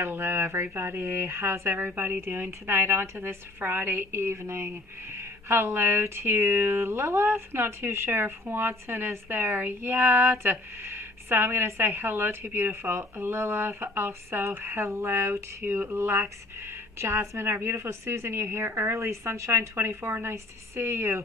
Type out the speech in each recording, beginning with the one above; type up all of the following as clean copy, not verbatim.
Hello everybody. How's everybody doing tonight onto this Friday evening? Hello to Lilith. Not too sure if Watson is there yet. So I'm going to say hello to beautiful Lilith. Also hello to Lex. Jasmine, our beautiful Susan, you're here early. Sunshine 24, nice to see you.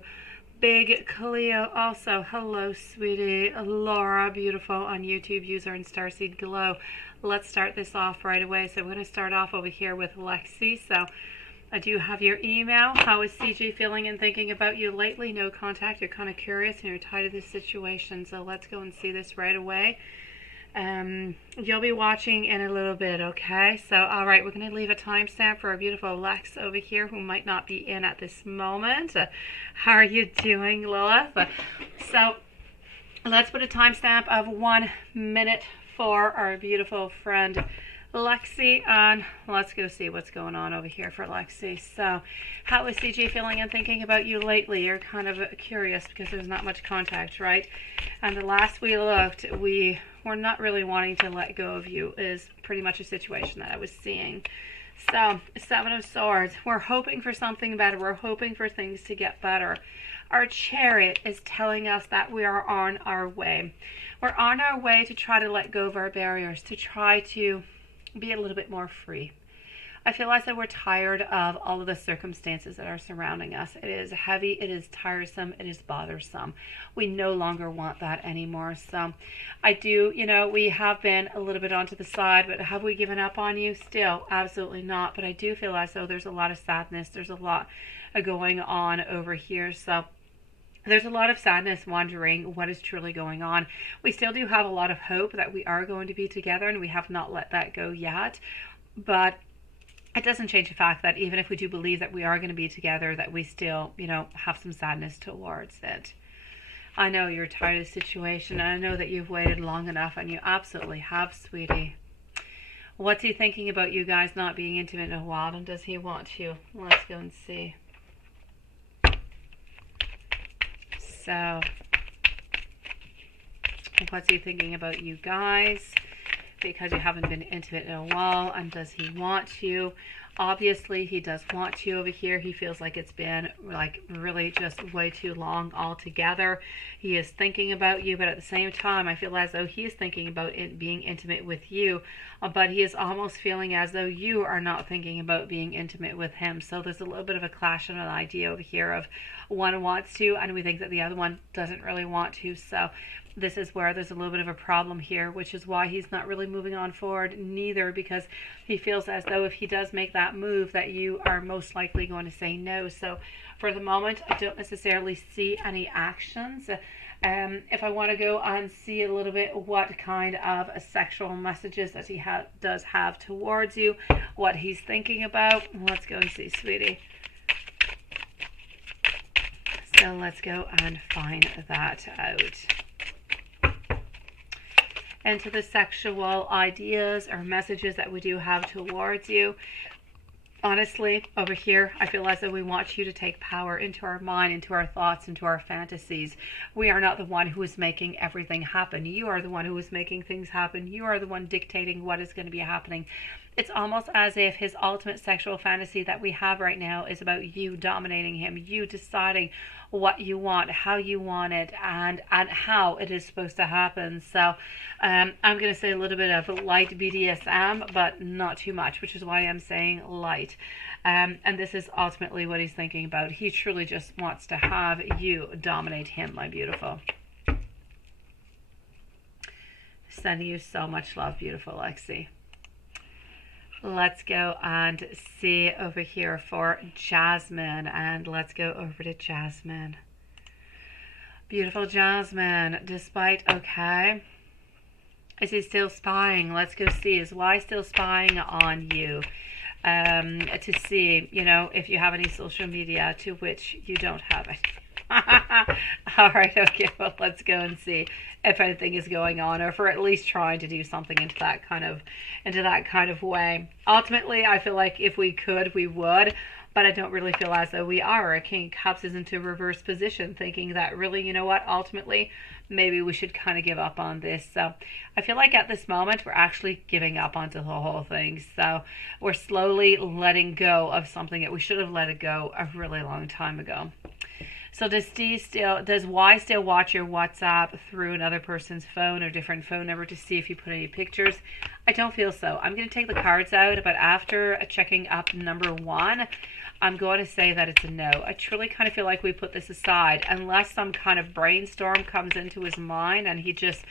Big Cleo, also hello sweetie. Laura, beautiful on YouTube, user in Starseed Glow. Let's start this off right away. So I'm going to start off over here with Lexi. So I do have your email. How is CJ feeling and thinking about you lately? No contact. You're kind of curious and you're tired of this situation. So let's go and see this right away. You'll be watching in a little bit, okay? So, all right, we're going to leave a timestamp for our beautiful Lex over here who might not be in at this moment. How are you doing, Lilith? So, let's put a timestamp of 1 minute for our beautiful friend Lexi, and let's go see what's going on over here for Lexi. So, how is CJ feeling and thinking about you lately? You're kind of curious because there's not much contact, right? And the last we looked, we were not really wanting to let go of you is pretty much a situation that I was seeing. So, Seven of Swords, we're hoping for something better. We're hoping for things to get better. Our Chariot is telling us that we are on our way. We're on our way to try to let go of our barriers, to try to be a little bit more free. I feel as though we're tired of all of the circumstances that are surrounding us. It is heavy, it is tiresome, it is bothersome. We no longer want that anymore. So I do, we have been a little bit onto the side, but have we given up on you? Still, absolutely not. But I do feel as though there's a lot of sadness. There's a lot going on over here. So there's a lot of sadness wondering what is truly going on. We still do have a lot of hope that we are going to be together, and we have not let that go yet. But it doesn't change the fact that even if we do believe that we are going to be together, that we still, have some sadness towards it. I know you're tired of the situation, and I know that you've waited long enough, and you absolutely have, sweetie. What's he thinking about you guys not being intimate in a while, and does he want to? Let's go and see. So, what's he thinking about you guys? Because you haven't been intimate in a while, and does he want you? Obviously, he does want you over here. He feels like it's been really just way too long altogether. He is thinking about you, but at the same time, I feel as though he is thinking about being intimate with you, but he is almost feeling as though you are not thinking about being intimate with him. So there's a little bit of a clash in an idea over here of one wants to, and we think that the other one doesn't really want to. So this is where there's a little bit of a problem here, which is why he's not really moving on forward neither, because he feels as though if he does make that move that you are most likely going to say no. So for the moment, I don't necessarily see any actions. If I want to go and see a little bit what kind of sexual messages that he does have towards you, what he's thinking about, let's go and see, sweetie. So let's go and find that out. Into the sexual ideas or messages that we do have towards you. Honestly, over here, I feel as though we want you to take power into our mind, into our thoughts, into our fantasies. We are not the one who is making everything happen. You are the one who is making things happen. You are the one dictating what is going to be happening. It's almost as if his ultimate sexual fantasy that we have right now is about you dominating him, you deciding what you want, how you want it, and how it is supposed to happen. So I'm going to say a little bit of light BDSM, but not too much, which is why I'm saying light. And this is ultimately what he's thinking about. He truly just wants to have you dominate him, my beautiful. Sending you so much love, beautiful Lexi. Let's go and see over here for Jasmine, and let's go over to Jasmine. Beautiful Jasmine, despite, okay, is he still spying? Let's go see, is why still spying on you? To see, if you have any social media to which you don't have it. All right, okay, well, let's go and see if anything is going on, or for at least trying to do something into that kind of way. Ultimately, I feel like if we could, we would, but I don't really feel as though we are. A King of Cups is into reverse position, thinking that really, you know what, ultimately, maybe we should kind of give up on this. So I feel like at this moment, we're actually giving up onto the whole thing. So we're slowly letting go of something that we should have let it go a really long time ago. So does Y still watch your WhatsApp through another person's phone or different phone number to see if you put any pictures? I don't feel so. I'm going to take the cards out, but after checking up number 1, I'm going to say that it's a no. I truly kind of feel like we put this aside unless some kind of brainstorm comes into his mind and he just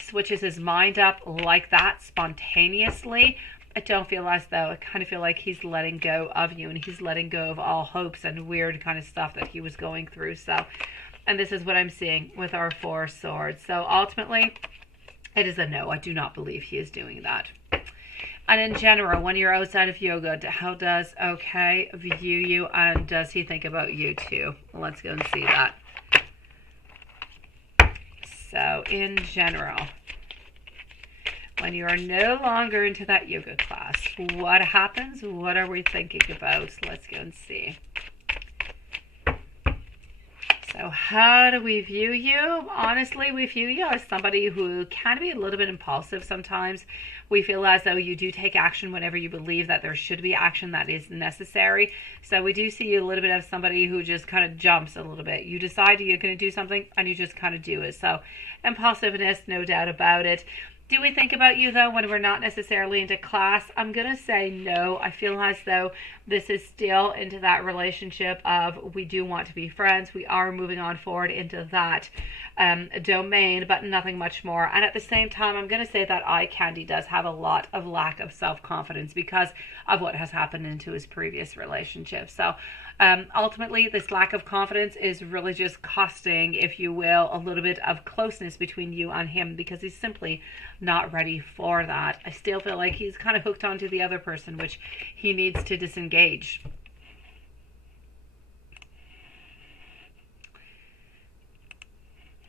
switches his mind up like that spontaneously. I don't feel as though. I kind of feel like he's letting go of you, and he's letting go of all hopes and weird kind of stuff that he was going through. So, and this is what I'm seeing with our 4 swords. So ultimately, it is a no. I do not believe he is doing that. And in general, when you're outside of yoga, how does OK view you, and does he think about you too? Let's go and see that. So in general, when you are no longer into that yoga class, what happens? What are we thinking about? Let's go and see. So how do we view you? Honestly, we view you as somebody who can be a little bit impulsive sometimes. We feel as though you do take action whenever you believe that there should be action that is necessary. So we do see you a little bit of somebody who just kind of jumps a little bit. You decide you're going to do something and you just kind of do it. So impulsiveness, no doubt about it. Do we think about you, though, when we're not necessarily into class? I'm going to say no. I feel as though this is still into that relationship of we do want to be friends. We are moving on forward into that domain, but nothing much more. And at the same time, I'm going to say that eye candy does have a lot of lack of self-confidence because of what has happened into his previous relationship. So ultimately, this lack of confidence is really just costing, if you will, a little bit of closeness between you and him because he's simply not ready for that. I still feel like he's kind of hooked onto the other person, which he needs to disengage.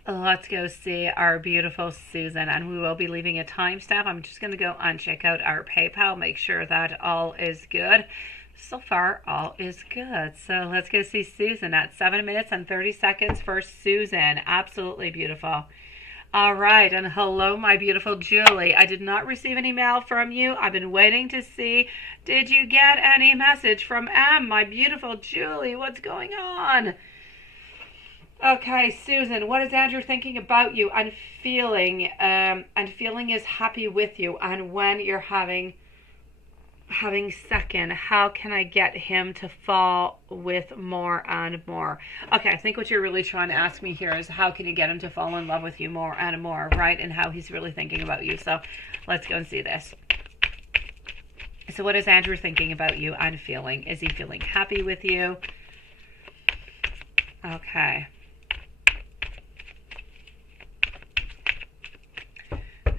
Let's go see our beautiful Susan, and we will be leaving a timestamp. I'm just going to go and check out our PayPal, make sure that all is good. So far, all is good. So let's go see Susan at 7 minutes and 30 seconds for Susan. Absolutely beautiful. All right, and hello, my beautiful Julie. I did not receive any mail from you. I've been waiting to see. Did you get any message from M, my beautiful Julie? What's going on? Okay, Susan, what is Andrew thinking about you and feeling is happy with you, and when you're having second, how can I get him to fall with more and more? Okay, I think what you're really trying to ask me here is how can you get him to fall in love with you more and more, right? And how he's really thinking about you. So let's go and see this. So what is Andrew thinking about you and feeling? Is he feeling happy with you? Okay.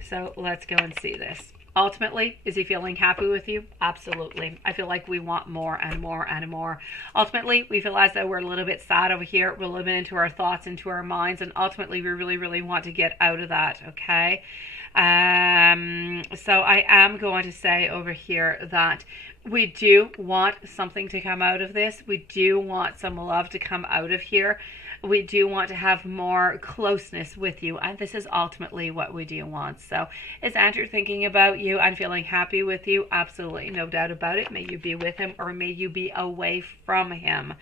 So let's go and see this. Ultimately, is he feeling happy with you? Absolutely. I feel like we want more and more and more. Ultimately, we feel as though we're a little bit sad over here. We're a little bit into our thoughts, into our minds, and ultimately we really, really want to get out of that, okay? So I am going to say over here that we do want something to come out of this. We do want some love to come out of here. We do want to have more closeness with you, and this is ultimately what we do want. So is Andrew thinking about you and feeling happy with you? Absolutely, no doubt about it. May you be with him or may you be away from him.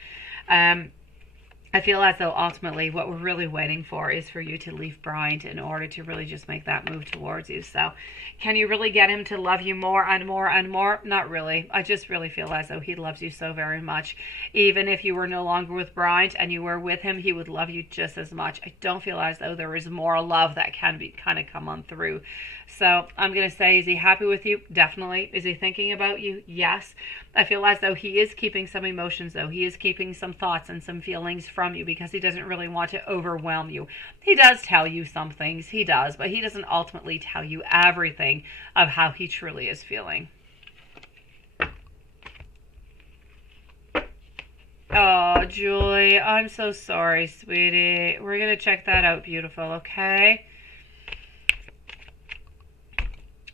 I feel as though ultimately what we're really waiting for is for you to leave Bryant in order to really just make that move towards you. So can you really get him to love you more and more and more? Not really. I just really feel as though he loves you so very much. Even if you were no longer with Bryant and you were with him, he would love you just as much. I don't feel as though there is more love that can be kind of come on through. So I'm going to say, is he happy with you? Definitely. Is he thinking about you? Yes. I feel as though he is keeping some emotions, though. He is keeping some thoughts and some feelings from you because he doesn't really want to overwhelm you. He does tell you some things, he does, but he doesn't ultimately tell you everything of how he truly is feeling. Oh, Julie, I'm so sorry, sweetie. We're going to check that out, beautiful, okay?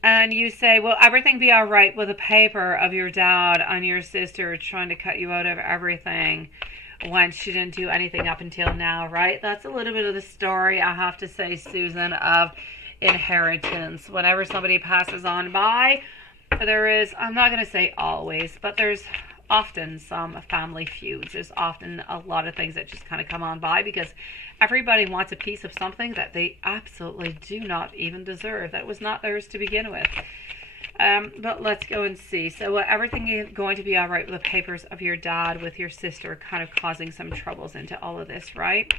And you say, will everything be all right with the paper of your dad and your sister trying to cut you out of everything when she didn't do anything up until now, right? That's a little bit of the story, I have to say, Susan, of inheritance. Whenever somebody passes on by, there is, I'm not going to say always, but there's often some family feuds. There's often a lot of things that just kind of come on by because everybody wants a piece of something that they absolutely do not even deserve. That was not theirs to begin with. But let's go and see. So everything is going to be all right with the papers of your dad, with your sister kind of causing some troubles into all of this, right?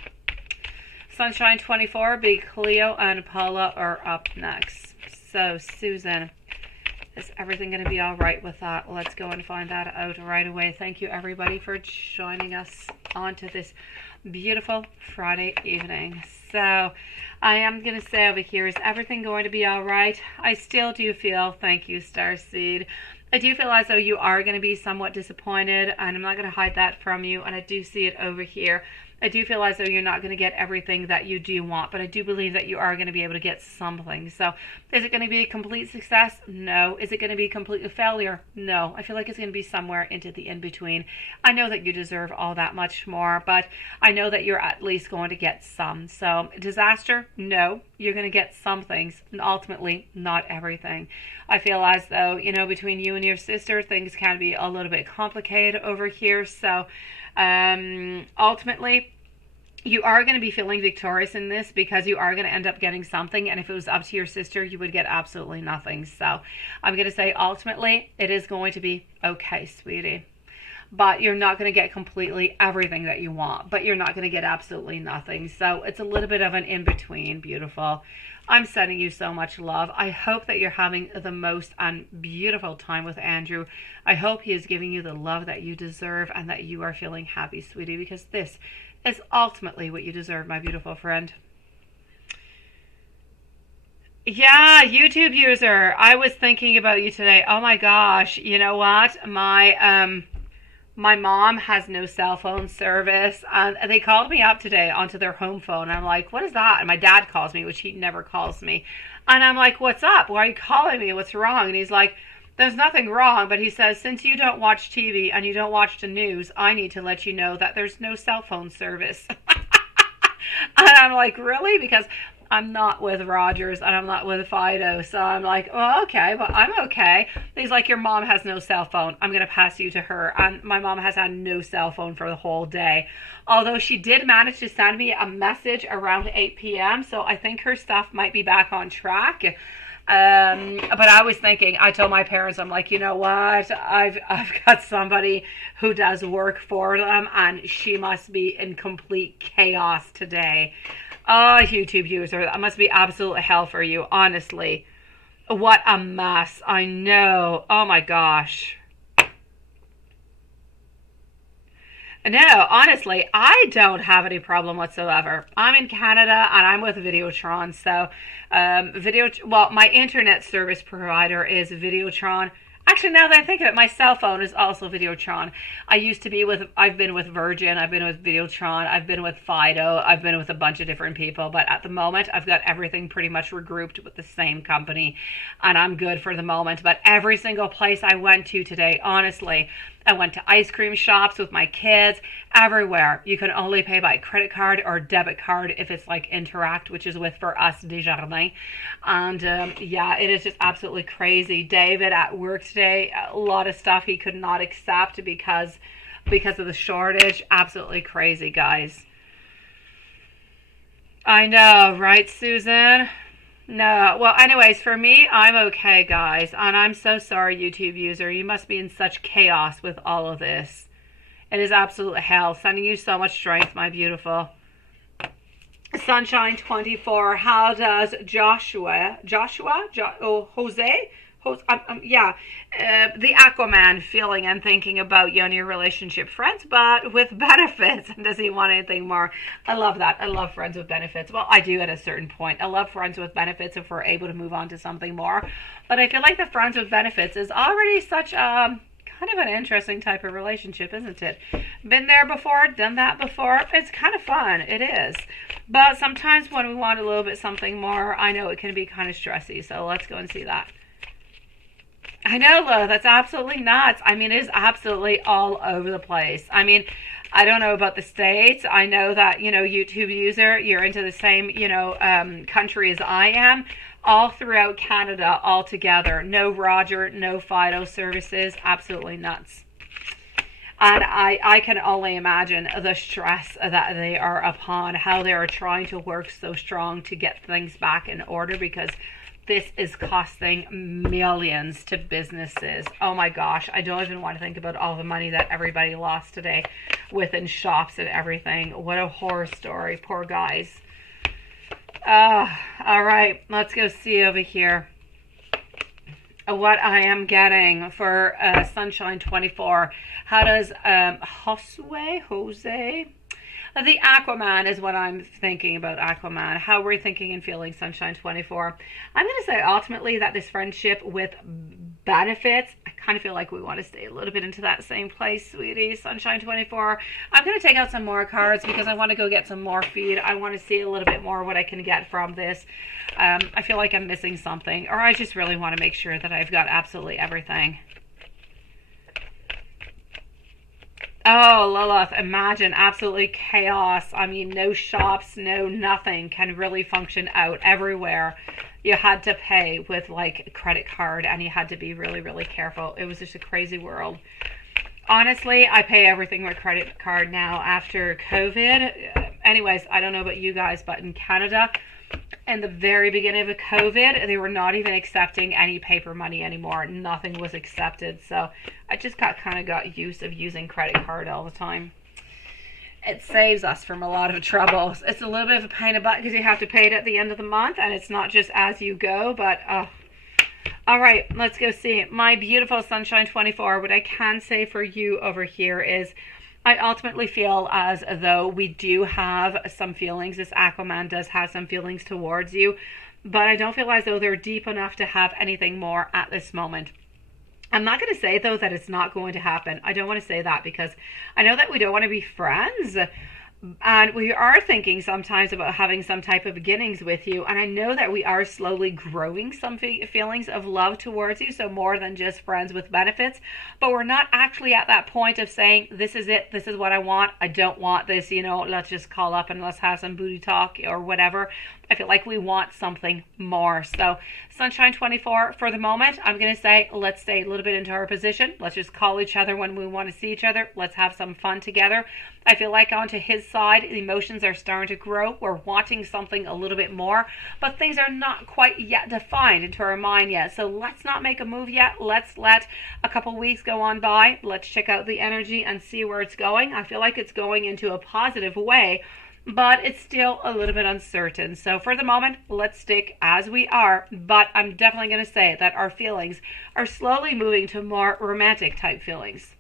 Sunshine 24, big Cleo and Paula are up next. So Susan, is everything going to be all right with that? Let's go and find that out right away. Thank you everybody for joining us onto this beautiful Friday evening. So I am going to say over here, is everything going to be all right? I still do feel, thank you Starseed, I do feel as though you are going to be somewhat disappointed, and I'm not going to hide that from you, and I do see it over here. I do feel as though you're not going to get everything that you do want, but I do believe that you are going to be able to get something. So is it going to be a complete success? No. Is it going to be a complete failure? No. I feel like it's going to be somewhere into the in-between. I know that you deserve all that much more, but I know that you're at least going to get some. So disaster? No. You're going to get some things, and ultimately not everything. I feel as though, you know, between you and your sister, things can be a little bit complicated over here. So ultimately, you are going to be feeling victorious in this because you are going to end up getting something. And if it was up to your sister, you would get absolutely nothing. So I'm going to say ultimately, it is going to be okay, sweetie. But you're not going to get completely everything that you want. But you're not going to get absolutely nothing. So it's a little bit of an in-between, beautiful. I'm sending you so much love. I hope that you're having the most beautiful time with Andrew. I hope he is giving you the love that you deserve and that you are feeling happy, sweetie, because this is ultimately what you deserve, my beautiful friend. Yeah, YouTube user, I was thinking about you today. Oh my gosh, you know what? My mom has no cell phone service, and they called me up today onto their home phone. I'm like, what is that? And my dad calls me, which he never calls me. And I'm like, what's up? Why are you calling me? What's wrong? And he's like, there's nothing wrong. But he says, since you don't watch TV and you don't watch the news, I need to let you know that there's no cell phone service. And I'm like, really? Because I'm not with Rogers and I'm not with Fido. So I'm like, oh, okay, but I'm okay. And he's like, your mom has no cell phone. I'm going to pass you to her. And my mom has had no cell phone for the whole day. Although she did manage to send me a message around 8 p.m. So I think her stuff might be back on track. But I was thinking, I told my parents, I'm like, you know what? I've got somebody who does work for them and she must be in complete chaos today. Oh, YouTube user, that must be absolute hell for you, honestly. What a mess. I know. Oh my gosh. No, honestly, I don't have any problem whatsoever. I'm in Canada and I'm with Videotron. So, my internet service provider is Videotron. Actually, now that I think of it, my cell phone is also Videotron. I've been with Virgin, I've been with Videotron, I've been with Fido, I've been with a bunch of different people, but at the moment, I've got everything pretty much regrouped with the same company, and I'm good for the moment. But every single place I went to today, honestly, I went to ice cream shops with my kids, everywhere. You can only pay by credit card or debit card if it's like Interact, which is with, for us, Desjardins. And yeah, it is just absolutely crazy. David at work today, a lot of stuff he could not accept because of the shortage. Absolutely crazy, guys. I know, right, Susan? No, well, anyways, for me, I'm okay, guys, and I'm so sorry, YouTube user. You must be in such chaos with all of this. It is absolute hell. Sending you so much strength, my beautiful. Sunshine 24, how does Jose, the Aquaman feeling and thinking about you and your relationship, friends, but with benefits? And does he want anything more? I love that. I love friends with benefits. Well, I do at a certain point. I love friends with benefits if we're able to move on to something more. But I feel like the friends with benefits is already such a kind of an interesting type of relationship, isn't it? Been there before, done that before. It's kind of fun. It is. But sometimes when we want a little bit something more, I know it can be kind of stressy. So let's go and see that. I know, Lo, that's absolutely nuts. I mean, it is absolutely all over the place. I mean, I don't know about the States. I know that, YouTube user, you're into the same, country as I am. All throughout Canada, all together. No Roger, no Fido services. Absolutely nuts. And I can only imagine the stress that they are upon, how they are trying to work so strong to get things back in order, because this is costing millions to businesses. Oh my gosh, I don't even want to think about all the money that everybody lost today within shops and everything. What a horror story, poor guys. All right, let's go see over here what I am getting for Sunshine 24. How does Jose? The Aquaman is what I'm thinking about. Aquaman. How we're thinking and feeling Sunshine 24. I'm going to say ultimately that this friendship with benefits, I kind of feel like we want to stay a little bit into that same place, sweetie. Sunshine 24. I'm going to take out some more cards because I want to go get some more feed. I want to see a little bit more what I can get from this. I feel like I'm missing something, or I just really want to make sure that I've got absolutely everything. Oh, Lilith, imagine absolutely chaos. I mean, no shops, no nothing can really function out everywhere. You had to pay with like credit card, and you had to be really, really careful. It was just a crazy world. Honestly, I pay everything with credit card now after COVID. Anyways, I don't know about you guys, but in Canada, in the very beginning of COVID, they were not even accepting any paper money anymore. Nothing was accepted. So I just kind of got used of using credit card all the time. It saves us from a lot of troubles. It's a little bit of a pain in the butt because you have to pay it at the end of the month, and it's not just as you go, but all right, let's go see. My beautiful Sunshine 24, what I can say for you over here is I ultimately feel as though we do have some feelings. This Aquaman does have some feelings towards you, but I don't feel as though they're deep enough to have anything more at this moment. I'm not going to say, though, that it's not going to happen. I don't want to say that because I know that we don't want to be friends. And we are thinking sometimes about having some type of beginnings with you. And I know that we are slowly growing some feelings of love towards you. So more than just friends with benefits. But we're not actually at that point of saying, this is it. This is what I want. I don't want this. Let's just call up and let's have some booty talk or whatever. I feel like we want something more. So Sunshine 24, for the moment, I'm going to say, let's stay a little bit into our position. Let's just call each other when we want to see each other. Let's have some fun together. I feel like onto his side, the emotions are starting to grow. We're wanting something a little bit more, but things are not quite yet defined into our mind yet. So let's not make a move yet. Let's let a couple weeks go on by. Let's check out the energy and see where it's going. I feel like it's going into a positive way, but it's still a little bit uncertain. So for the moment, let's stick as we are. But I'm definitely going to say that our feelings are slowly moving to more romantic type feelings.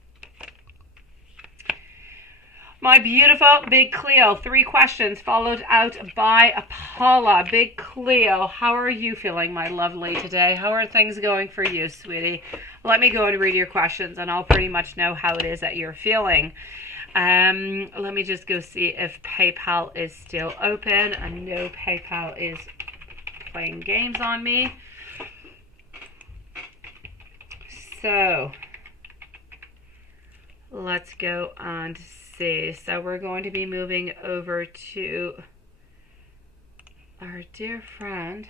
My beautiful Big Cleo, 3 questions followed out by Paula. Big Cleo, how are you feeling, my lovely, today? How are things going for you, sweetie? Let me go and read your questions and I'll pretty much know how it is that you're feeling. Let me just go see if PayPal is still open. I know PayPal is playing games on me. So let's go and see. So we're going to be moving over to our dear friend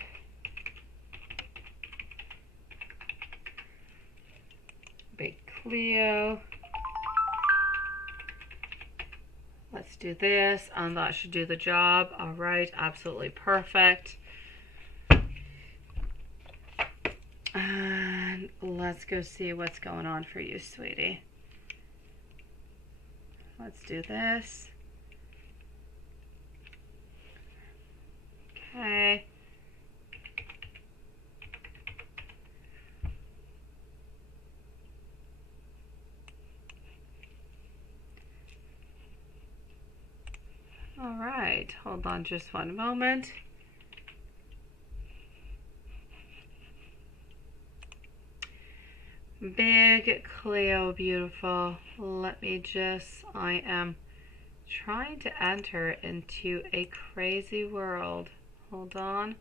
Big Cleo. Let's do this, and that should do the job. All right, absolutely perfect. And let's go see what's going on for you, sweetie. Let's do this. Okay. All right, hold on just one moment. Big Cleo, beautiful. Let me just, I am trying to enter into a crazy world. Hold on.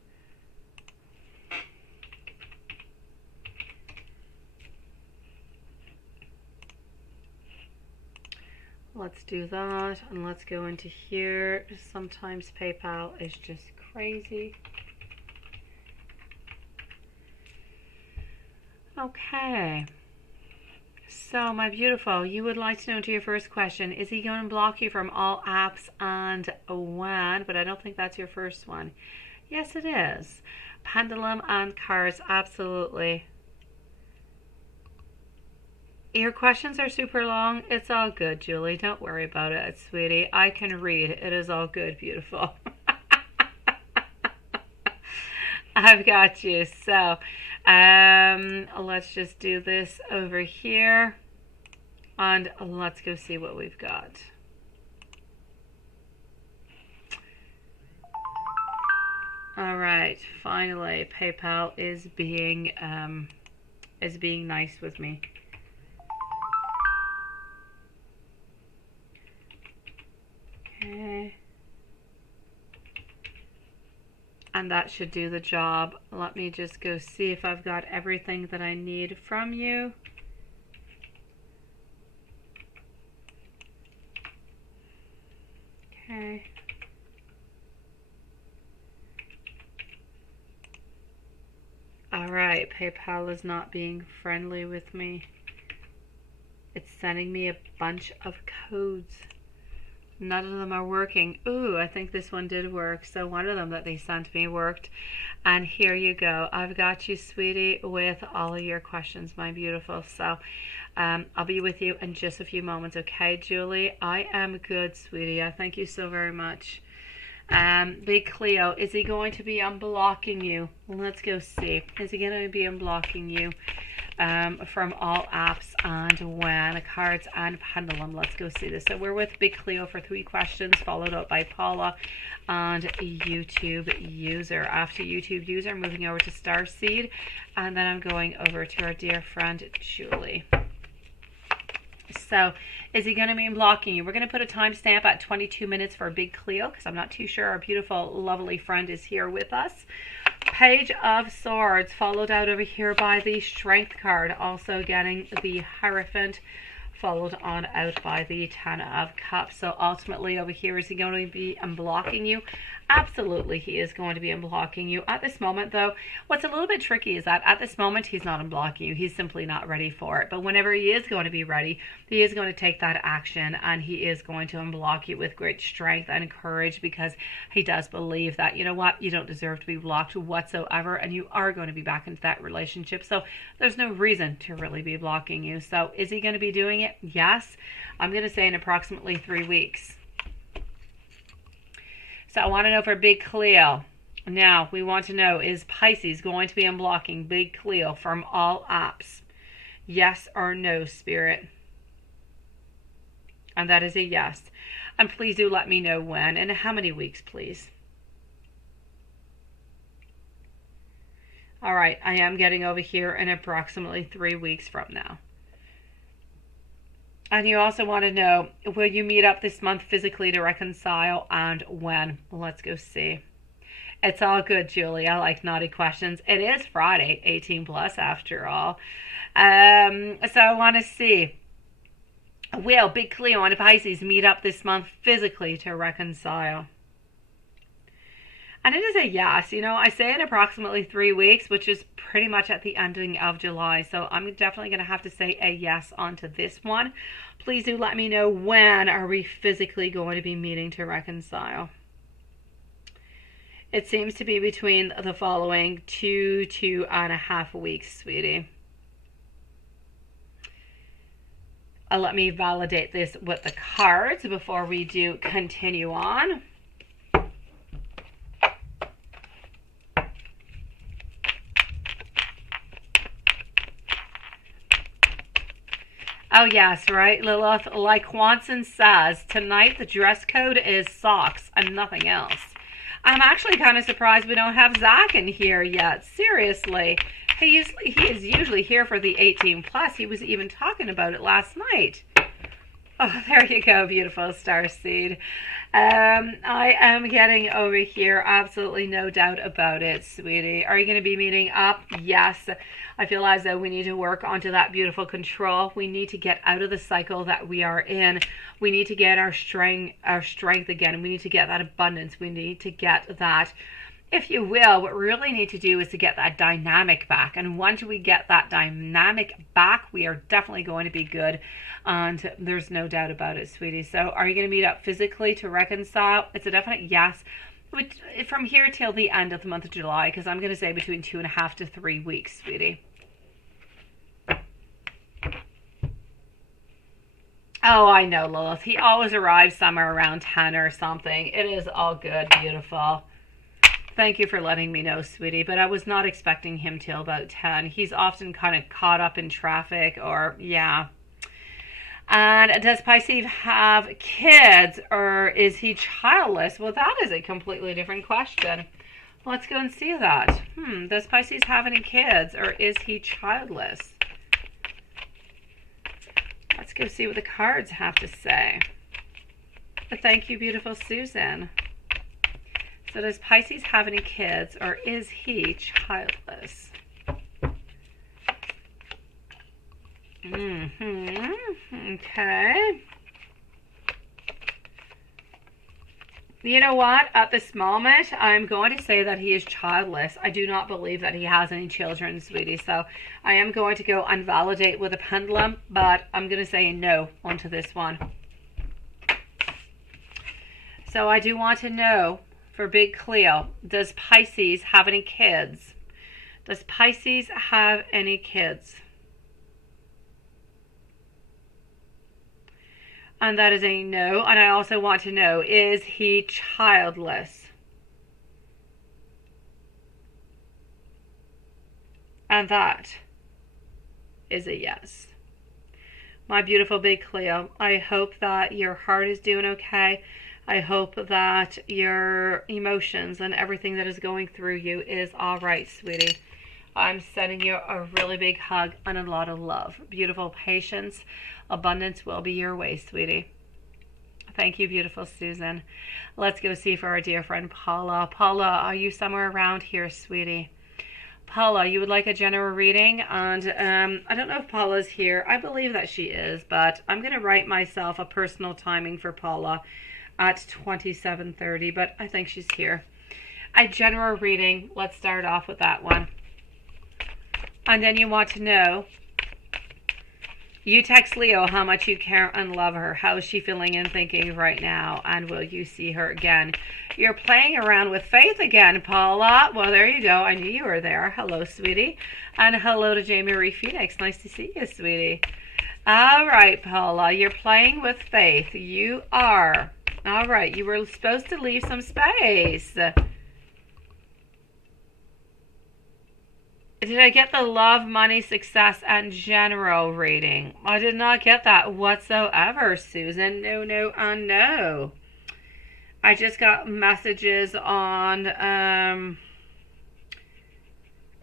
Let's do that, and let's go into here. Sometimes PayPal is just crazy. Okay. So, my beautiful, you would like to know to your first question, is he going to block you from all apps and when? But I don't think that's your first one. Yes, it is. Pendulum and cards, absolutely. Your questions are super long. It's all good, Julie. Don't worry about it, sweetie. I can read. It is all good, beautiful. I've got you. So, let's just do this over here. And let's go see what we've got. All right. Finally, PayPal is being nice with me. Okay. And that should do the job. Let me just go see if I've got everything that I need from you. Okay. All right, PayPal is not being friendly with me. It's sending me a bunch of codes. None of them are working. Ooh, I think this one did work. So one of them that they sent me worked. And here you go. I've got you, sweetie, with all of your questions, my beautiful. So I'll be with you in just a few moments. Okay, Julie? I am good, sweetie. I thank you so very much. Big Cleo, is he going to be unblocking you? Let's go see. Is he going to be unblocking you? From all apps and when, cards and pendulum. Let's go see this. So we're with Big Cleo for 3 questions, followed up by Paula and YouTube user. After YouTube user, moving over to Starseed, and then I'm going over to our dear friend Julie. So, is he going to be blocking you? We're going to put a timestamp at 22 minutes for Big Cleo, because I'm not too sure our beautiful, lovely friend is here with us. Page of Swords, followed out over here by the Strength card, also getting the Hierophant, followed on out by the Ten of Cups. So ultimately over here, is he going to be unblocking you? Absolutely, he is going to be unblocking you. At this moment, though, what's a little bit tricky is that at this moment, he's not unblocking you. He's simply not ready for it. But whenever he is going to be ready, he is going to take that action, and he is going to unblock you with great strength and courage, because he does believe that, you know what, you don't deserve to be blocked whatsoever, and you are going to be back into that relationship. So there's no reason to really be blocking you. So is he going to be doing it? Yes. I'm going to say in approximately 3 weeks. So I want to know for Big Cleo. Now, we want to know, is Pisces going to be unblocking Big Cleo from all apps? Yes or no, Spirit? And that is a yes. And please do let me know when and how many weeks, please. All right, I am getting over here in approximately 3 weeks from now. And you also want to know, will you meet up this month physically to reconcile, and when? Let's go see. It's all good, Julie. I like naughty questions. It is Friday, 18 plus after all. So I want to see, will Big Cleo and Pisces meet up this month physically to reconcile? And it is a yes. You know, I say in approximately 3 weeks, which is pretty much at the ending of July. So I'm definitely going to have to say a yes onto this one. Please do let me know, when are we physically going to be meeting to reconcile? It seems to be between the following 2.5 weeks, sweetie. Let me validate this with the cards before we do continue on. Oh, yes, right, Lilith? Like Watson says, tonight the dress code is socks and nothing else. I'm actually kind of surprised we don't have Zach in here yet. Seriously. He is usually here for the 18 plus. He was even talking about it last night. Oh, there you go, beautiful Starseed. I am getting over here, absolutely no doubt about it, sweetie. Are you going to be meeting up? Yes. I feel as though we need to work onto that beautiful control. We need to get out of the cycle that we are in. We need to get our strength again. We need to get that abundance. We need to get that, if you will, what we really need to do is to get that dynamic back. And once we get that dynamic back, we are definitely going to be good. And there's no doubt about it, sweetie. So are you going to meet up physically to reconcile? It's a definite yes. From here till the end of the month of July, because I'm going to say between 2.5 to 3 weeks, sweetie. Oh, I know, Lilith. He always arrives somewhere around 10 or something. It is all good, beautiful. Thank you for letting me know, sweetie, but I was not expecting him till about 10. He's often kind of caught up in traffic or, yeah. And does Pisces have kids or is he childless? Well, that is a completely different question. Let's go and see that. Does Pisces have any kids or is he childless? Let's go see what the cards have to say. But thank you, beautiful Susan. So does Pisces have any kids or is he childless? Okay. You know what? At this moment, I'm going to say that he is childless. I do not believe that he has any children, sweetie. So I am going to go and validate with a pendulum, but I'm going to say no onto this one. So I do want to know, for Big Cleo, does Pisces have any kids? Does Pisces have any kids? And that is a no. And I also want to know, is he childless? And that is a yes. My beautiful Big Cleo, I hope that your heart is doing okay. I hope that your emotions and everything that is going through you is all right, sweetie. I'm sending you a really big hug and a lot of love. Beautiful patience. Abundance will be your way, sweetie. Thank you, beautiful Susan. Let's go see for our dear friend Paula. Paula, are you somewhere around here, sweetie? Paula, you would like a general reading? And I don't know if Paula's here. I believe that she is, but I'm going to write myself a personal timing for Paula at 27:30, but I think she's here. A general reading. Let's start off with that one. And then you want to know, you text Leo how much you care and love her. How is she feeling and thinking right now? And will you see her again? You're playing around with faith again, Paula. Well, there you go. I knew you were there. Hello, sweetie. And hello to Jaymarie Phoenix. Nice to see you, sweetie. All right, Paula. You're playing with faith. You are. All right. You were supposed to leave some space. Did I get the love, money, success, and general reading? I did not get that whatsoever, Susan. No, no, and no. I just got messages on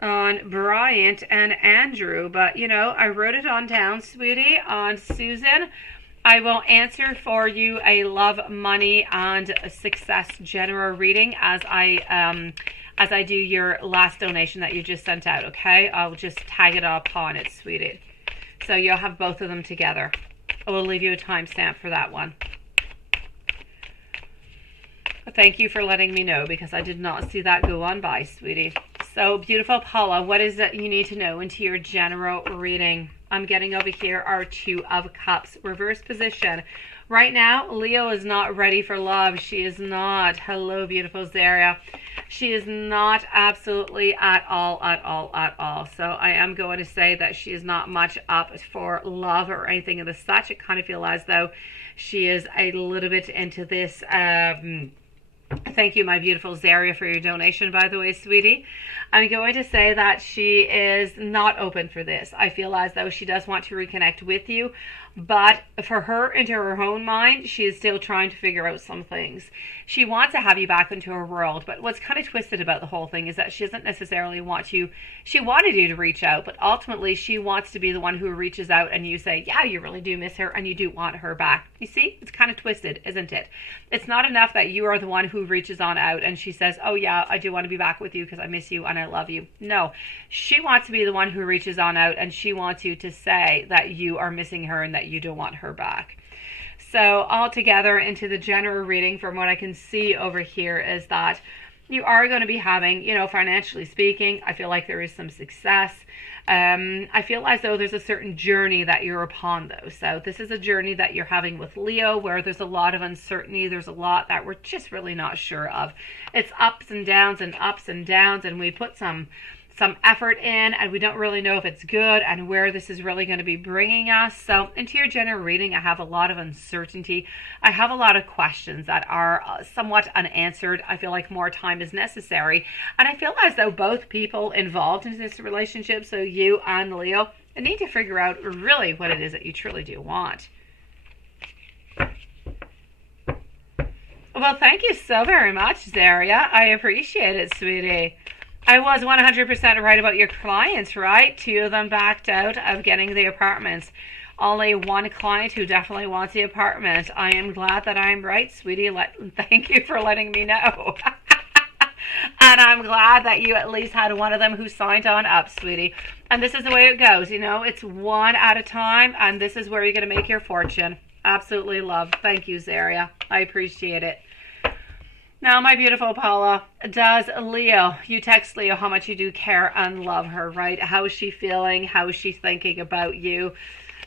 Bryant and Andrew, but you know, I wrote it on down, sweetie. On Susan, I will answer for you a love, money, and success general reading as I do your last donation that you just sent out, okay? I'll just tag it up on it, sweetie. So you'll have both of them together. I will leave you a timestamp for that one. Thank you for letting me know because I did not see that go on by, sweetie. So, beautiful Paula, what is it you need to know into your general reading? I'm getting over here our Two of Cups, reverse position. Right now, Leo is not ready for love. She is not. Hello, beautiful Zaria. She is not absolutely at all. So I am going to say that she is not much up for love or anything of the such. It kind of feels as though she is a little bit into this Thank you, my beautiful Zaria, for your donation, by the way, sweetie. I'm going to say that she is not open for this. I feel as though she does want to reconnect with you, but for her, into her own mind, she is still trying to figure out some things. She wants to have you back into her world, but what's kind of twisted about the whole thing is that she doesn't necessarily want you. She wanted you to reach out, but ultimately she wants to be the one who reaches out and you say, yeah, you really do miss her and you do want her back. You see, it's kind of twisted, isn't it? It's not enough that you are the one who reaches on out and she says, oh yeah, I do want to be back with you because I miss you and I love you. No, she wants to be the one who reaches on out and she wants you to say that you are missing her and that you don't want her back. So altogether, into the general reading, from what I can see over here, is that you are going to be having, financially speaking, I feel like there is some success. I feel as though there's a certain journey that you're upon, though. So this is a journey that you're having with Leo where there's a lot of uncertainty. There's a lot that we're just really not sure of. It's ups and downs and ups and downs, and we put some effort in and we don't really know if it's good and where this is really going to be bringing us. So into your general reading, I have a lot of uncertainty. I have a lot of questions that are somewhat unanswered. I feel like more time is necessary. And I feel as though both people involved in this relationship, so you and Leo, need to figure out really what it is that you truly do want. Well, thank you so very much, Zaria. I appreciate it, sweetie. I was 100% right about your clients, right? 2 of them backed out of getting the apartments. Only 1 client who definitely wants the apartment. I am glad that I'm right, sweetie. Thank you for letting me know. And I'm glad that you at least had 1 of them who signed on up, sweetie. And this is the way it goes, It's 1 at a time, and this is where you're going to make your fortune. Absolutely love. Thank you, Zaria. I appreciate it. Now, my beautiful Paula, does Leo, you text Leo how much you do care and love her, right? How is she feeling? How is she thinking about you?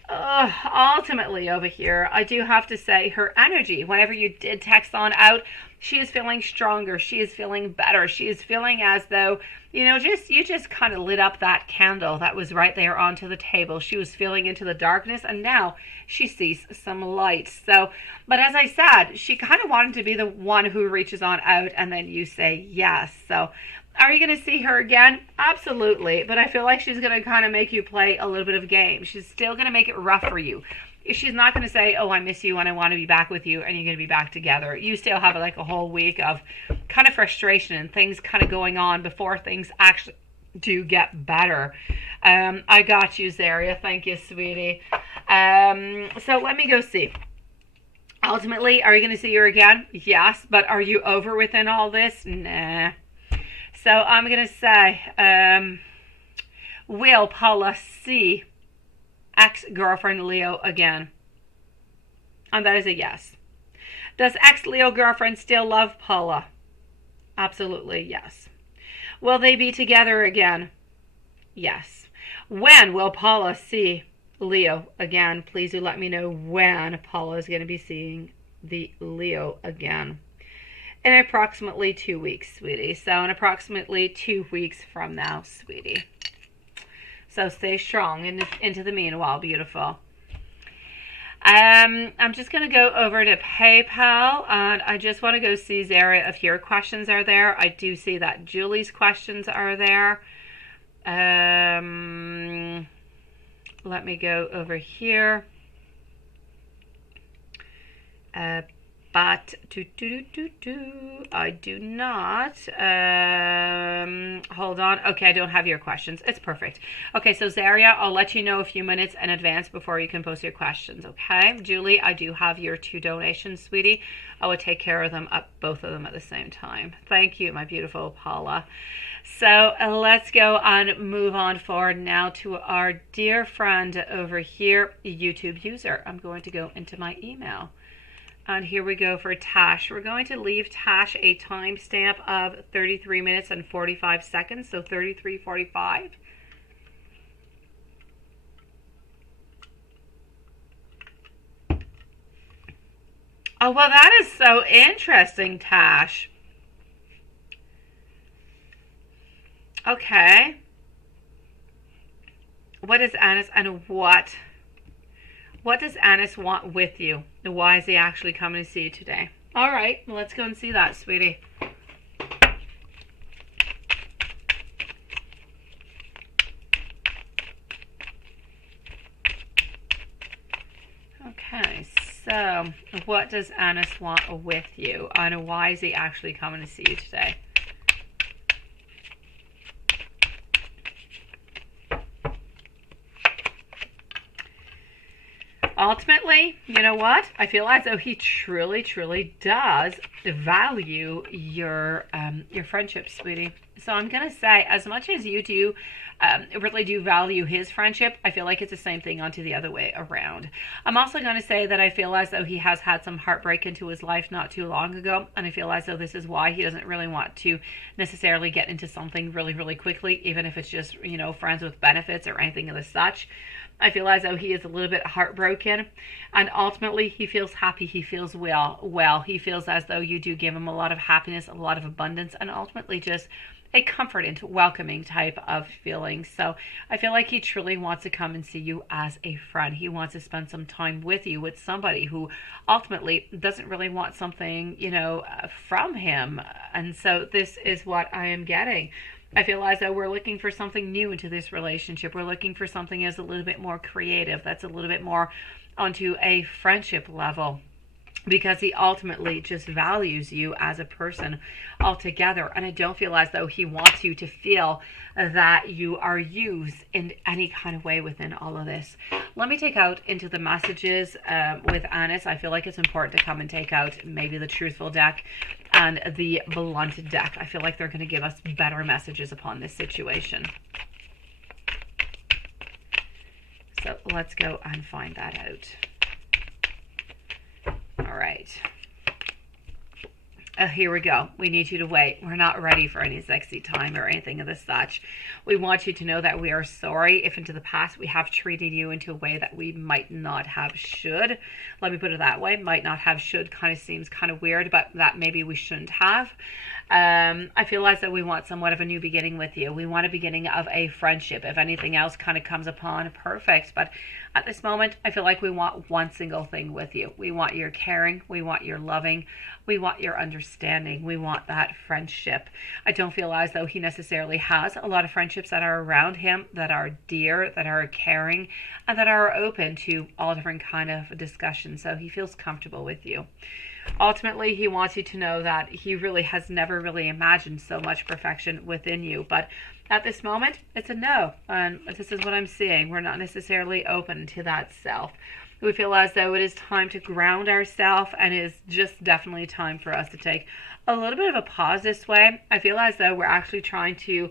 Ultimately over here, I do have to say her energy, whenever you did text on out, she is feeling stronger. She is feeling better. She is feeling as though, you just kind of lit up that candle that was right there onto the table. She was feeling into the darkness and now she sees some light. So, but as I said, she kind of wanted to be the one who reaches on out and then you say yes. So are you going to see her again? Absolutely. But I feel like she's going to kind of make you play a little bit of a game. She's still going to make it rough for you. She's not going to say, oh, I miss you and I want to be back with you and you're going to be back together. You still have like a whole week of kind of frustration and things kind of going on before things actually do get better. I got you, Zaria. Thank you, sweetie. So let me go see. Ultimately, are you going to see her again? Yes. But are you over within all this? Nah. So I'm going to say, will Paula see ex-girlfriend Leo again? And that is a yes. Does ex-Leo girlfriend still love Paula? Absolutely yes. Will they be together again? Yes. When will Paula see Leo again? Please do let me know when Paula is going to be seeing the Leo again. In approximately 2 weeks, sweetie. So in approximately 2 weeks from now, sweetie. So stay strong into the meanwhile, beautiful. I'm just going to go over to PayPal, and I just want to go see, Zaria, if your questions are there. I do see that Julie's questions are there. Let me go over here. But I do not. Hold on. Okay, I don't have your questions. It's perfect. Okay, so Zaria, I'll let you know a few minutes in advance before you can post your questions. Okay, Julie, I do have your 2 donations, sweetie. I will take care of them, both of them at the same time. Thank you, my beautiful Paula. So let's go and move on forward now to our dear friend over here, YouTube user. I'm going to go into my email. And here we go for Tash. We're going to leave Tash a timestamp of 33 minutes and 45 seconds, so 33:45. Oh, well, that is so interesting, Tash. Okay. What is Anis and what does Anis want with you? And why is he actually coming to see you today? All right, let's go and see that, sweetie. Okay, so what does Anis want with you? And why is he actually coming to see you today? Ultimately, you know what? I feel as though he truly, truly does value your friendship, sweetie. So I'm gonna say, as much as you do, really do value his friendship, I feel like it's the same thing onto the other way around. I'm also gonna say that I feel as though he has had some heartbreak into his life not too long ago, and I feel as though this is why he doesn't really want to necessarily get into something really, really quickly, even if it's just, you know, friends with benefits or anything of the such. I feel as though he is a little bit heartbroken, and ultimately he feels happy, he feels well. He feels as though you do give him a lot of happiness, a lot of abundance, and ultimately just a comforting, welcoming type of feeling. So I feel like he truly wants to come and see you as a friend. He wants to spend some time with you, with somebody who ultimately doesn't really want something, you know, from him. And so this is what I am getting. I feel as though we're looking for something new into this relationship. We're looking for something that's a little bit more creative, that's a little bit more onto a friendship level, because he ultimately just values you as a person altogether. And I don't feel as though he wants you to feel that you are used in any kind of way within all of this. Let me take out into the messages with Anis. I feel like it's important to come and take out maybe the Truthful deck and the Blunt deck. I feel like they're going to give us better messages upon this situation. So let's go and find that out. All right. Here we go. We need you to wait. We're not ready for any sexy time or anything of the such. We want you to know that we are sorry if into the past we have treated you into a way that we might not have should. Let me put it that way. Might not have should kind of seems kind of weird, but that maybe we shouldn't have. I feel as though we want somewhat of a new beginning with you. We want a beginning of a friendship. If anything else kind of comes upon, perfect. But at this moment, I feel like we want one single thing with you. We want your caring. We want your loving. We want your understanding. We want that friendship. I don't feel as though he necessarily has a lot of friendships that are around him, that are dear, that are caring, and that are open to all different kind of discussions. So he feels comfortable with you. Ultimately, he wants you to know that he really has never really imagined so much perfection within you. But at this moment, it's a no. And this is what I'm seeing. We're not necessarily open to that self. We feel as though it is time to ground ourselves, and it is just definitely time for us to take a little bit of a pause this way. I feel as though we're actually trying to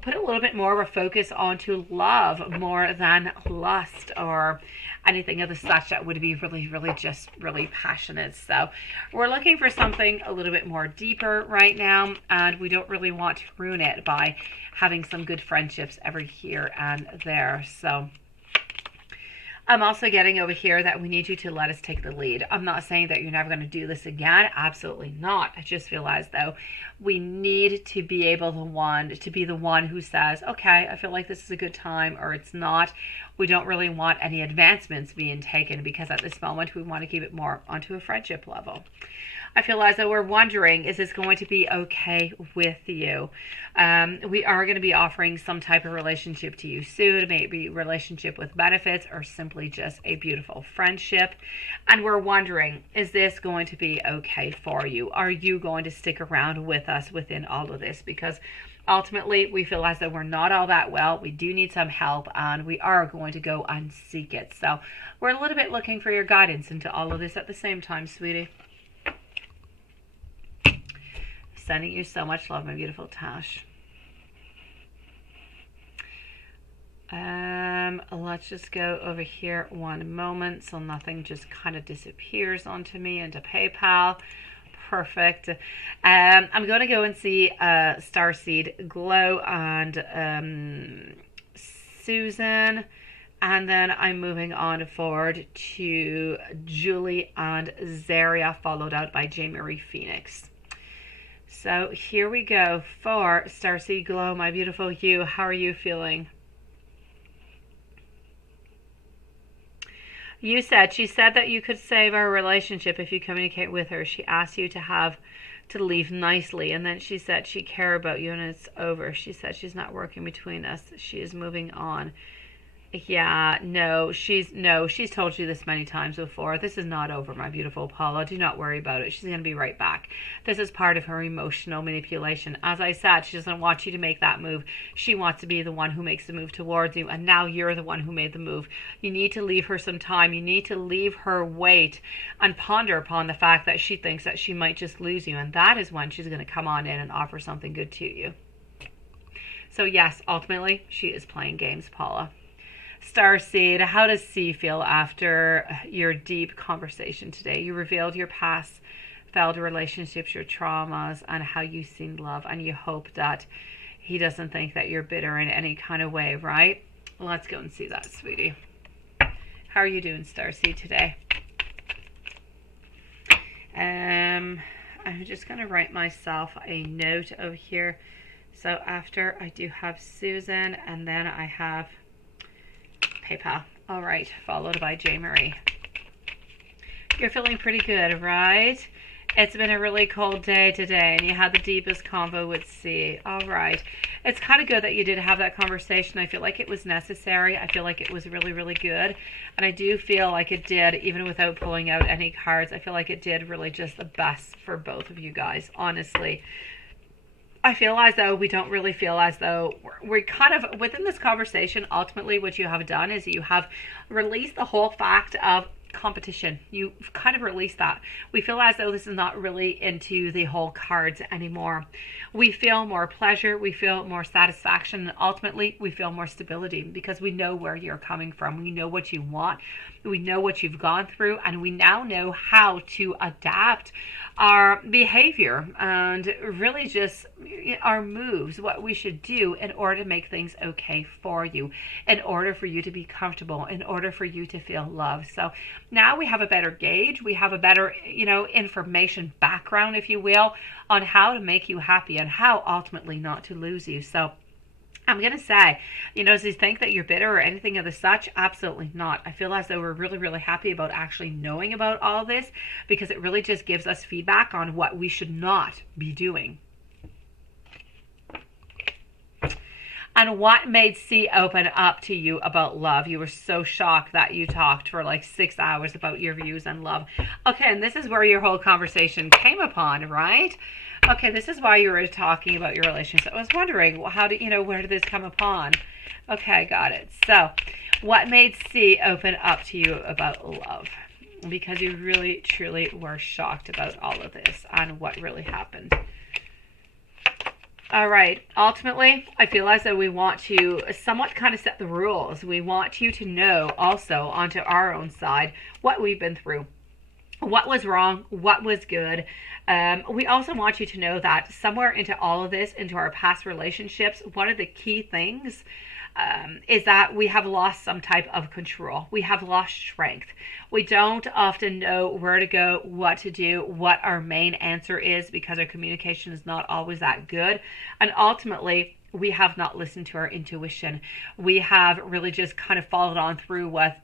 put a little bit more of a focus onto love more than lust or anything of the such that would be really, really just really passionate. So we're looking for something a little bit more deeper right now, and we don't really want to ruin it by having some good friendships every here and there. So I'm also getting over here that we need you to let us take the lead. I'm not saying that you're never going to do this again. Absolutely not. I just feel as though we need to be able to be the one who says, okay, I feel like this is a good time, or it's not. We don't really want any advancements being taken, because at this moment we want to keep it more onto a friendship level. I feel as though we're wondering, is this going to be okay with you? We are going to be offering some type of relationship to you soon, maybe relationship with benefits or simply just a beautiful friendship. And we're wondering, is this going to be okay for you? Are you going to stick around with us within all of this? Because ultimately, we feel as though we're not all that well. We do need some help, and we are going to go and seek it. So we're a little bit looking for your guidance into all of this at the same time, sweetie. Sending you so much love, my beautiful Tash. Let's just go over here one moment so nothing just kind of disappears onto me into PayPal. Perfect. I'm going to go and see Starseed Glow and Susan. And then I'm moving on forward to Julie and Zaria, followed out by Jaymarie Phoenix. So here we go for Starseed Glow, my beautiful you. How are you feeling? She said that you could save our relationship if you communicate with her. She asked you to leave nicely, and then she said she care about you and it's over. She said she's not working between us. She is moving on. Yeah, she's told you this many times before. This is not over, my beautiful Paula. Do not worry about it. She's going to be right back. This is part of her emotional manipulation. As I said, she doesn't want you to make that move. She wants to be the one who makes the move towards you, and now you're the one who made the move. You need to leave her some time. You need to leave her wait and ponder upon the fact that she thinks that she might just lose you, and that is when she's going to come on in and offer something good to you. So yes, ultimately, she is playing games, Paula. Starseed, how does C feel after your deep conversation today? You revealed your past failed relationships, your traumas, and how you've seen love, and you hope that he doesn't think that you're bitter in any kind of way, right? Let's go and see that, sweetie. How are you doing, Starseed, today? I'm just going to write myself a note over here. So after I do have Susan, and then I have PayPal. All right, followed by Jaymarie. You're feeling pretty good, right? It's been a really cold day today, and you had the deepest convo with C. All right. It's kind of good that you did have that conversation. I feel like it was necessary. I feel like it was really, really good. And I do feel like it did, even without pulling out any cards, I feel like it did really just the best for both of you guys, honestly. I feel as though we don't really feel as though we're kind of within this conversation. Ultimately, what you have done is you have released the whole fact of competition. You've kind of released that. We feel as though this is not really into the whole cards anymore. We feel more pleasure. We feel more satisfaction. And ultimately, we feel more stability because we know where you're coming from. We know what you want. We know what you've gone through. And we now know how to adapt our behavior and really just our moves, what we should do in order to make things okay for you, in order for you to be comfortable, in order for you to feel loved. So now we have a better gauge. We have a better, information background, if you will, on how to make you happy and how ultimately not to lose you. So I'm going to say, does he think that you're bitter or anything of the such? Absolutely not. I feel as though we're really, really happy about actually knowing about all this because it really just gives us feedback on what we should not be doing. And what made C open up to you about love? You were so shocked that you talked for like 6 hours about your views on love. Okay, and this is where your whole conversation came upon, right? Okay, this is why you were talking about your relationship. I was wondering, where did this come upon? Okay, got it. So, what made C open up to you about love? Because you really, truly were shocked about all of this and what really happened. All right. Ultimately, I feel as though we want to somewhat kind of set the rules. We want you to know also onto our own side what we've been through. What was wrong? What was good? We also want you to know that somewhere into all of this, into our past relationships, one of the key things is that we have lost some type of control. We have lost strength. We don't often know where to go, what to do, what our main answer is because our communication is not always that good. And ultimately, we have not listened to our intuition. We have really just kind of followed on through with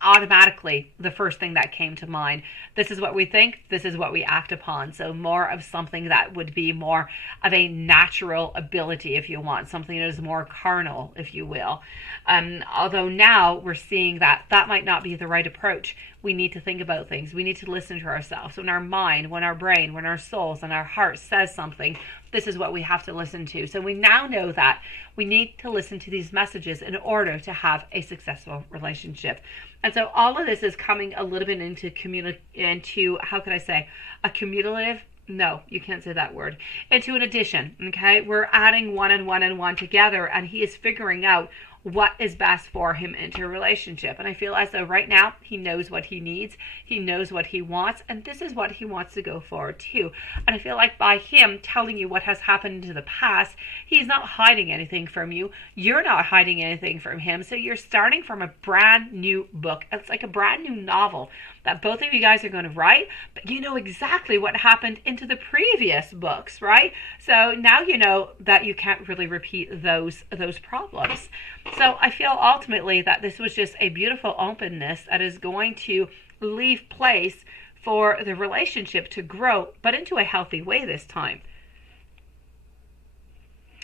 automatically the first thing that came to mind. This is what we think, this is what we act upon. So more of something that would be more of a natural ability, if you want, something that is more carnal, if you will. Although now we're seeing that that might not be the right approach. We need to think about things. We need to listen to ourselves. When our mind, when our brain, when our souls and our heart says something, this is what we have to listen to. So we now know that we need to listen to these messages in order to have a successful relationship. And so all of this is coming a little bit into how could I say, a cumulative? No, you can't say that word. Into an addition, okay? We're adding one and one and one together, and he is figuring out what is best for him into a relationship. And I feel as though right now he knows what he needs, he knows what he wants, and this is what he wants to go forward to. And I feel like by him telling you what has happened in the past, he's not hiding anything from you. You're not hiding anything from him. So you're starting from a brand new book. It's like a brand new novel that both of you guys are going to write, but you know exactly what happened into the previous books, right? So now you know that you can't really repeat those problems. So I feel ultimately that this was just a beautiful openness that is going to leave place for the relationship to grow, but into a healthy way this time.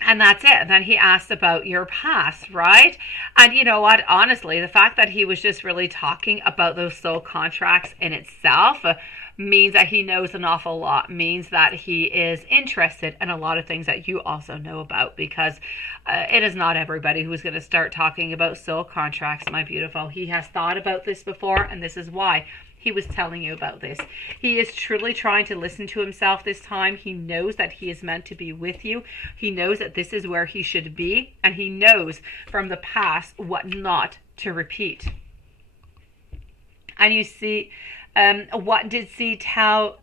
And that's it. Then he asked about your past, right? And you know what? Honestly, the fact that he was just really talking about those soul contracts in itself means that he knows an awful lot, means that he is interested in a lot of things that you also know about, because it is not everybody who's going to start talking about soul contracts, my beautiful. He has thought about this before, and this is why he was telling you about this. He is truly trying to listen to himself this time. He knows that he is meant to be with you. He knows that this is where he should be, and he knows from the past what not to repeat. And you see, what did C tell?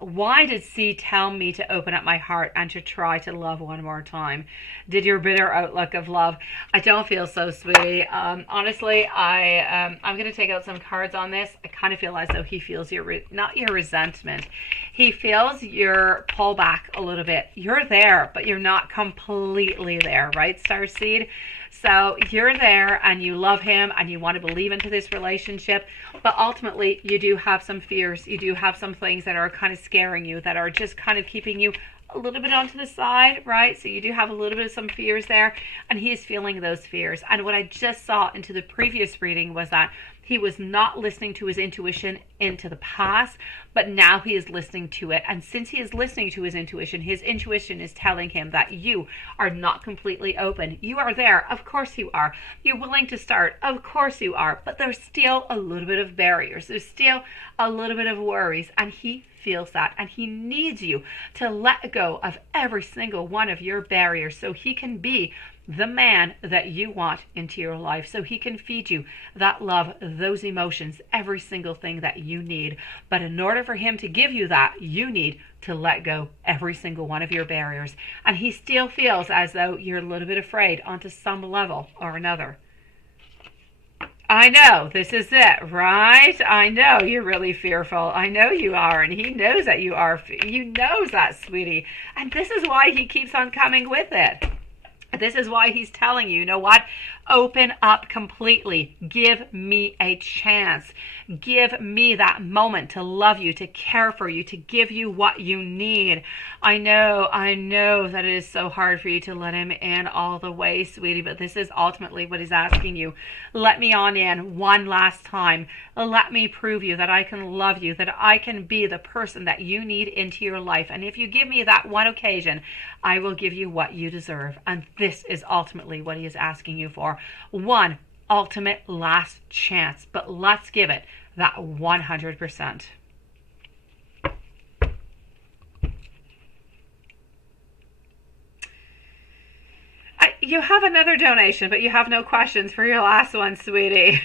Why did C tell me to open up my heart and to try to love one more time? Did your bitter outlook of love? I don't feel so, sweetie. Honestly, I'm going to take out some cards on this. I kind of feel as though he feels not your resentment. He feels your pullback a little bit. You're there, but you're not completely there, right, Starseed? So you're there and you love him and you want to believe into this relationship, but ultimately you do have some fears. You do have some things that are kind of scaring you, that are just kind of keeping you a little bit onto the side, right? So you do have a little bit of some fears there, and he is feeling those fears. And what I just saw into the previous reading was that he was not listening to his intuition into the past, but now he is listening to it. And since he is listening to his intuition is telling him that you are not completely open. You are there. Of course you are. You're willing to start. Of course you are. But there's still a little bit of barriers. There's still a little bit of worries. And he feels that. And he needs you to let go of every single one of your barriers so he can be the man that you want into your life, so he can feed you that love, those emotions, every single thing that you need. But in order for him to give you that, you need to let go every single one of your barriers. And he still feels as though you're a little bit afraid onto some level or another. I know, this is it, right? I know you're really fearful. I know you are, and he knows that you are. You knows that, sweetie. And this is why he keeps on coming with it. This is why he's telling you, you know what? Open up completely. Give me a chance. Give me that moment to love you, to care for you, to give you what you need. I know that it is so hard for you to let him in all the way, sweetie, but this is ultimately what he's asking you. Let me on in one last time. Let me prove you that I can love you, that I can be the person that you need into your life. And if you give me that one occasion, I will give you what you deserve. And this is ultimately what he is asking you for. One ultimate last chance, but let's give it that 100%. You have another donation, but you have no questions for your last one, sweetie.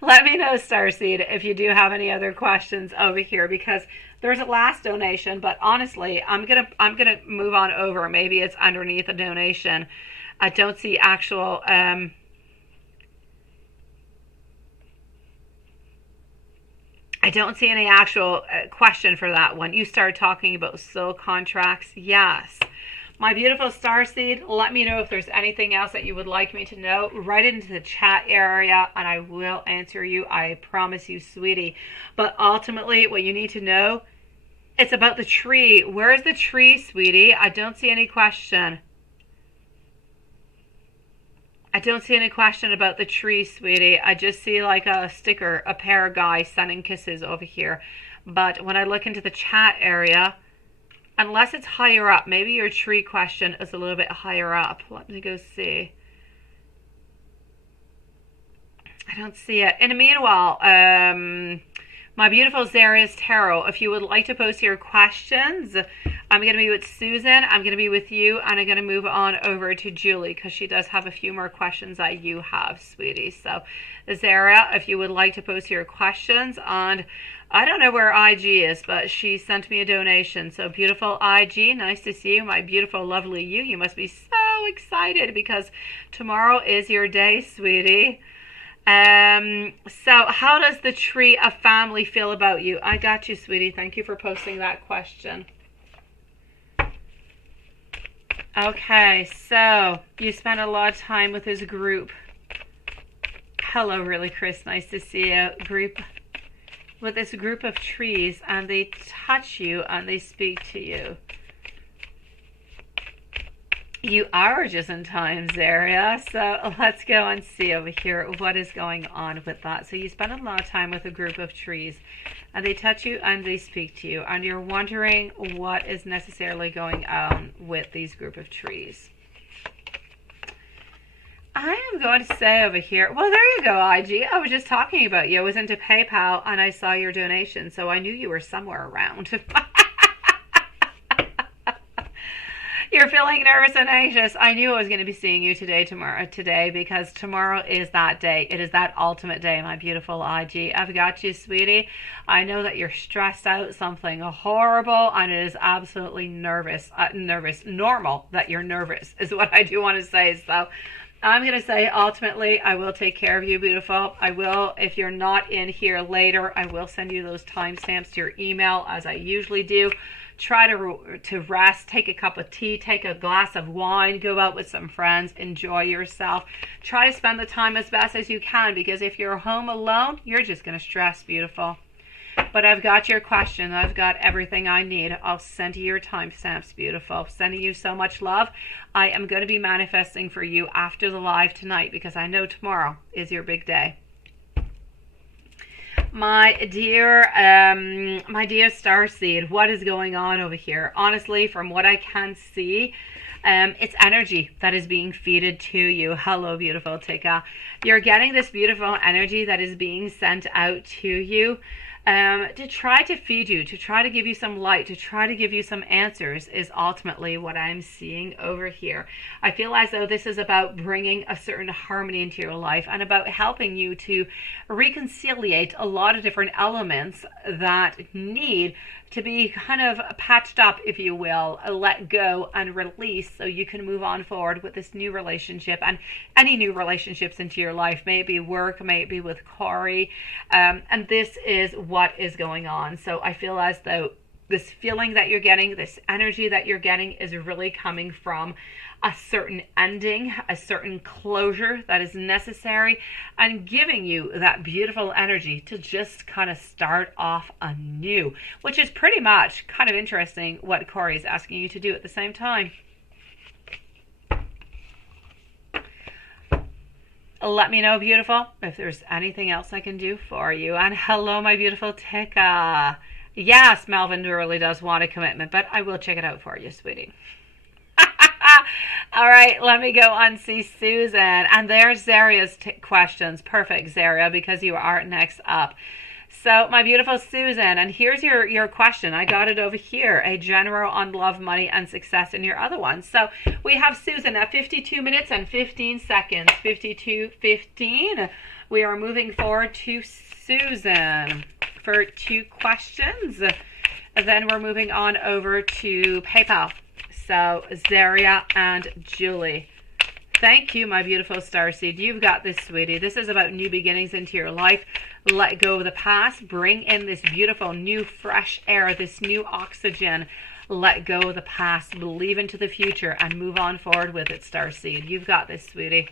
Let me know, Starseed, if you do have any other questions over here, because there's a last donation, but honestly, I'm gonna move on over. Maybe it's underneath a donation. I don't see actual I don't see any actual question for that one. You started talking about soul contracts. Yes. My beautiful Starseed, let me know if there's anything else that you would like me to know. Write it into the chat area and I will answer you. I promise you, sweetie. But ultimately, what you need to know, it's about the tree. Where is the tree, sweetie? I don't see any question. I don't see any question about the tree, sweetie. I just see like a sticker, a pair of guys sending kisses over here. But when I look into the chat area, unless it's higher up, maybe your tree question is a little bit higher up. Let me go see. I don't see it. In the meanwhile, my beautiful Zaria's Tarot, if you would like to post your questions, I'm going to be with Susan, I'm going to be with you, and I'm going to move on over to Julie because she does have a few more questions that you have, sweetie. So, Zaria, if you would like to post your questions, and I don't know where IG is, but she sent me a donation. So, beautiful IG, nice to see you, my beautiful, lovely you. You must be so excited because tomorrow is your day, sweetie. So how does the tree of family feel about you? I got you, sweetie. Thank you for posting that question. Okay, so you spent a lot of time with this group. Hello, really, Chris. Nice to see you. With this group of trees, and they touch you and they speak to you. You are just in time, Zaria. So let's go and see over here what is going on with that. So you spend a lot of time with a group of trees, and they touch you and they speak to you, and you're wondering what is necessarily going on with these group of trees. I am going to say over here, well, there you go, IG. I was just talking about you. I was into PayPal and I saw your donation, so I knew you were somewhere around. You're feeling nervous and anxious. I knew I was going to be seeing you today, because tomorrow is that day. It is that ultimate day, my beautiful IG. I've got you, sweetie. I know that you're stressed out, something horrible, and it is absolutely normal that you're nervous is what I do want to say. So I'm going to say, ultimately, I will take care of you, beautiful. I will, if you're not in here later, I will send you those timestamps to your email, as I usually do. Try to rest, take a cup of tea, take a glass of wine, go out with some friends, enjoy yourself. Try to spend the time as best as you can, because if you're home alone, you're just going to stress, beautiful. But I've got your question. I've got everything I need. I'll send you your timestamps, beautiful. Sending you so much love. I am going to be manifesting for you after the live tonight, because I know tomorrow is your big day. My dear Starseed, what is going on over here? Honestly, from what I can see, it's energy that is being fed to you. Hello, beautiful Tika. You're getting this beautiful energy that is being sent out to you. To try to feed you, to try to give you some light, to try to give you some answers is ultimately what I'm seeing over here. I feel as though this is about bringing a certain harmony into your life, and about helping you to reconciliate a lot of different elements that need to be kind of patched up, if you will, let go and release, so you can move on forward with this new relationship and any new relationships into your life. May it be work, may it be with Corey, and this is what is going on. So I feel as though this feeling that you're getting, this energy that you're getting, is really coming from a certain ending, a certain closure that is necessary, and giving you that beautiful energy to just kind of start off anew, which is pretty much kind of interesting what Corey is asking you to do at the same time. Let me know, beautiful, if there's anything else I can do for you. And hello, my beautiful Tika. Yes, Melvin really does want a commitment, but I will check it out for you, sweetie. All right, let me go and see Susan. And there's Zaria's questions. Perfect, Zaria, because you are next up. So, my beautiful Susan, and here's your question. I got it over here. A general on love, money, and success in your other one. So, we have Susan at 52 minutes and 15 seconds. 52:15. We are moving forward to Susan for 2 questions. And then we're moving on over to PayPal. So, Zaria and Julie. Thank you, my beautiful Starseed. You've got this, sweetie. This is about new beginnings into your life. Let go of the past. Bring in this beautiful new fresh air, this new oxygen. Let go of the past. Believe into the future and move on forward with it, Starseed. You've got this, sweetie.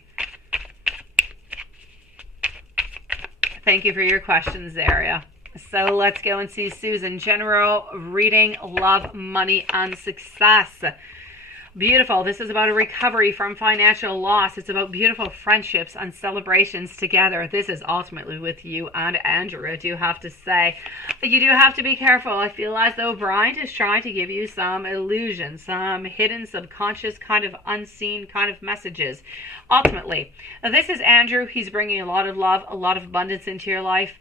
Thank you for your questions, Zaria. So let's go and see Susan. General reading, love, money, and success. Beautiful. This is about a recovery from financial loss. It's about beautiful friendships and celebrations together. This is ultimately with you and Andrew, I do have to say. You do have to be careful. I feel as though Brian is trying to give you some illusion, some hidden, subconscious, kind of unseen kind of messages. Ultimately, this is Andrew. He's bringing a lot of love, a lot of abundance into your life.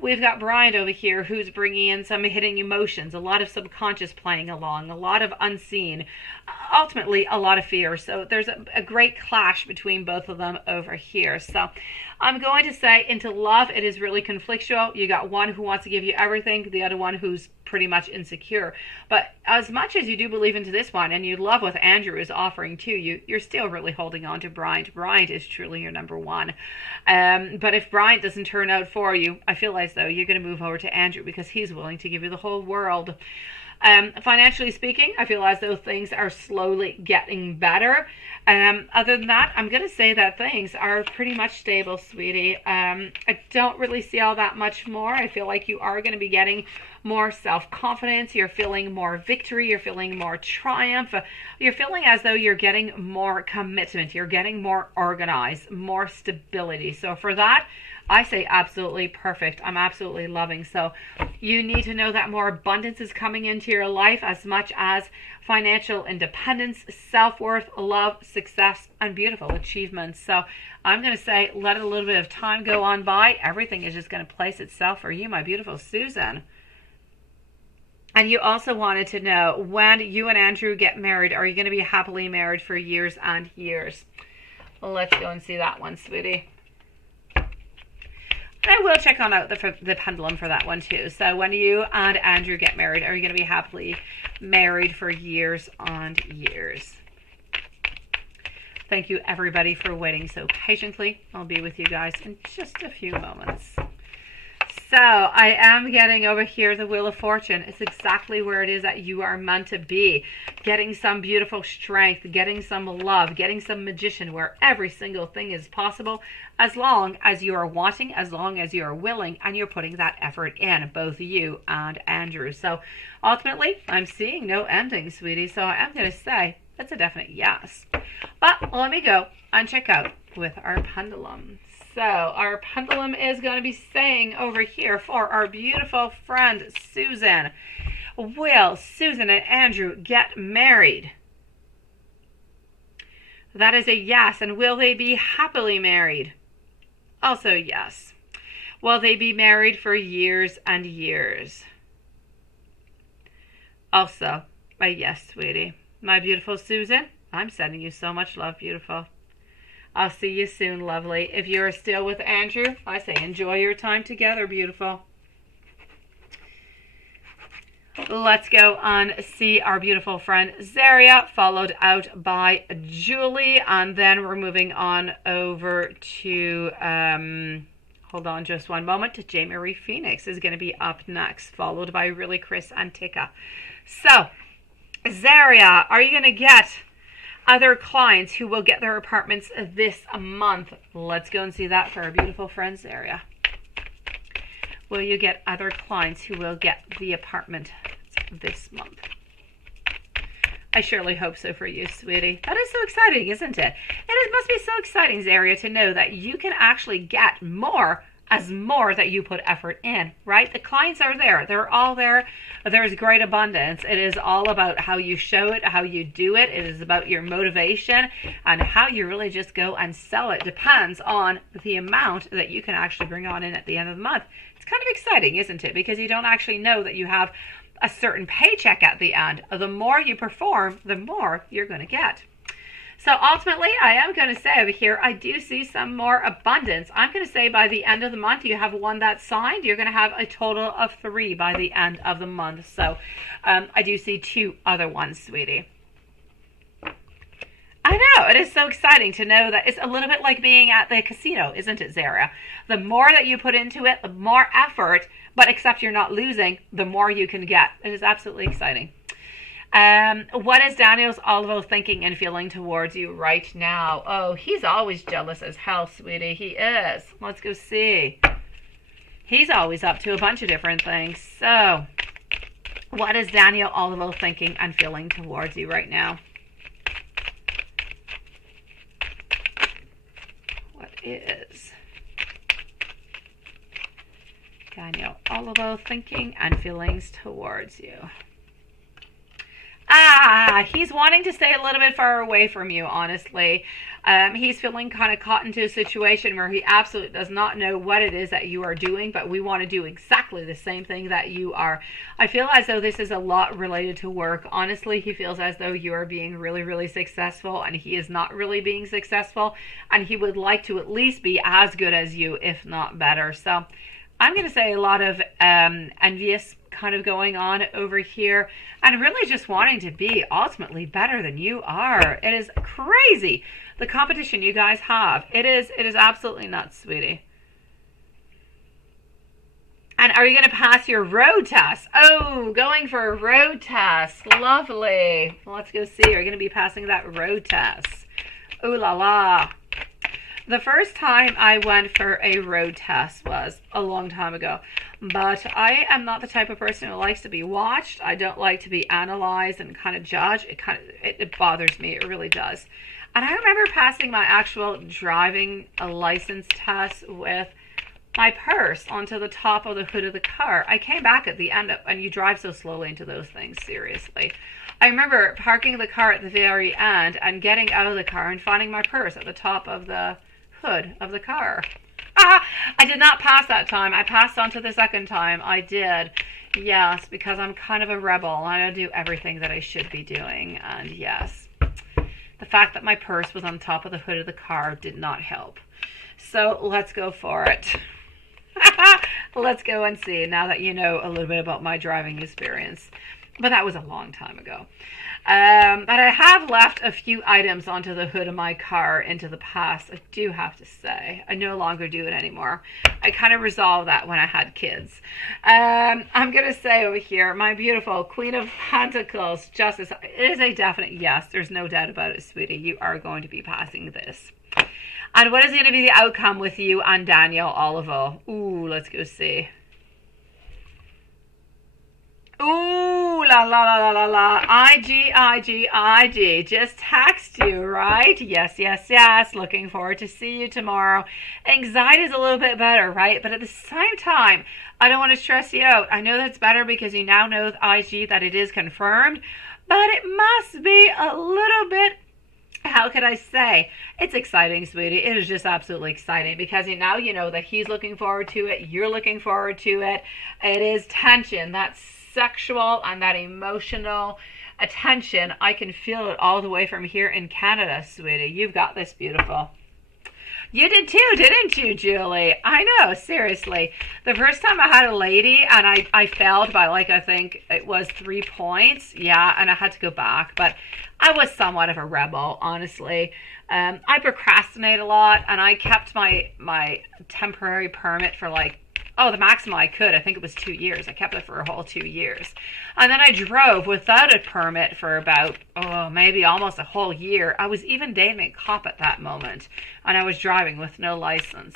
We've got Brian over here who's bringing in some hidden emotions, a lot of subconscious playing along, a lot of unseen, ultimately a lot of fear. So there's a great clash between both of them over here. So I'm going to say into love, it is really conflictual. You got one who wants to give you everything, the other one who's pretty much insecure. But as much as you do believe into this one and you love what Andrew is offering to you, you're still really holding on to Bryant. Bryant is truly your number one. But if Bryant doesn't turn out for you, I feel as though you're going to move over to Andrew because he's willing to give you the whole world. Financially speaking, I feel as though things are slowly getting better. Other than that, I'm going to say that things are pretty much stable, sweetie. I don't really see all that much more. I feel like you are going to be getting more self-confidence. You're feeling more victory. You're feeling more triumph. You're feeling as though you're getting more commitment. You're getting more organized, more stability. So for that, I say absolutely perfect. I'm absolutely loving. So you need to know that more abundance is coming into your life as much as financial independence, self-worth, love, success, and beautiful achievements. So I'm going to say let a little bit of time go on by. Everything is just going to place itself for you, my beautiful Susan. And you also wanted to know, when you and Andrew get married, are you going to be happily married for years and years? Well, let's go and see that one, sweetie. I will check on out the pendulum for that one too. So when you and Andrew get married, are you going to be happily married for years and years? Thank you everybody for waiting so patiently. I'll be with you guys in just a few moments. So I am getting over here the Wheel of Fortune. It's exactly where it is that you are meant to be. Getting some beautiful strength, getting some love, getting some magician where every single thing is possible as long as you are wanting, as long as you are willing, and you're putting that effort in, both you and Andrew. So ultimately, I'm seeing no ending, sweetie. So I am going to say that's a definite yes. But let me go and check out with our pendulum. So our pendulum is going to be saying over here for our beautiful friend Susan, will Susan and Andrew get married? That is a yes. And will they be happily married? Also yes. Will they be married for years and years? Also a yes, sweetie. My beautiful Susan, I'm sending you so much love, beautiful. I'll see you soon, lovely. If you're still with Andrew, I say enjoy your time together, beautiful. Let's go and see our beautiful friend Zaria, followed out by Julie, and then we're moving on over to, hold on just one moment, Jaymarie Phoenix is going to be up next, followed by Really Chris and Tika. So, Zaria, are you going to get other clients who will get their apartments this month? Let's go and see that for our beautiful friends area. Will you get other clients who will get the apartment this month? I surely hope so for you, sweetie. That is so exciting, isn't it? It must be so exciting, Zaria, to know that you can actually get more as more that you put effort in, right? The clients are there. They're all there. There's great abundance. It is all about how you show it, how you do it. It is about your motivation and how you really just go and sell it. Depends on the amount that you can actually bring on in at the end of the month. It's kind of exciting, isn't it? Because you don't actually know that you have a certain paycheck at the end. The more you perform, the more you're going to get. So ultimately, I am going to say over here, I do see some more abundance. I'm going to say by the end of the month, you have one that's signed. You're going to have a total of 3 by the end of the month. So I do see 2 other ones, sweetie. I know, it is so exciting to know that it's a little bit like being at the casino, isn't it, Zaria? The more that you put into it, the more effort, but except you're not losing, the more you can get. It is absolutely exciting. What is Daniel's Olivo thinking and feeling towards you right now? Oh, he's always jealous as hell, sweetie. He is. Let's go see. He's always up to a bunch of different things. So, what is Daniel Olivo thinking and feeling towards you right now? What is Daniel Olivo thinking and feelings towards you? He's wanting to stay a little bit far away from you, honestly. He's feeling kind of caught into a situation where he absolutely does not know what it is that you are doing, but we want to do exactly the same thing that you are. I feel as though this is a lot related to work. Honestly, he feels as though you are being really, really successful, and he is not really being successful, and he would like to at least be as good as you, if not better. So I'm going to say a lot of envious kind of going on over here, and really just wanting to be ultimately better than you are. It is crazy, the competition you guys have. It is absolutely nuts, sweetie. And are you going to pass your road test? Oh, going for a road test. Lovely. Let's go see. Are you going to be passing that road test? Ooh la la. The first time I went for a road test was a long time ago, but I am not the type of person who likes to be watched. I don't like to be analyzed and kind of judged. It bothers me. It really does. And I remember passing my actual driving license test with my purse onto the top of the hood of the car. I came back at the end, and you drive so slowly into those things, seriously. I remember parking the car at the very end and getting out of the car and finding my purse at the top of the hood of the car. I did not pass that time. I passed on to the second time. I did. Yes, because I'm kind of a rebel. I don't do everything that I should be doing. And yes, the fact that my purse was on top of the hood of the car did not help. So let's go for it. Let's go and see, now that you know a little bit about my driving experience. But that was a long time ago. But I have left a few items onto the hood of my car into the past. I do have to say, I no longer do it anymore. I kind of resolved that when I had kids. I'm going to say over here, my beautiful Queen of Pentacles, Justice. It is a definite yes. There's no doubt about it, sweetie. You are going to be passing this. And what is going to be the outcome with you and Daniel Oliver? Ooh, let's go see. Ooh, la la la la la la. IG. Just text you, right? Yes. Looking forward to see you tomorrow. Anxiety is a little bit better, right? But at the same time, I don't want to stress you out. I know that's better because you now know with IG that it is confirmed. But it must be a little bit, how could I say? It's exciting, sweetie. It is just absolutely exciting because now you know that he's looking forward to it. You're looking forward to it. It is tension. That's sexual and that emotional attention. I can feel it all the way from here in Canada, sweetie. You've got this, beautiful. You did too, didn't you, Julie? I know, seriously. The first time I had a lady and I failed by I think it was 3 points. Yeah, and I had to go back. But I was somewhat of a rebel, honestly. I procrastinate a lot, and I kept my temporary permit for the maximum I could. I think it was 2 years. I kept it for a whole 2 years. And then I drove without a permit for about, maybe almost a whole year. I was even dating a cop at that moment. And I was driving with no license.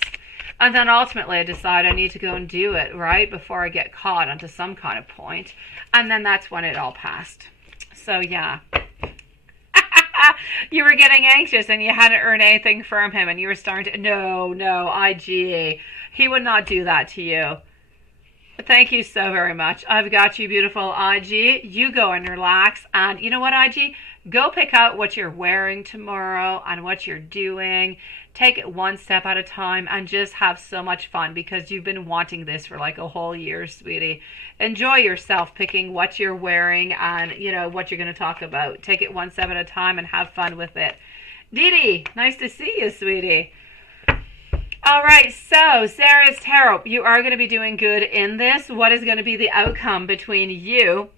And then ultimately I decided I need to go and do it, right, before I get caught onto some kind of point. And then that's when it all passed. So, yeah. You were getting anxious and you hadn't earned anything from him and you were starting to... No, IG. He would not do that to you. But thank you so very much. I've got you, beautiful IG. You go and relax. And you know what, IG? Go pick out what you're wearing tomorrow and what you're doing. Take it one step at a time and just have so much fun because you've been wanting this for a whole year, sweetie. Enjoy yourself picking what you're wearing and, what you're going to talk about. Take it one step at a time and have fun with it. Dee, nice to see you, sweetie. All right, so Zaria's Tarot, you are going to be doing good in this. What is going to be the outcome between you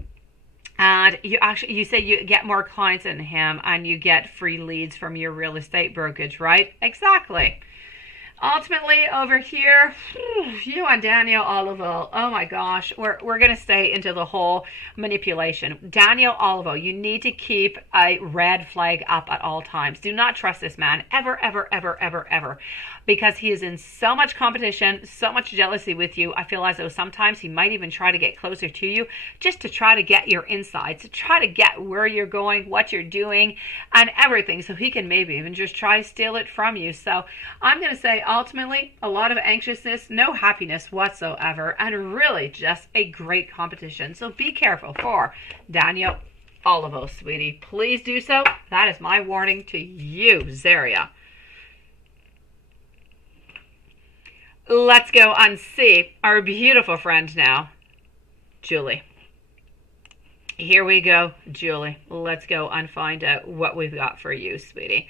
and you say you get more clients than him and you get free leads from your real estate brokerage, right? Exactly. Ultimately, over here, you and Daniel Oliver, oh my gosh, we're going to stay into the whole manipulation. Daniel Oliver, you need to keep a red flag up at all times. Do not trust this man ever, because he is in so much competition, so much jealousy with you. I feel as though sometimes he might even try to get closer to you just to try to get your insides, to try to get where you're going, what you're doing, and everything, so he can maybe even just try to steal it from you. So I'm going to say, ultimately, a lot of anxiousness, no happiness whatsoever, and really just a great competition. So be careful for Daniel all of us, sweetie. Please do so. That is my warning to you, Zaria. Let's go and see our beautiful friend now, Julie. Here we go, Julie. Let's go and find out what we've got for you, sweetie.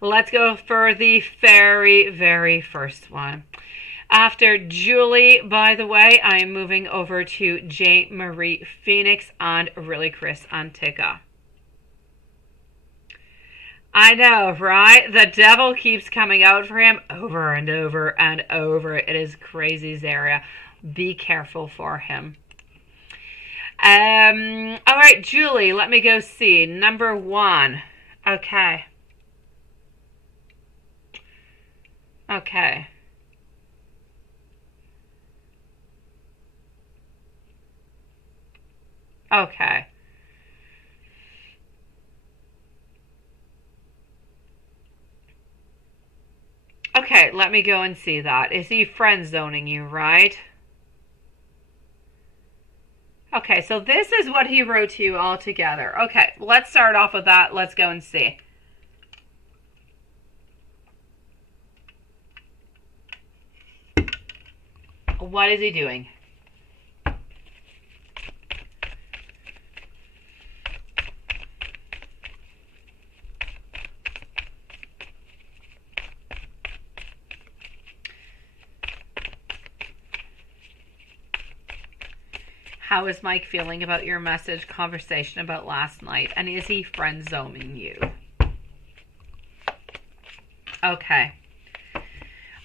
Let's go for the very, very first one. After Julie, by the way, I am moving over to Jaymarie Phoenix and really Chris Antica. I know, right? The devil keeps coming out for him over and over and over. It is crazy, Zaria. Be careful for him. All right, Julie, let me go see. Number 1. Okay. Okay. Okay. Okay, let me go and see that. Is he friend zoning you, right? Okay, so this is what he wrote to you all together. Okay, let's start off with that. Let's go and see. What is he doing? How is Mike feeling about your message conversation about last night? And is he friend zoning you? Okay.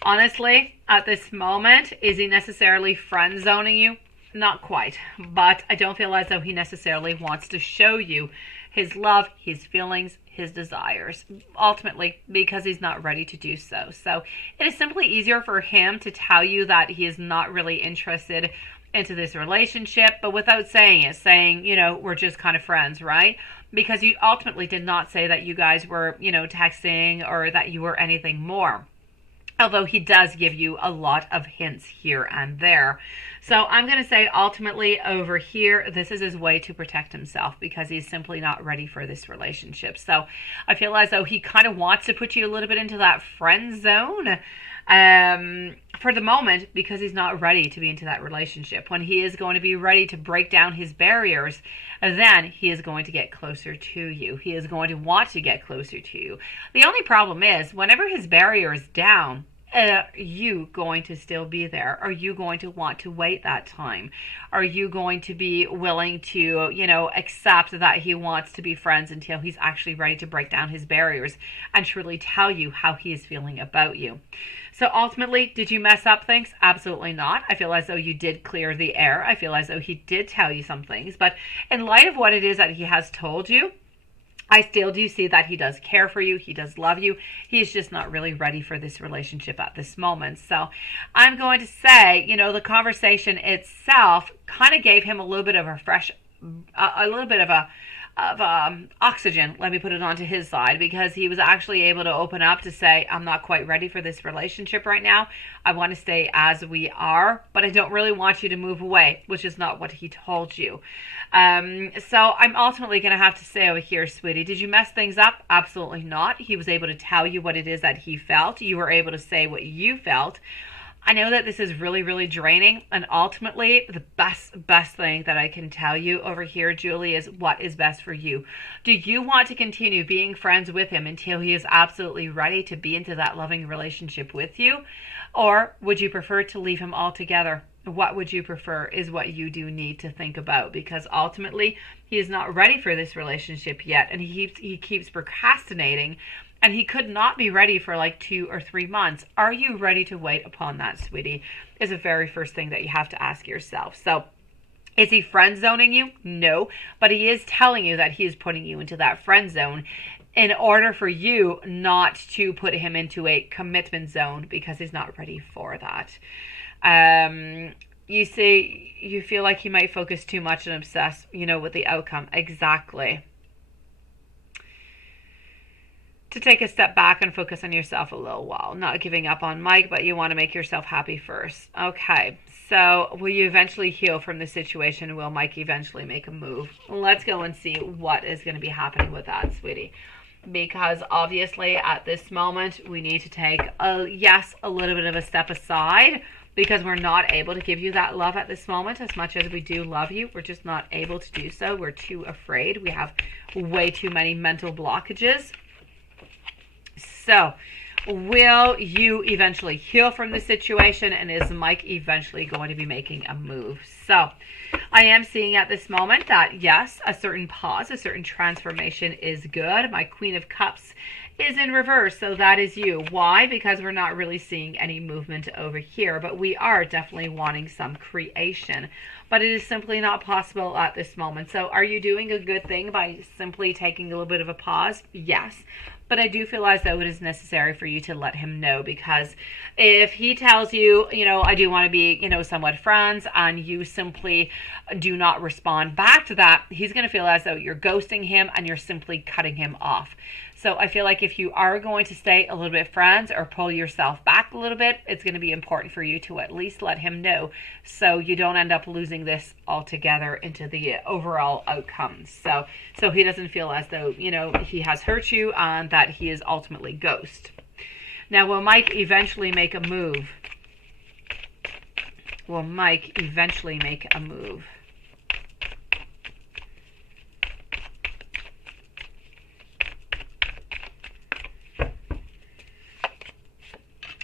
Honestly, at this moment, is he necessarily friend zoning you? Not quite. But I don't feel as though he necessarily wants to show you his love, his feelings, his desires, ultimately because he's not ready to do so. So it is simply easier for him to tell you that he is not really interested into this relationship, but without saying it, saying, you know, we're just kind of friends, right? Because you ultimately did not say that you guys were, you know, texting or that you were anything more. Although he does give you a lot of hints here and there. So I'm going to say ultimately over here, this is his way to protect himself because he's simply not ready for this relationship. So I feel as though he kind of wants to put you a little bit into that friend zone for the moment because he's not ready to be into that relationship. When he is going to be ready to break down his barriers, then he is going to get closer to you. He is going to want to get closer to you. The only problem is whenever his barrier is down, are you going to still be there? Are you going to want to wait that time? Are you going to be willing to, you know, accept that he wants to be friends until he's actually ready to break down his barriers and truly tell you how he is feeling about you? So ultimately, did you mess up things? Absolutely not. I feel as though you did clear the air. I feel as though he did tell you some things. But in light of what it is that he has told you, I still do see that he does care for you. He does love you. He's just not really ready for this relationship at this moment. So I'm going to say, you know, the conversation itself kind of gave him a little bit of oxygen, let me put it onto his side, because he was actually able to open up to say, I'm not quite ready for this relationship right now. I want to stay as we are, but I don't really want you to move away, which is not what he told you. So I'm ultimately going to have to say over here, sweetie, did you mess things up? Absolutely not. He was able to tell you what it is that he felt. You were able to say what you felt. I know that this is really, really draining, and ultimately the best thing that I can tell you over here, Julie, is what is best for you. Do you want to continue being friends with him until he is absolutely ready to be into that loving relationship with you? Or would you prefer to leave him altogether? What would you prefer is what you do need to think about, because ultimately he is not ready for this relationship yet, and he keeps procrastinating. And he could not be ready for like 2 or 3 months. Are you ready to wait upon that, sweetie? Is the very first thing that you have to ask yourself. So is he friend zoning you? No. But he is telling you that he is putting you into that friend zone in order for you not to put him into a commitment zone, because he's not ready for that. You see, you feel like he might focus too much and obsess, you know, with the outcome. Exactly. To take a step back and focus on yourself a little while. Not giving up on Mike, but you want to make yourself happy first. Okay, So will you eventually heal from the situation? Will Mike eventually make a move? Let's go and see what is going to be happening with that, sweetie. Because obviously at this moment we need to take a little bit of a step aside, because we're not able to give you that love at this moment. As much as we do love you, we're just not able to do so. We're too afraid. We have way too many mental blockages. So will you eventually heal from the situation, and is Mike eventually going to be making a move? So I am seeing at this moment that yes, a certain pause, a certain transformation is good. My Queen of Cups is in reverse, so that is you. Why? Because we're not really seeing any movement over here, but we are definitely wanting some creation, but it is simply not possible at this moment. So are you doing a good thing by simply taking a little bit of a pause? Yes. But I do feel as though it is necessary for you to let him know, because if he tells you, I do want to be, somewhat friends, and you simply do not respond back to that, he's going to feel as though you're ghosting him and you're simply cutting him off. So I feel like if you are going to stay a little bit friends or pull yourself back a little bit, it's going to be important for you to at least let him know, so you don't end up losing this altogether into the overall outcome. So he doesn't feel as though, he has hurt you and that he is ultimately ghost. Now, will Mike eventually make a move? Will Mike eventually make a move?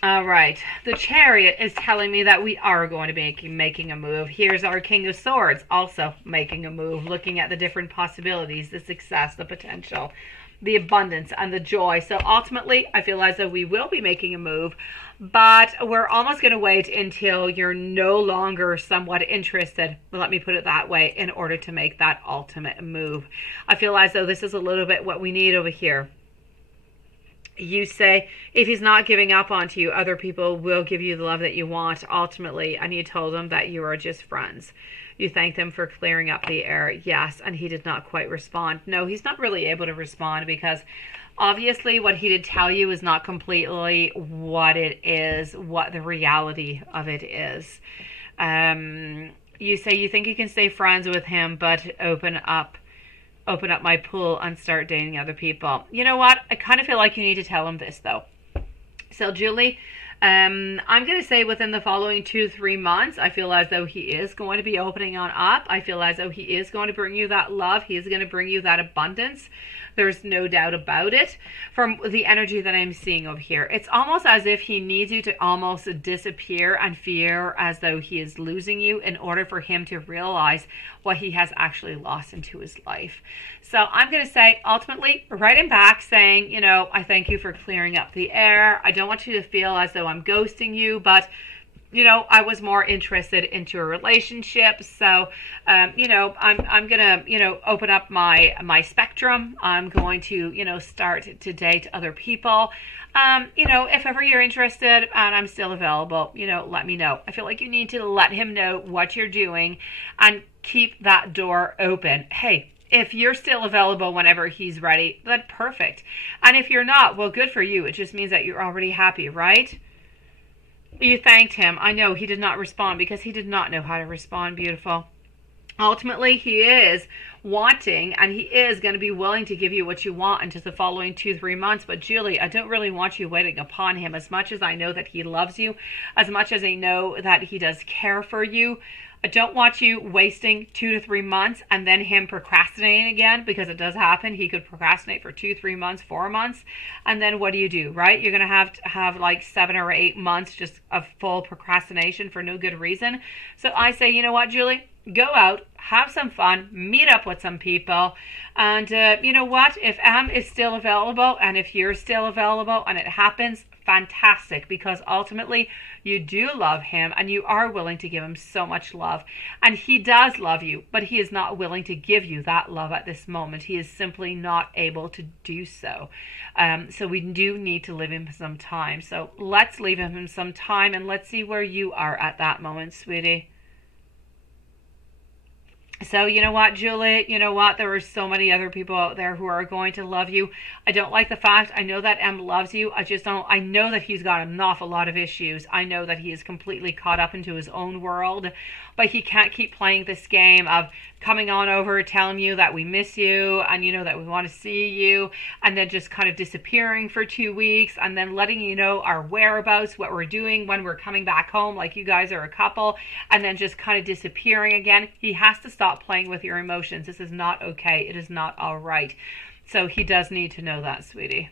All right, the Chariot is telling me that we are going to be making a move. Here's our King of Swords also making a move, looking at the different possibilities, the success, the potential, the abundance, and the joy. So ultimately, I feel as though we will be making a move, but we're almost going to wait until you're no longer somewhat interested, let me put it that way, in order to make that ultimate move. I feel as though this is a little bit what we need over here. You say, if he's not giving up onto you, other people will give you the love that you want ultimately, and you told them that you are just friends. You thank them for clearing up the air. Yes, and he did not quite respond. No, he's not really able to respond, because obviously what he did tell you is not completely what it is, what the reality of it is. You say you think you can stay friends with him, but open up my pool and start dating other people. You know what? I kind of feel like you need to tell him this, though. So, Julie, I'm going to say within the following 2-3 months, I feel as though he is going to be opening on up. I feel as though he is going to bring you that love. He is going to bring you that abundance. There's no doubt about it from the energy that I'm seeing over here. It's almost as if he needs you to almost disappear and fear as though he is losing you in order for him to realize what he has actually lost into his life. So I'm going to say, ultimately, write him back saying, I thank you for clearing up the air. I don't want you to feel as though I'm ghosting you, but I was more interested into a relationship. So, I'm going to, open up my spectrum. I'm going to, start to date other people. If ever you're interested and I'm still available, let me know. I feel like you need to let him know what you're doing and keep that door open. Hey, if you're still available whenever he's ready, then perfect. And if you're not, well, good for you. It just means that you're already happy, right? You thanked him. I know he did not respond because he did not know how to respond, beautiful. Ultimately, he is wanting, and he is going to be willing to give you what you want into the following 2-3 months. But Julie, I don't really want you waiting upon him. As much as I know that he loves you, as much as I know that he does care for you, I don't want you wasting 2 to 3 months and then him procrastinating again, because it does happen. He could procrastinate for 2-3 months, 4 months. And then what do, right? You're going to have like 7 or 8 months just of full procrastination for no good reason. So I say, you know what, Julie? Go out, have some fun, meet up with some people. And you know what? If Am is still available and if you're still available and it happens, fantastic, because ultimately you do love him and you are willing to give him so much love, and he does love you, but he is not willing to give you that love at this moment. He is simply not able to do so. So we do need to leave him some time. So let's leave him some time and let's see where you are at that moment, sweetie. So you know what, Julie, you know what, there are so many other people out there who are going to love you. I don't like the fact, I know that M loves you, I just don't, I know that he's got an awful lot of issues. I know that he is completely caught up into his own world, but he can't keep playing this game of coming on over, telling you that we miss you and you know that we want to see you, and then just kind of disappearing for 2 weeks, and then letting you know our whereabouts, what we're doing when we're coming back home, like you guys are a couple, and then just kind of disappearing again. He has to stop playing with your emotions. This is not okay. It is not all right. So he does need to know that, sweetie.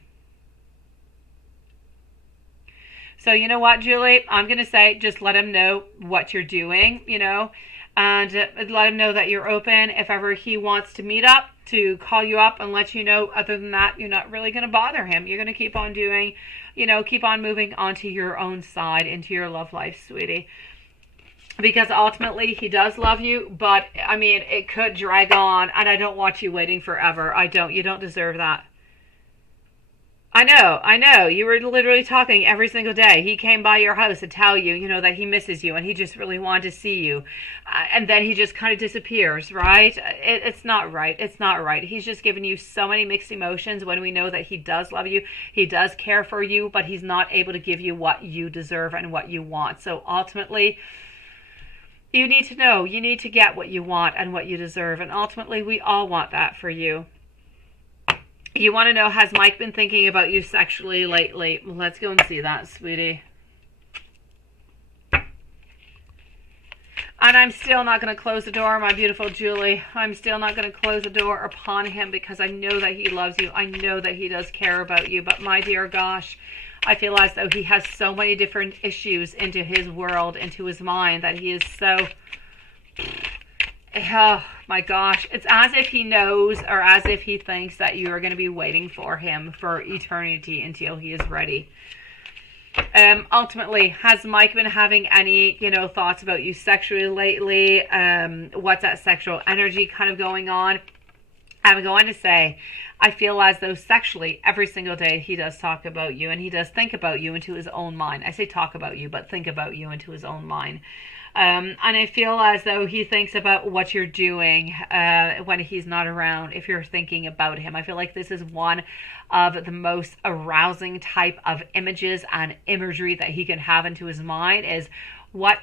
So you know what, Julie, I'm going to say just let him know what you're doing, you know, and let him know that you're open. If ever he wants to meet up, to call you up and let you know. Other than that, you're not really going to bother him. You're going to keep on doing, you know, keep on moving onto your own side, into your love life, sweetie. Because ultimately he does love you, but I mean, it could drag on, and I don't want you waiting forever. I don't. You don't deserve that. I know. You were literally talking every single day. He came by your house to tell you, you know, that he misses you and he just really wanted to see you. And then he just kind of disappears, right? It's not right. It's not right. He's just giving you so many mixed emotions when we know that he does love you. He does care for you, but he's not able to give you what you deserve and what you want. So ultimately, you need to know, you need to get what you want and what you deserve. And ultimately, we all want that for you. You want to know, has Mike been thinking about you sexually lately? Let's go and see that, sweetie. And I'm still not going to close the door, my beautiful Julie. I'm still not going to close the door upon him because I know that he loves you. I know that he does care about you. But my dear gosh, I feel as though he has so many different issues into his world, into his mind, that he is so... Oh my gosh, it's as if he knows, or as if he thinks that you are going to be waiting for him for eternity until he is ready. Ultimately, has Mike been having any, you know, thoughts about you sexually lately? What's that sexual energy kind of going on? I'm going to say, I feel as though sexually, every single day, he does talk about you, and he does think about you into his own mind. I say talk about you, but think about you into his own mind. And I feel as though he thinks about what you're doing when he's not around, if you're thinking about him. I feel like this is one of the most arousing type of images and imagery that he can have into his mind is, what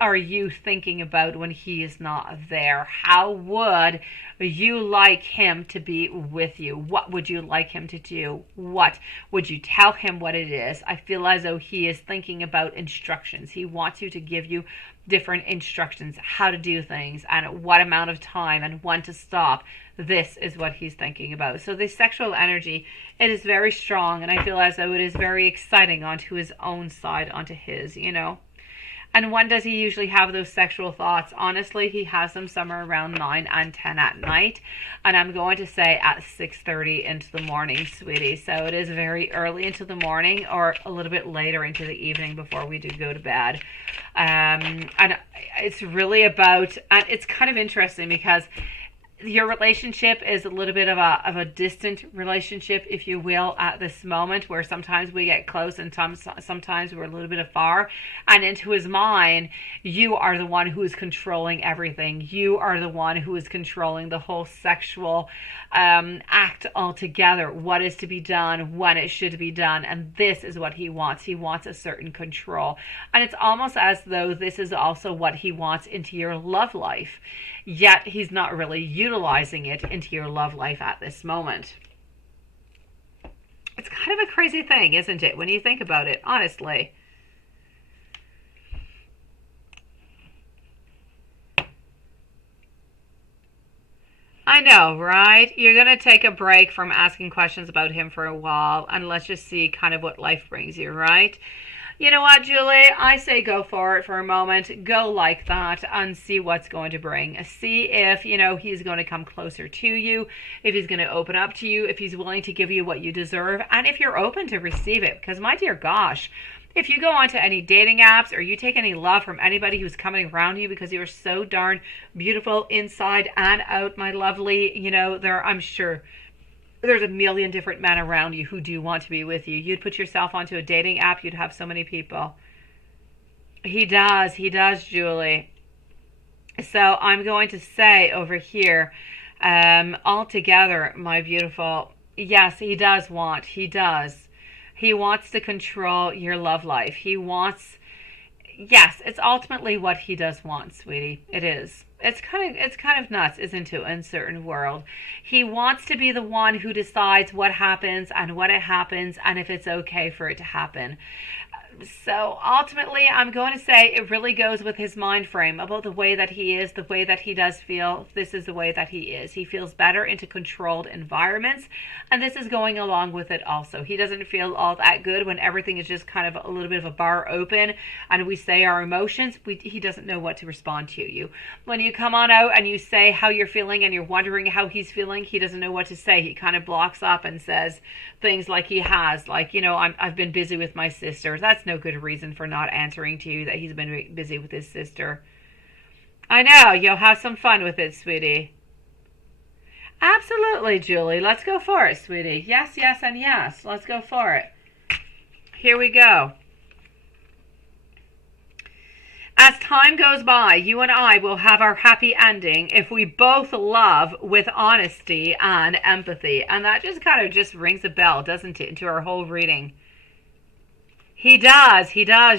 are you thinking about when he is not there? How would you like him to be with you? What would you like him to do? What would you tell him what it is? I feel as though he is thinking about instructions. He wants you to give you different instructions, how to do things and what amount of time and when to stop. This is what he's thinking about. So the sexual energy, it is very strong, and I feel as though it is very exciting onto his own side, onto his, you know. And when does he usually have those sexual thoughts? Honestly, he has them somewhere around 9 and 10 at night. And I'm going to say at 6:30 into the morning, sweetie. So it is very early into the morning, or a little bit later into the evening before we do go to bed. And it's really about, and it's kind of interesting because your relationship is a little bit of a distant relationship, if you will, at this moment, where sometimes we get close and sometimes we're a little bit afar. And into his mind, you are the one who is controlling everything. You are the one who is controlling the whole sexual act altogether. What is to be done, when it should be done. And this is what he wants. He wants a certain control. And it's almost as though this is also what he wants into your love life. Yet he's not really utilizing it into your love life at this moment. It's kind of a crazy thing, isn't it, when you think about it, honestly. I know, right? You're going to take a break from asking questions about him for a while, and let's just see kind of what life brings you, right? You know what, Julie? I say go for it for a moment. Go like that and see what's going to bring. See if, you know, he's going to come closer to you, if he's going to open up to you, if he's willing to give you what you deserve, and if you're open to receive it. Because, my dear gosh, if you go onto any dating apps or you take any love from anybody who's coming around you because you're so darn beautiful inside and out, my lovely, you know, I'm sure there's a million different men around you who do want to be with you. You'd put yourself onto a dating app, you'd have so many people. He does, Julie. So I'm going to say over here, altogether, my beautiful, yes, he does want, he does. He wants to control your love life. He wants, yes, it's ultimately what he does want, sweetie. It is. It's kind of nuts, isn't it, in a certain world. He wants to be the one who decides what happens and when it happens and if it's okay for it to happen. So ultimately, I'm going to say it really goes with his mind frame about the way that he is, the way that he does feel. This is the way that he is. He feels better into controlled environments, and this is going along with it also. He doesn't feel all that good when everything is just kind of a little bit of a bar open and we say our emotions. He doesn't know what to respond to you. When you come on out and you say how you're feeling and you're wondering how he's feeling, he doesn't know what to say. He kind of blocks up and says things like he has, like, I've been busy with my sister. That's no good reason for not answering to you, that he's been busy with his sister. I know, you'll have some fun with it, sweetie. Absolutely, Julie. Let's go for it, sweetie. Yes, yes, and yes. Let's go for it. Here we go. As time goes by, you and I will have our happy ending if we both love with honesty and empathy. And that just kind of just rings a bell, doesn't it, into our whole reading. He does,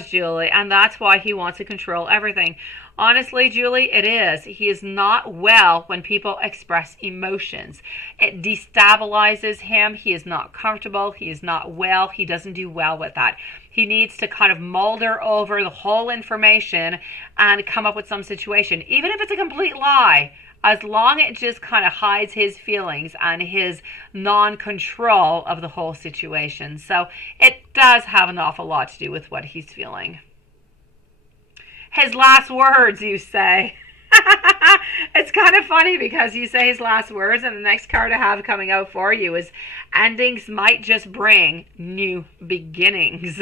Julie, and that's why he wants to control everything. Honestly, Julie, it is. He is not well when people express emotions. It destabilizes him. He is not comfortable. He is not well. He doesn't do well with that. He needs to kind of molder over the whole information and come up with some situation, even if it's a complete lie. As long as it just kind of hides his feelings and his non-control of the whole situation. So it does have an awful lot to do with what he's feeling. His last words, you say. It's kind of funny because you say his last words and the next card I have coming out for you is endings might just bring new beginnings.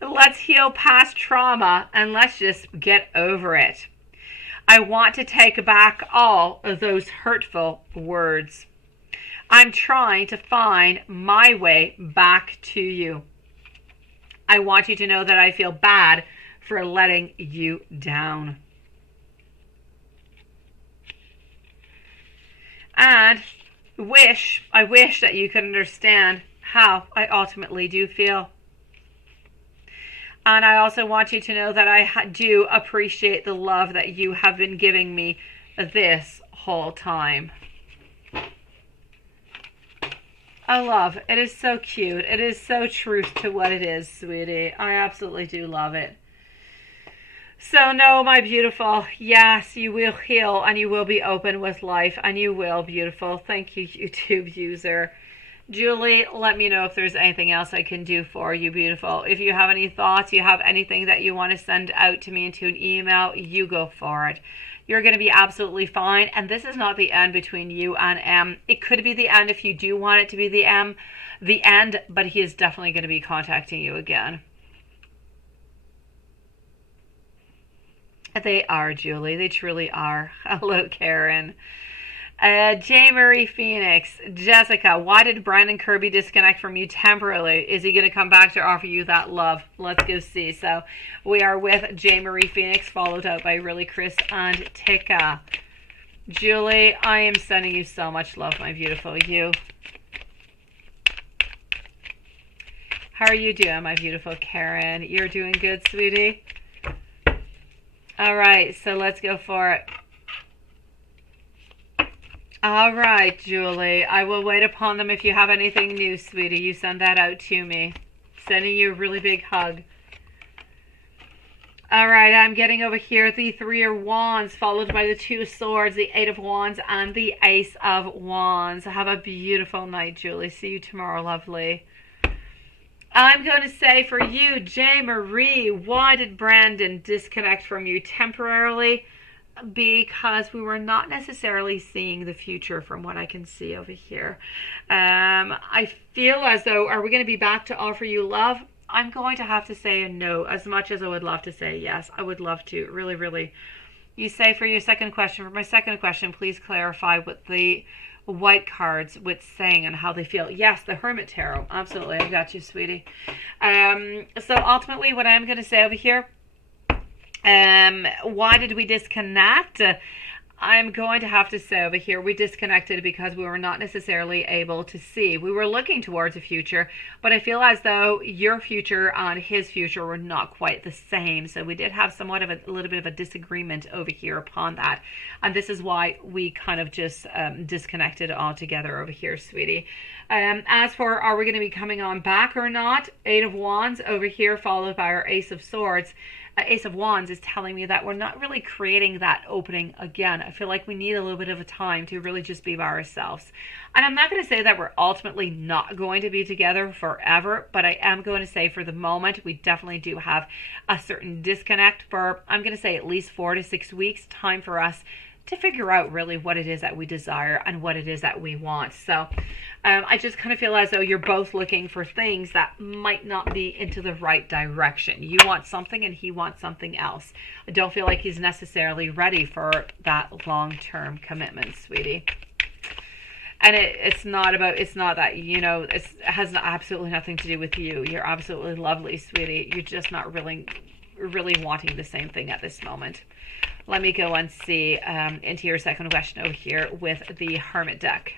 Let's heal past trauma and let's just get over it. I want to take back all of those hurtful words. I'm trying to find my way back to you. I want you to know that I feel bad for letting you down. And I wish that you could understand how I ultimately do feel. And I also want you to know that I do appreciate the love that you have been giving me this whole time. I love it. It is so cute. It is so truth to what it is, sweetie. I absolutely do love it. So no, my beautiful, yes, you will heal and you will be open with life and you will, beautiful. Thank you, YouTube user. Julie, let me know if there's anything else I can do for you, beautiful. If you have any thoughts, you have anything that you want to send out to me into an email, you go for it. You're going to be absolutely fine. And this is not the end between you and M. It could be the end if you do want it to be the end, but he is definitely going to be contacting you again. They are, Julie. They truly are. Hello, Karen. Jaymarie Phoenix. Jessica, why did Brandon Kirby disconnect from you temporarily? Is he going to come back to offer you that love? Let's go see. So we are with Jaymarie Phoenix, followed out by Really Chris and Tika. Julie, I am sending you so much love, my beautiful. You. How are you doing, my beautiful Karen? You're doing good, sweetie? All right, so let's go for it. All right, Julie. I will wait upon them. If you have anything new, sweetie, you send that out to me. Sending you a really big hug. All right, I'm getting over here the Three of Wands, followed by the Two of Swords, the Eight of Wands, and the Ace of Wands. Have a beautiful night, Julie. See you tomorrow, lovely. I'm going to say for you, Jaymarie, why did Brandon disconnect from you temporarily? Because we were not necessarily seeing the future from what I can see over here. I feel as though, are we going to be back to offer you love? I'm going to have to say a no, as much as I would love to say yes. I would love to, really, really. You say for your second question, for my second question, please clarify what the white cards with saying and how they feel. Yes, the Hermit Tarot. Absolutely, I got you, sweetie. So ultimately, what I'm going to say over here, Why did we disconnect? I'm going to have to say over here, we disconnected because we were not necessarily able to see. We were looking towards a future, but I feel as though your future and his future were not quite the same. So we did have somewhat of a little bit of a disagreement over here upon that. And this is why we kind of just disconnected altogether over here, sweetie. As for are we going to be coming on back or not, Eight of Wands over here followed by our Ace of Swords. Ace of Wands is telling me that we're not really creating that opening again. I feel like we need a little bit of a time to really just be by ourselves. And I'm not going to say that we're ultimately not going to be together forever, but I am going to say for the moment, we definitely do have a certain disconnect for, I'm going to say at least 4 to 6 weeks, time for us to figure out really what it is that we desire and what it is that we want. So I just kind of feel as though you're both looking for things that might not be into the right direction. You want something and he wants something else. I don't feel like he's necessarily ready for that long-term commitment, sweetie. And it's not that, you know, it has absolutely nothing to do with you. You're absolutely lovely, sweetie. You're just not really wanting the same thing at this moment. Let me go and see into your second question over here with the Hermit deck.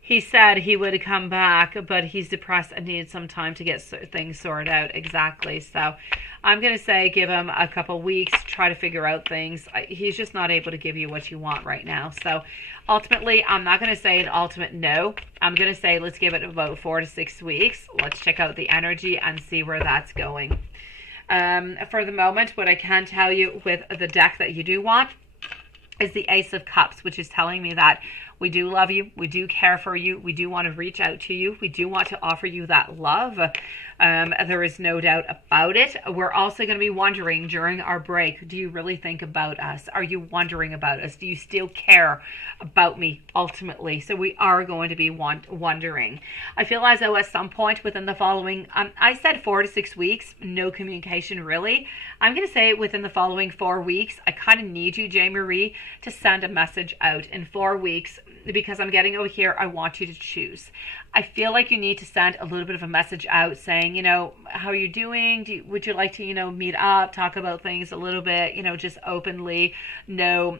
He said he would come back, but he's depressed and needs some time to get things sorted out. Exactly. So I'm going to say give him a couple weeks, try to figure out things. He's just not able to give you what you want right now. So ultimately, I'm not going to say an ultimate no. I'm going to say let's give it about 4 to 6 weeks. Let's check out the energy and see where that's going. For the moment, what I can tell you with the deck that you do want is the Ace of Cups, which is telling me that we do love you, we do care for you, we do want to reach out to you, we do want to offer you that love. There is no doubt about it. We're also going to be wondering during our break, do you really think about us? Are you wondering about us? Do you still care about me ultimately? So we are going to be wondering. I feel as though at some point within the following, I said 4 to 6 weeks, no communication really. I'm going to say within the following 4 weeks, I kind of need you, Jaymarie, to send a message out in 4 weeks, because I'm getting over here, I want you to choose. I feel like you need to send a little bit of a message out saying, you know, how are you doing? Would you like to, you know, meet up, talk about things a little bit, you know, just openly, no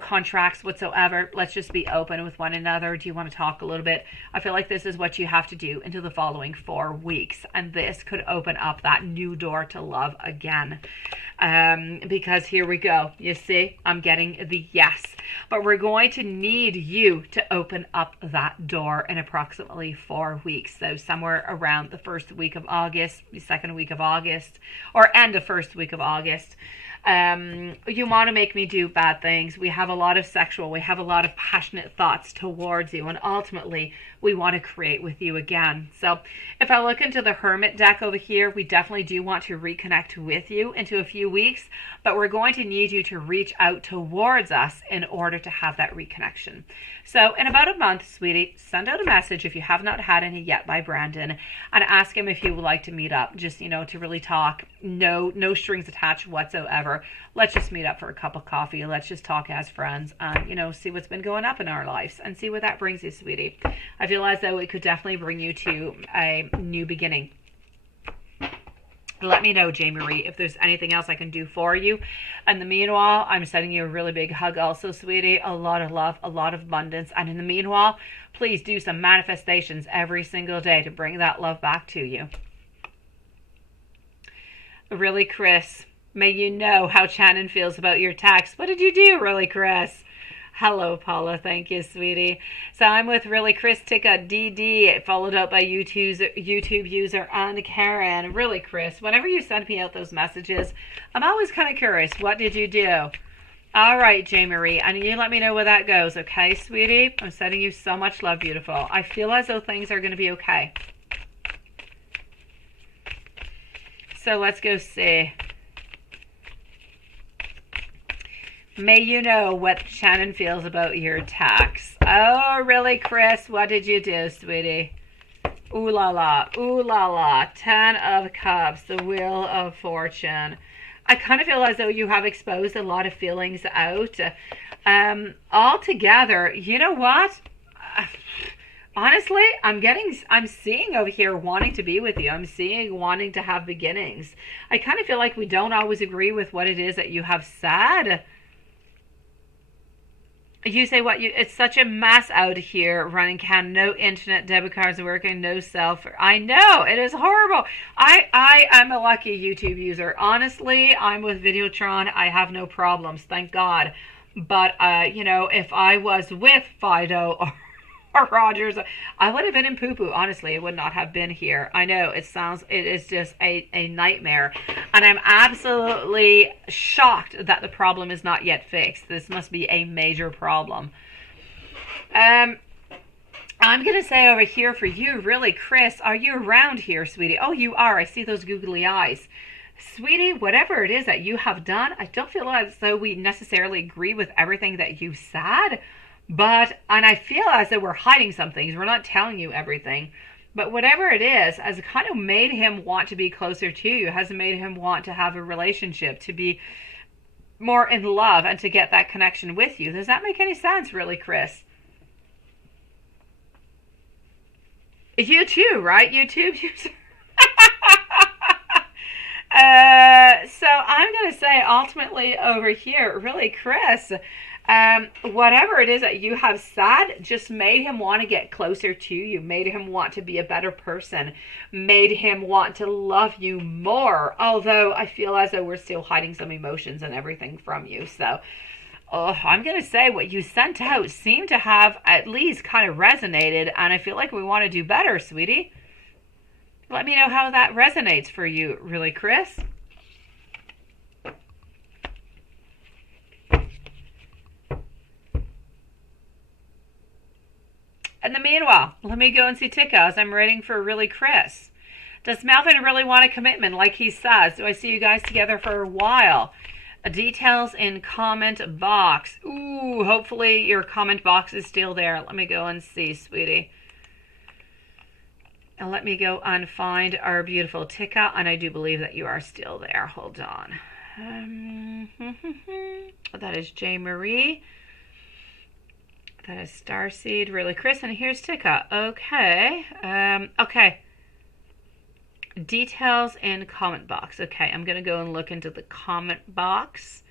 contracts whatsoever. Let's just be open with one another. Do you want to talk a little bit? I feel like this is what you have to do into the following 4 weeks. And this could open up that new door to love again. Because here we go. You see, I'm getting the yes. But we're going to need you to open up that door in approximately 4 weeks. So somewhere around the first week of August, the second week of August, or end of first week of August. You want to make me do bad things. We have a lot of we have a lot of passionate thoughts towards you, and ultimately we want to create with you again. So if I look into the Hermit deck over here, we definitely do want to reconnect with you into a few weeks, but we're going to need you to reach out towards us in order to have that reconnection. So in about a month, sweetie, send out a message if you have not had any yet by Brandon, and ask him if he would like to meet up, just, you know, to really talk. No strings attached whatsoever. Let's just meet up for a cup of coffee. Let's just talk as friends and, you know, see what's been going up in our lives and see where that brings you, sweetie. I feel as though it could definitely bring you to a new beginning. Let me know, Jaymarie, if there's anything else I can do for you. In the meanwhile, I'm sending you a really big hug also, sweetie. A lot of love, a lot of abundance. And in the meanwhile, please do some manifestations every single day to bring that love back to you. Really, Chris, may you know how Shannon feels about your text. What did you do, really, Chris? Hello, Paula. Thank you, sweetie. So I'm with Really Chris Tika DD, followed up by YouTube user and Karen. Really, Chris, whenever you send me out those messages, I'm always kind of curious. What did you do? All right, Jaymarie, and you let me know where that goes, okay, sweetie? I'm sending you so much love, beautiful. I feel as though things are going to be okay. So let's go see. May you know what Shannon feels about your text. Oh, really, Chris? What did you do, sweetie? Ooh la la, ooh la la. 10 of Cups, the Wheel of Fortune. I kind of feel as though you have exposed a lot of feelings out. Altogether, you know what? Honestly, I'm seeing over here wanting to be with you. I'm seeing wanting to have beginnings. I kind of feel like we don't always agree with what it is that you have said. You say what you, it's such a mess out here running can, no internet, debit cards working, no cell phone. I know, it is horrible. I'm a lucky YouTube user. Honestly, I'm with Videotron. I have no problems, thank God. But, you know, if I was with Fido or Rogers, I would have been in poo-poo. Honestly, it would not have been here. I know it is just a nightmare. And I'm absolutely shocked that the problem is not yet fixed. This must be a major problem. I'm going to say over here for you, really, Chris, are you around here, sweetie? Oh, you are. I see those googly eyes. Sweetie, whatever it is that you have done, I don't feel as though we necessarily agree with everything that you said. And I feel as though we're hiding some things. We're not telling you everything. But whatever it is, has kind of made him want to be closer to you, has made him want to have a relationship, to be more in love and to get that connection with you. Does that make any sense, really, Chris? You too, right? YouTube user. So I'm going to say ultimately over here, really, Chris, whatever it is that you have said just made him want to get closer to you, made him want to be a better person, made him want to love you more. Although I feel as though we're still hiding some emotions and everything from you. So I'm going to say what you sent out seemed to have at least kind of resonated. And I feel like we want to do better, sweetie. Let me know how that resonates for you, really, Chris. In the meanwhile, let me go and see Tika as I'm waiting for really Chris. Does Melvin really want a commitment like he says? Do I see you guys together for a while? Details in comment box. Ooh, hopefully your comment box is still there. Let me go and see, sweetie. And let me go and find our beautiful Tika, and I do believe that you are still there. Hold on. That is Jaymarie. That is Starseed, really, Chris, and here's Tika. Okay. Okay. Details in comment box. Okay, I'm going to go and look into the comment box.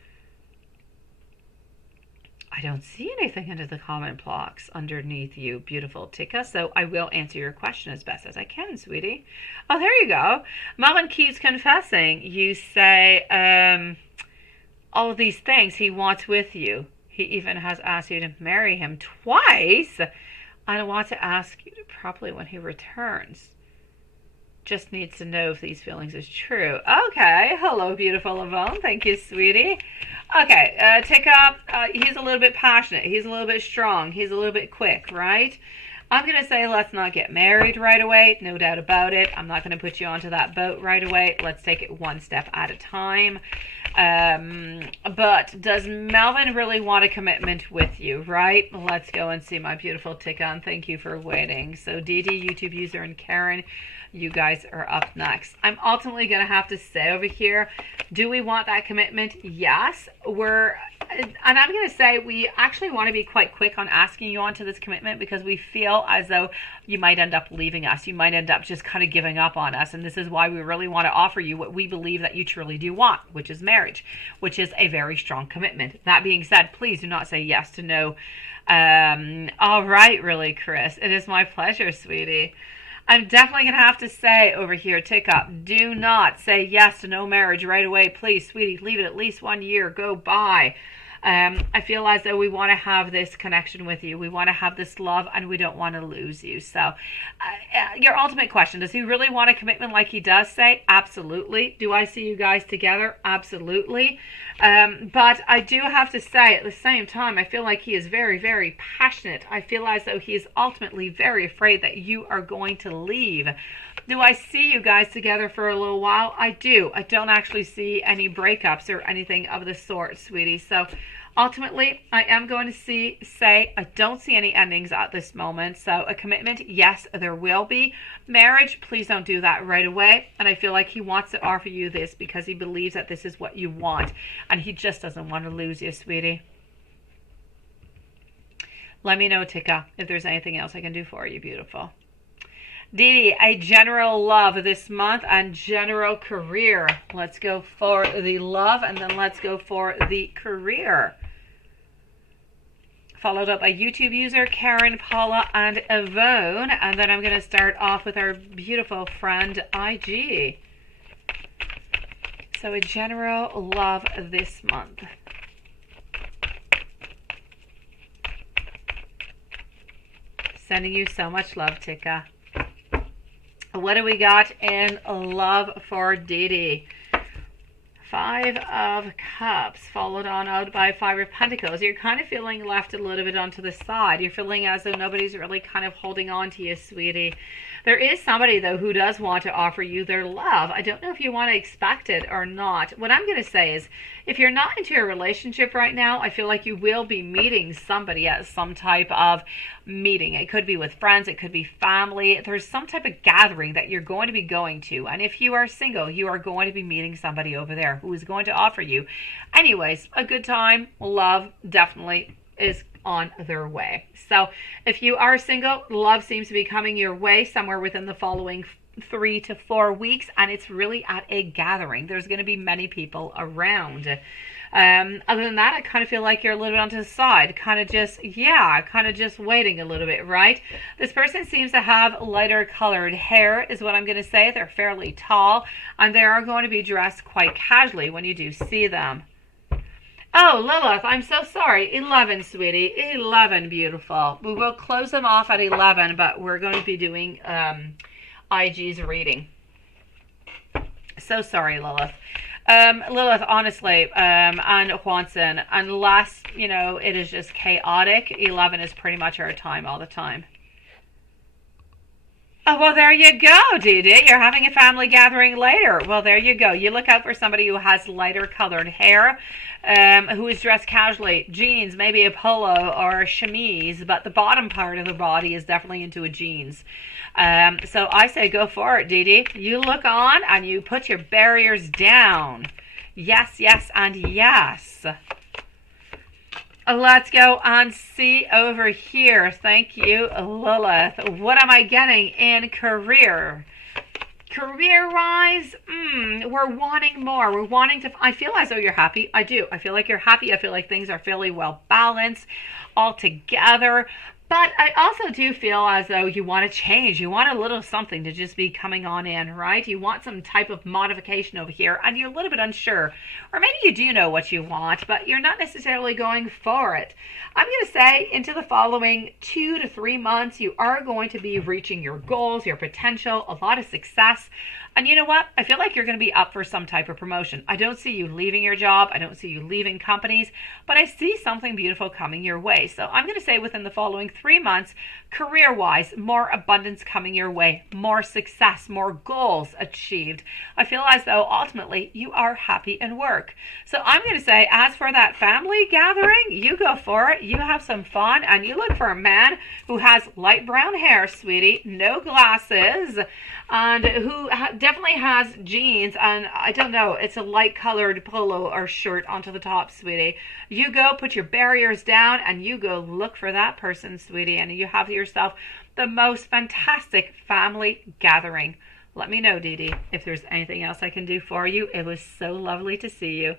I don't see anything into the comment box underneath you, beautiful Tika, so I will answer your question as best as I can, sweetie. Oh, there you go. Melvin keeps confessing. You say all of these things he wants with you. He even has asked you to marry him twice. I want to ask you to probably when he returns. Just needs to know if these feelings is true. Okay. Hello, beautiful Yvonne. Thank you, sweetie. Okay. Tika, he's a little bit passionate. He's a little bit strong. He's a little bit quick, right? I'm going to say let's not get married right away. No doubt about it. I'm not going to put you onto that boat right away. Let's take it one step at a time. But does Melvin really want a commitment with you, right? Let's go and see my beautiful Tika, and thank you for waiting. So Dee Dee, YouTube user, and Karen, you guys are up next. I'm ultimately going to have to say over here, do we want that commitment? Yes. And I'm going to say we actually want to be quite quick on asking you onto this commitment because we feel as though you might end up leaving us. You might end up just kind of giving up on us. And this is why we really want to offer you what we believe that you truly do want, which is marriage, which is a very strong commitment. That being said, please do not say yes to no. All right, really, Chris. It is my pleasure, sweetie. I'm definitely going to have to say over here, Tika, do not say yes to no marriage right away. Please, sweetie, leave it at least 1 year. Go by. I feel as though we want to have this connection with you. We want to have this love, and we don't want to lose you. So your ultimate question, does he really want a commitment like he does say? Absolutely. Do I see you guys together? Absolutely. But I do have to say at the same time, I feel like he is very, very passionate. I feel as though he is ultimately very afraid that you are going to leave. Do I see you guys together for a little while? I do. I don't actually see any breakups or anything of the sort, sweetie. So ultimately, I am going to say I don't see any endings at this moment. So a commitment, yes, there will be. Marriage, please don't do that right away. And I feel like he wants to offer you this because he believes that this is what you want. And he just doesn't want to lose you, sweetie. Let me know, Tika, if there's anything else I can do for you, beautiful. Dee Dee, a general love this month and general career. Let's go for the love and then let's go for the career. Followed up by YouTube user Karen, Paula, and Yvonne. And then I'm going to start off with our beautiful friend IG. So a general love this month. Sending you so much love, Tika. What do we got in love for Dee Dee? Five of Cups, followed on out by Five of Pentacles. You're kind of feeling left a little bit onto the side. You're feeling as though nobody's really kind of holding on to you, sweetie. There is somebody, though, who does want to offer you their love. I don't know if you want to expect it or not. What I'm going to say is, if you're not into a relationship right now, I feel like you will be meeting somebody at some type of meeting. It could be with friends. It could be family. There's some type of gathering that you're going to be going to. And if you are single, you are going to be meeting somebody over there who is going to offer you. Anyways, a good time. Love definitely is on their way. So if you are single, love seems to be coming your way somewhere within the following 3 to 4 weeks, and it's really at a gathering. There's going to be many people around. Other than that, I kind of feel like you're a little bit onto the side, kind of just waiting a little bit, right? This person seems to have lighter colored hair is what I'm going to say. They're fairly tall, and they are going to be dressed quite casually when you do see them. Oh, Lilith, I'm so sorry. 11, sweetie. 11, beautiful. We will close them off at 11, but we're going to be doing IG's reading. So sorry, Lilith. Lilith, honestly, and Juanson, unless, it is just chaotic, 11 is pretty much our time all the time. Oh, well, there you go, Dee Dee. You're having a family gathering later. Well, there you go. You look out for somebody who has lighter colored hair, who is dressed casually. Jeans, maybe a polo or a chemise, but the bottom part of the body is definitely into a jeans. So I say go for it, Dee Dee. You look on and you put your barriers down. Yes, yes, and yes. Let's go and see over here. Thank you, Lilith. What am I getting in career? Career-wise, we're wanting more. We're wanting to... I feel as though you're happy. I do. I feel like you're happy. I feel like things are fairly well balanced all together. But I also do feel as though you want to change. You want a little something to just be coming on in, right? You want some type of modification over here, and you're a little bit unsure. Or maybe you do know what you want, but you're not necessarily going for it. I'm going to say into the following 2 to 3 months, you are going to be reaching your goals, your potential, a lot of success. And you know what? I feel like you're going to be up for some type of promotion. I don't see you leaving your job. I don't see you leaving companies, but I see something beautiful coming your way. So I'm going to say within the following 3 months, career-wise, more abundance coming your way, more success, more goals achieved. I feel as though ultimately you are happy in work. So I'm going to say, as for that family gathering, you go for it. You have some fun, and you look for a man who has light brown hair, sweetie, no glasses, and who definitely has jeans, and I don't know, it's a light colored polo or shirt onto the top, sweetie. You go put your barriers down and you go look for that person, sweetie, and you have yourself the most fantastic family gathering. Let me know, Dee Dee, if there's anything else I can do for you. It was so lovely to see you.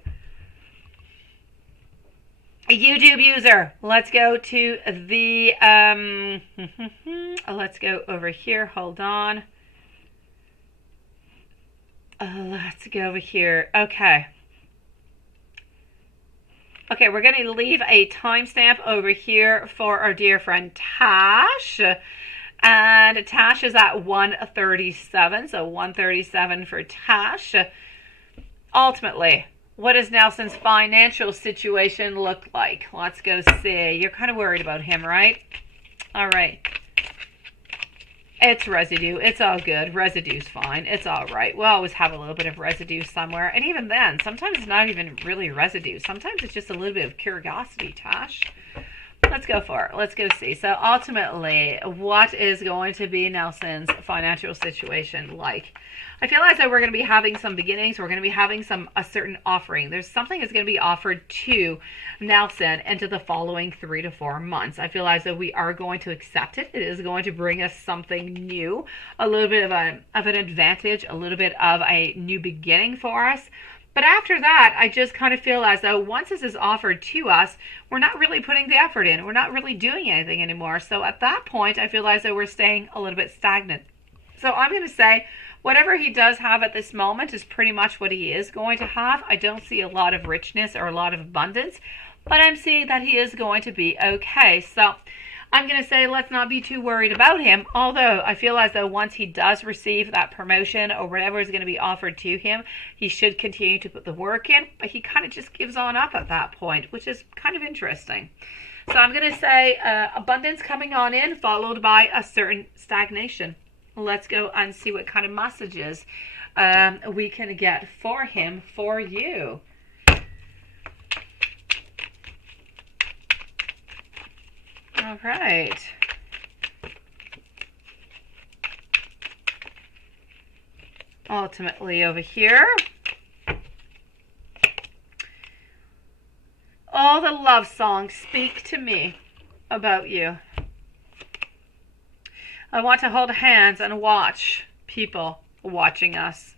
A YouTube user, let's go to the let's go over here, hold on. Let's go over here. Okay, we're going to leave a timestamp over here for our dear friend Tash. And Tash is at 1:37, so 1:37 for Tash. Ultimately, what does Nelson's financial situation look like? Let's go see. You're kind of worried about him, right? All right. It's residue. It's all good. Residue's fine. It's all right. We'll always have a little bit of residue somewhere. And even then, sometimes it's not even really residue. Sometimes it's just a little bit of curiosity, Tash. Let's go for it. Let's go see. So ultimately, what is going to be Nelson's financial situation like? I feel as though we're going to be having some beginnings. We're going to be having a certain offering. There's something that's going to be offered to Nelson into the following 3 to 4 months. I feel as though we are going to accept it. It is going to bring us something new, a little bit of an advantage, a little bit of a new beginning for us. But after that, I just kind of feel as though once this is offered to us, we're not really putting the effort in. We're not really doing anything anymore. So at that point, I feel as though we're staying a little bit stagnant. So I'm going to say whatever he does have at this moment is pretty much what he is going to have. I don't see a lot of richness or a lot of abundance, but I'm seeing that he is going to be okay. So I'm going to say let's not be too worried about him, although I feel as though once he does receive that promotion or whatever is going to be offered to him, he should continue to put the work in, but he kind of just gives on up at that point, which is kind of interesting. So I'm going to say abundance coming on in, followed by a certain stagnation. Let's go and see what kind of messages we can get for him, for you. All right. Ultimately over here, all the love songs speak to me about you. I want to hold hands and watch people watching us.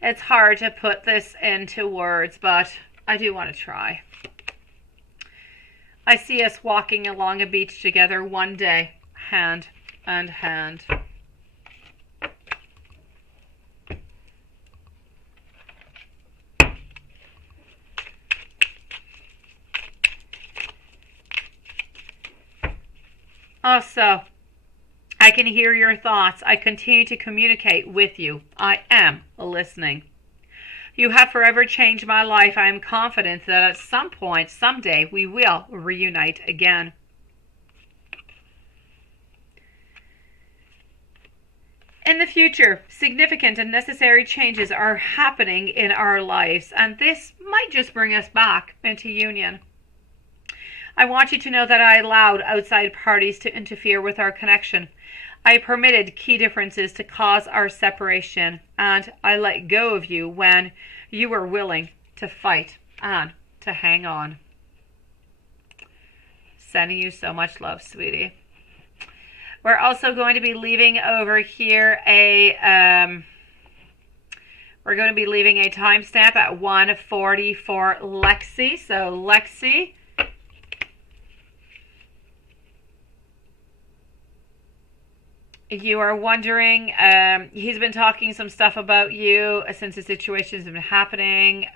It's hard to put this into words, but I do want to try. I see us walking along a beach together one day, hand in hand. Also, I can hear your thoughts. I continue to communicate with you. I am listening. You have forever changed my life. I am confident that at some point, someday, we will reunite again. In the future, significant and necessary changes are happening in our lives, and this might just bring us back into union. I want you to know that I allowed outside parties to interfere with our connection. I permitted key differences to cause our separation, and I let go of you when you were willing to fight and to hang on. Sending you so much love, sweetie. We're also going to be leaving over here we're going to be leaving a timestamp at 1:40 for Lexi. So Lexi, you are wondering, he's been talking some stuff about you since the situation's been happening.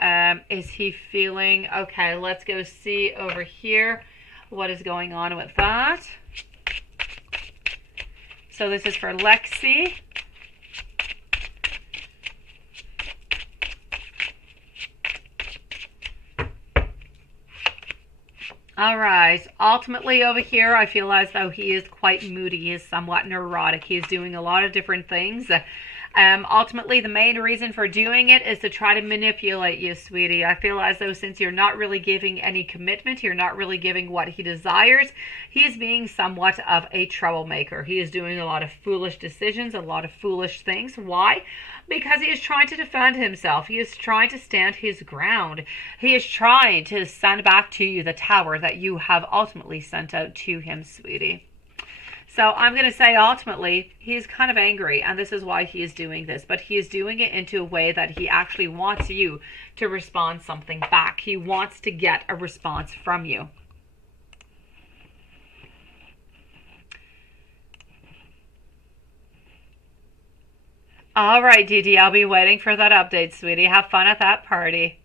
Is he feeling okay? Let's go see over here what is going on with that. So this is for Lexi. All right. Ultimately over here, I feel as though he is quite moody. He is somewhat neurotic. He is doing a lot of different things. Ultimately, the main reason for doing it is to try to manipulate you, sweetie. I feel as though since you're not really giving any commitment, you're not really giving what he desires, he is being somewhat of a troublemaker. He is doing a lot of foolish decisions, a lot of foolish things. Why? Because he is trying to defend himself. He is trying to stand his ground. He is trying to send back to you the tower that you have ultimately sent out to him, sweetie. So I'm going to say ultimately he's kind of angry, and this is why he is doing this. But he is doing it into a way that he actually wants you to respond something back. He wants to get a response from you. All right, Dee, I'll be waiting for that update, sweetie. Have fun at that party.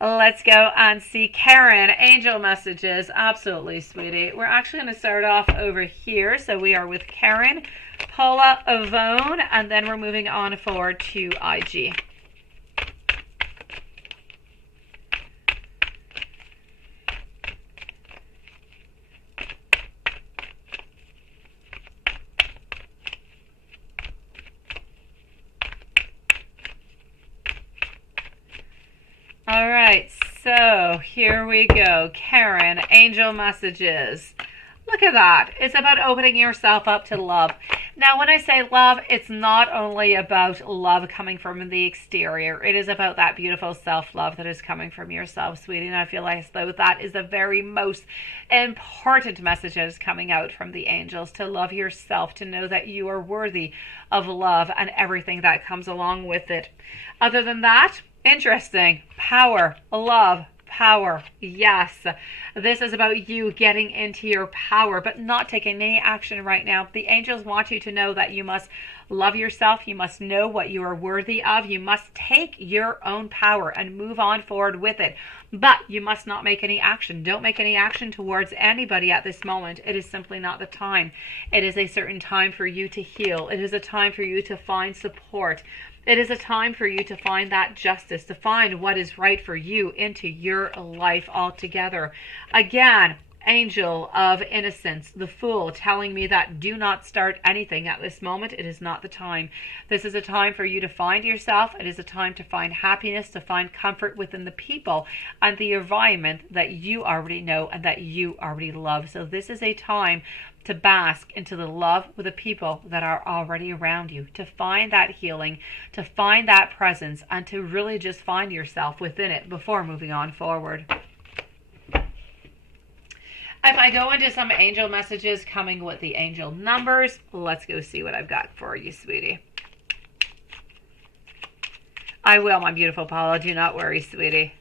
Let's go and see Karen. Angel messages. Absolutely, sweetie. We're actually going to start off over here. So we are with Karen, Paula, Yvonne, and then we're moving on forward to IG. All right, so here we go. Karen, angel messages. Look at that. It's about opening yourself up to love. Now, when I say love, it's not only about love coming from the exterior. It is about that beautiful self-love that is coming from yourself, sweetie. And I feel like as though that is the very most important message that is coming out from the angels, to love yourself, to know that you are worthy of love and everything that comes along with it. Other than that, interesting. Power, love, power. Yes, this is about you getting into your power, but not taking any action right now. The angels want you to know that you must love yourself. You must know what you are worthy of. You must take your own power and move on forward with it. But you must not make any action. Don't make any action towards anybody at this moment. It is simply not the time. It is a certain time for you to heal. It is a time for you to find support. It is a time for you to find that justice, to find what is right for you into your life altogether. Again, angel of innocence, the Fool, telling me that do not start anything at this moment. It is not the time. This is a time for you to find yourself. It is a time to find happiness, to find comfort within the people and the environment that you already know and that you already love. So this is a time to bask into the love with the people that are already around you, to find that healing, to find that presence, and to really just find yourself within it before moving on forward. If I go into some angel messages coming with the angel numbers, let's go see what I've got for you, sweetie. I will, my beautiful Paula. Do not worry, sweetie.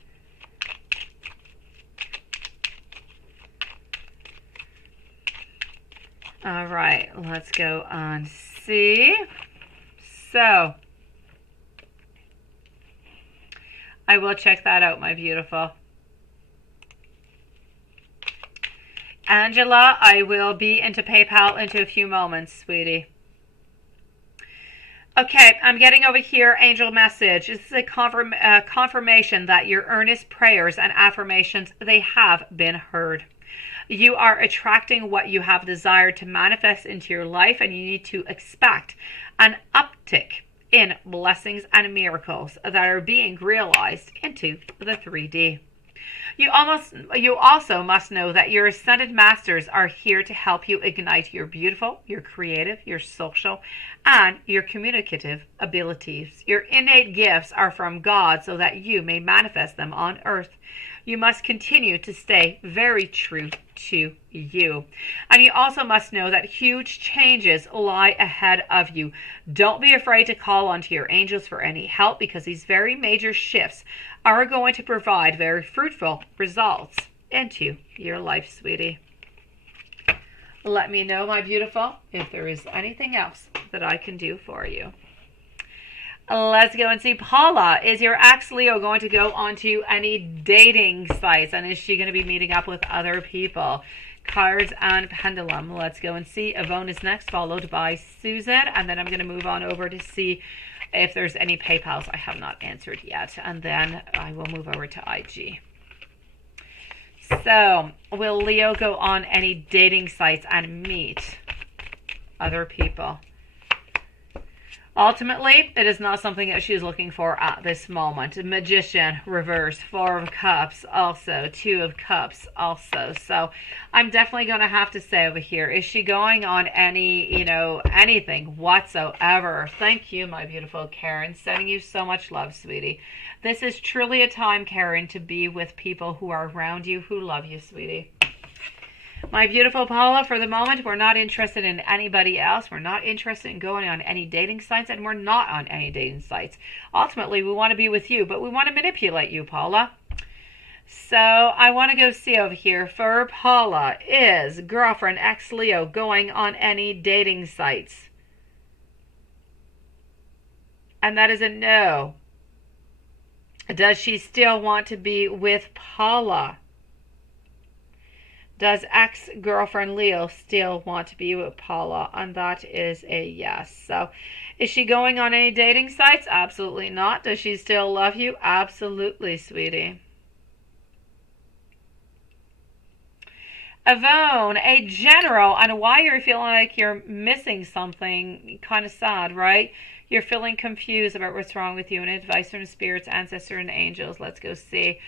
All right, let's go on see. So, I will check that out, my beautiful. Angela, I will be into PayPal into a few moments, sweetie. Okay, I'm getting over here, angel message. This is a confirmation that your earnest prayers and affirmations, they have been heard. You are attracting what you have desired to manifest into your life, and you need to expect an uptick in blessings and miracles that are being realized into the 3D. You also must know that your ascended masters are here to help you ignite your beautiful, your creative, your social, and your communicative abilities. Your innate gifts are from God so that you may manifest them on earth. You must continue to stay very true to you. And you also must know that huge changes lie ahead of you. Don't be afraid to call onto your angels for any help, because these very major shifts are going to provide very fruitful results into your life, sweetie. Let me know, my beautiful, if there is anything else that I can do for you. Let's go and see. Paula, is your ex Leo going to go onto any dating sites? And is she going to be meeting up with other people? Cards and pendulum. Let's go and see. Yvonne is next, followed by Susan. And then I'm going to move on over to see if there's any PayPals I have not answered yet. And then I will move over to IG. So, will Leo go on any dating sites and meet other people? Ultimately, it is not something that she is looking for at this moment. Magician, reverse, 4 of Cups also, 2 of Cups also. So I'm definitely going to have to say over here, is she going on any, anything whatsoever? Thank you, my beautiful Karen. Sending you so much love, sweetie. This is truly a time, Karen, to be with people who are around you, who love you, sweetie. My beautiful Paula, for the moment, we're not interested in anybody else. We're not interested in going on any dating sites, and we're not on any dating sites. Ultimately, we want to be with you, but we want to manipulate you, Paula. So I want to go see over here for Paula. Is girlfriend ex-Leo going on any dating sites? And that is a no. Does she still want to be with Paula? Does ex-girlfriend Leo still want to be with Paula? And that is a yes. So, is she going on any dating sites? Absolutely not. Does she still love you? Absolutely, sweetie. Yvonne, a general, and why you're feeling like you're missing something, kind of sad, right? You're feeling confused about what's wrong with you, and advice from spirits, ancestors, and angels. Let's go see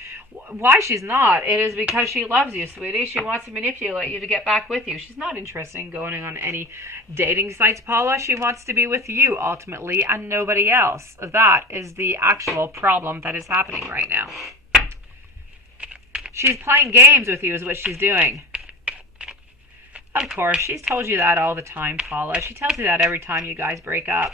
why she's not. It is because she loves you, sweetie. She wants to manipulate you to get back with you. She's not interested in going on any dating sites, Paula. She wants to be with you ultimately and nobody else. That is the actual problem that is happening right now. She's playing games with you is what she's doing. Of course, she's told you that all the time, Paula. She tells you that every time you guys break up.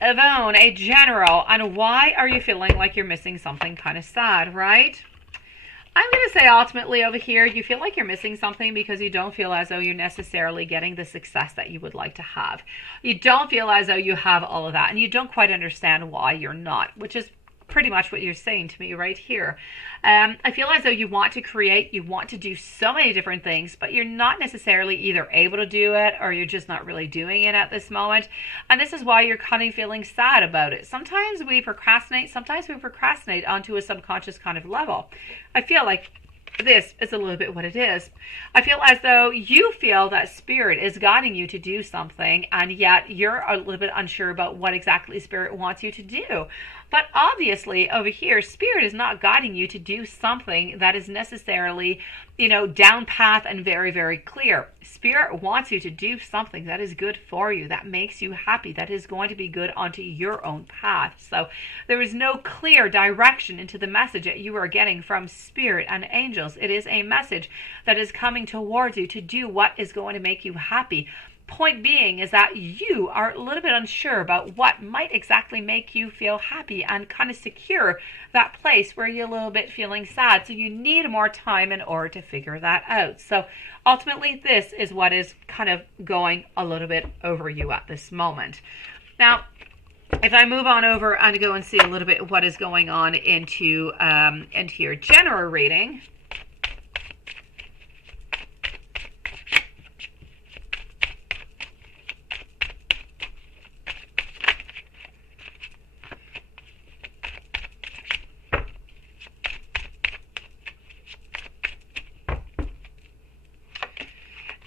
Yvonne, a general, and why are you feeling like you're missing something kind of sad, right? I'm going to say ultimately over here, you feel like you're missing something because you don't feel as though you're necessarily getting the success that you would like to have. You don't feel as though you have all of that, and you don't quite understand why you're not, which is pretty much what you're saying to me right here. I feel as though you want to create, you want to do so many different things, but you're not necessarily either able to do it or you're just not really doing it at this moment. And this is why you're kind of feeling sad about it. Sometimes we procrastinate onto a subconscious kind of level. I feel like this is a little bit what it is. I feel as though you feel that spirit is guiding you to do something, and yet you're a little bit unsure about what exactly spirit wants you to do. But obviously over here, spirit is not guiding you to do something that is necessarily, down path and very, very clear. Spirit wants you to do something that is good for you, that makes you happy, that is going to be good onto your own path. So there is no clear direction into the message that you are getting from spirit and angels. It is a message that is coming towards you to do what is going to make you happy. Point being is that you are a little bit unsure about what might exactly make you feel happy and kind of secure that place where you're a little bit feeling sad. So you need more time in order to figure that out. So ultimately, this is what is kind of going a little bit over you at this moment. Now, if I move on over and go and see a little bit what is going on into your general reading.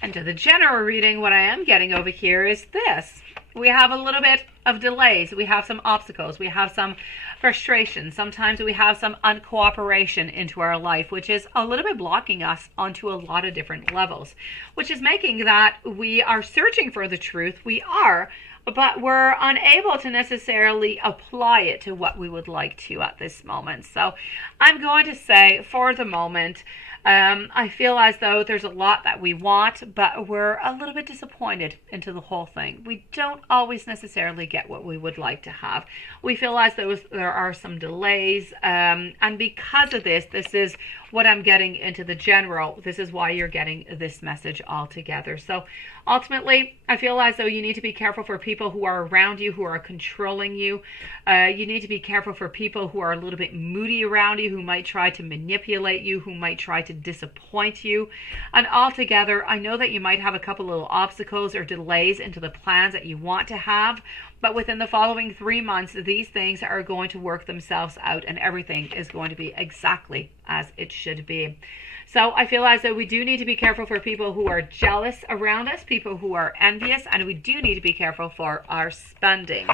And to the general reading, what I am getting over here is this. We have a little bit of delays. We have some obstacles. We have some frustration. Sometimes we have some uncooperation into our life, which is a little bit blocking us onto a lot of different levels, which is making that we are searching for the truth. We are, but we're unable to necessarily apply it to what we would like to at this moment. So I'm going to say for the moment, I feel as though there's a lot that we want, but we're a little bit disappointed into the whole thing. We don't always necessarily get what we would like to have. We feel as though there are some delays, and because of this is what I'm getting into the general. This is why you're getting this message altogether. So ultimately, I feel as though you need to be careful for people who are around you, who are controlling you. You need to be careful for people who are a little bit moody around you, who might try to manipulate you, who might try to disappoint you. And altogether, I know that you might have a couple little obstacles or delays into the plans that you want to have, but within the following 3 months, these things are going to work themselves out and everything is going to be exactly as it should be. So I feel as though we do need to be careful for people who are jealous around us, people who are envious, and we do need to be careful for our spending.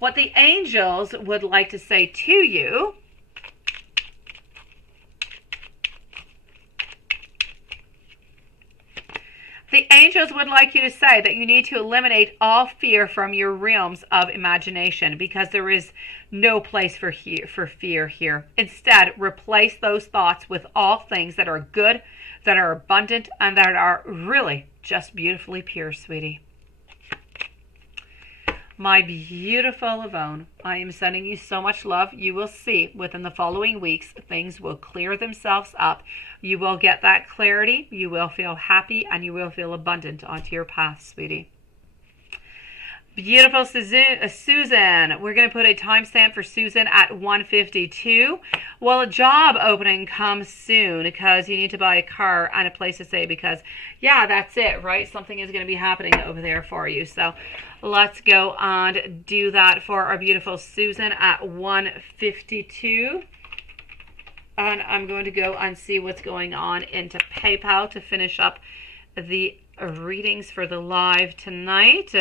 What the angels would like to say to you The angels would like you to say that you need to eliminate all fear from your realms of imagination, because there is no place for fear here. Instead, replace those thoughts with all things that are good, that are abundant, and that are really just beautifully pure, sweetie. My beautiful Yvonne, I am sending you so much love. You will see within the following weeks, things will clear themselves up. You will get that clarity. You will feel happy and you will feel abundant onto your path, sweetie. Beautiful Susan. We're going to put a timestamp for Susan at 1:52. Well, a job opening comes soon because you need to buy a car and a place to stay because, yeah, that's it, right? Something is going to be happening over there for you. So let's go and do that for our beautiful Susan at 1:52. And I'm going to go and see what's going on into PayPal to finish up the readings for the live tonight.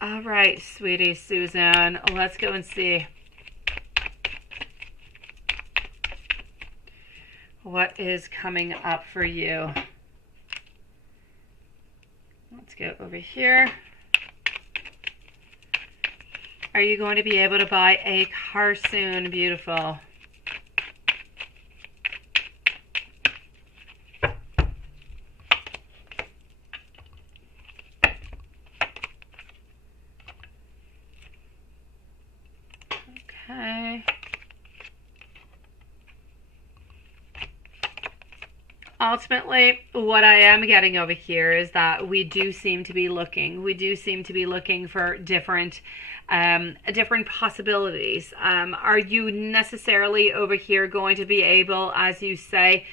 All right, sweetie Susan, let's go and see what is coming up for you. Let's go over here. Are you going to be able to buy a car soon? Beautiful. Okay. Ultimately, what I am getting over here is that we do seem to be looking. We do seem to be looking for different possibilities. Are you necessarily over here going to be able, as you say,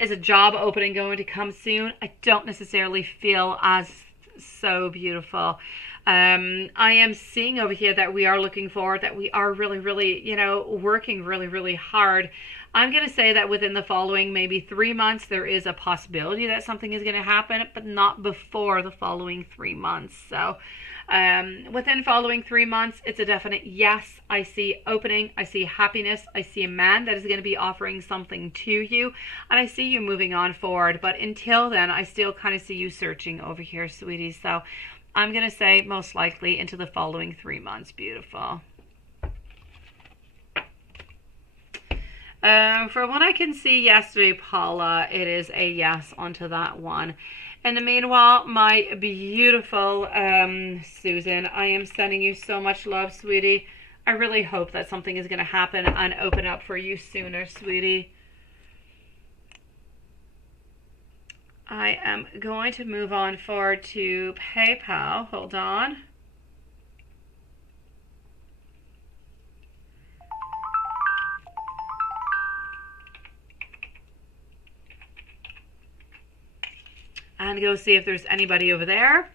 is a job opening going to come soon? I don't necessarily feel as so beautiful. I am seeing over here that we are looking forward, that we are really, really, you know, working really, really hard. I'm going to say that within the following maybe 3 months, there is a possibility that something is going to happen, but not before the following 3 months. So within following 3 months, it's a definite yes. I see opening. I see happiness. I see a man that is going to be offering something to you, and I see you moving on forward. But until then, I still kind of see you searching over here, sweetie. So I'm going to say most likely into the following 3 months. Beautiful. For what I can see yesterday, Paula, it is a yes onto that one. In the meanwhile, my beautiful Susan, I am sending you so much love, sweetie. I really hope that something is going to happen and open up for you sooner, sweetie. I am going to move on forward to PayPal. Hold on. And go see if there's anybody over there.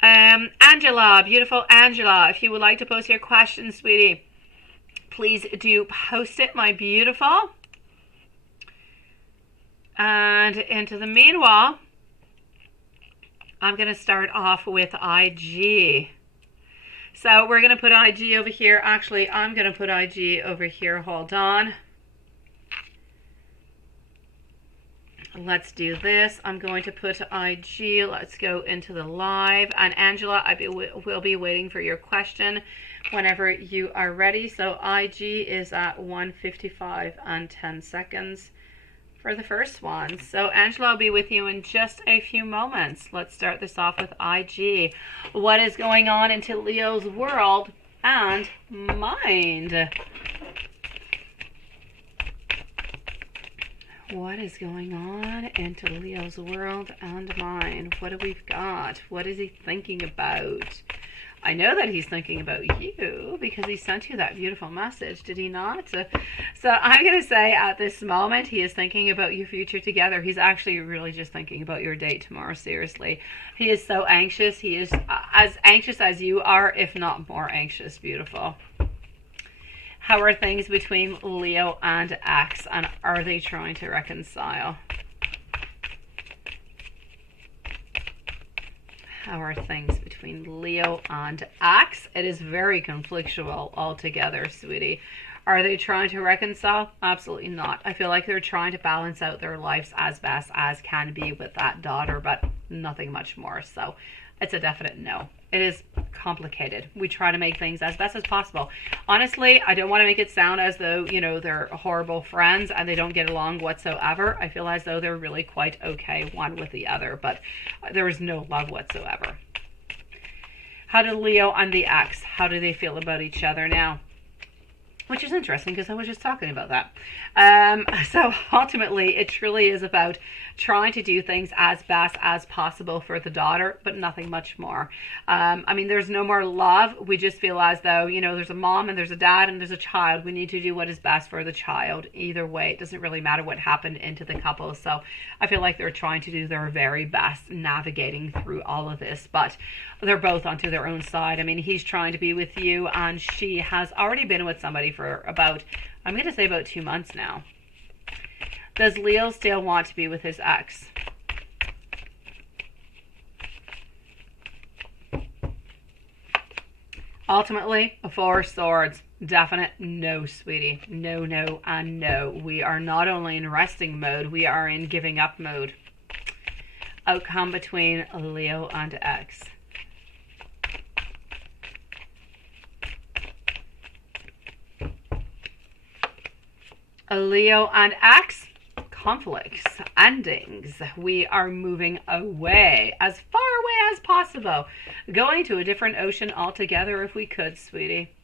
Angela, beautiful Angela, if you would like to post your question, sweetie, please do post it, my beautiful. And into the meanwhile, I'm going to start off with IG. So we're going to put IG over here. Actually, I'm going to put IG over here. Hold on. Let's do this. I'm going to put IG. Let's go into the live. And Angela, I will be waiting for your question whenever you are ready. So IG is at 1:55 and 10 seconds for the first one. So Angela, I'll be with you in just a few moments. Let's start this off with IG. What is going on into Leo's world and mind? What is going on into Leo's world and mind? What do we got? What is he thinking about? I know that he's thinking about you because he sent you that beautiful message, did he not? So I'm going to say at this moment, he is thinking about your future together. He's actually really just thinking about your date tomorrow, seriously. He is so anxious. He is as anxious as you are, if not more anxious, beautiful. How are things between Leo and X, and are they trying to reconcile? How are things between Leo and X? It is very conflictual altogether, sweetie. Are they trying to reconcile? Absolutely not. I feel like they're trying to balance out their lives as best as can be with that daughter, but nothing much more. So it's a definite no. It is complicated. We try to make things as best as possible. Honestly, I don't want to make it sound as though, you know, they're horrible friends and they don't get along whatsoever. I feel as though they're really quite okay one with the other, but there is no love whatsoever. How do Leo and the ex, how do they feel about each other now? Which is interesting because I was just talking about that. So ultimately, it truly is about trying to do things as best as possible for the daughter, but nothing much more. I mean, there's no more love. We just feel as though, you know, there's a mom and there's a dad and there's a child. We need to do what is best for the child. Either way, it doesn't really matter what happened into the couple. So I feel like they're trying to do their very best navigating through all of this, but they're both onto their own side. I mean, he's trying to be with you and she has already been with somebody for about, I'm going to say about 2 months now. Does Leo still want to be with his ex? Ultimately, a Four of Swords. Definite no, sweetie. No, no, and no. We are not only in resting mode, we are in giving up mode. Outcome between Leo and ex. A Leo and ex. Conflicts, endings. We are moving away, as far away as possible. Going to a different ocean altogether if we could, sweetie.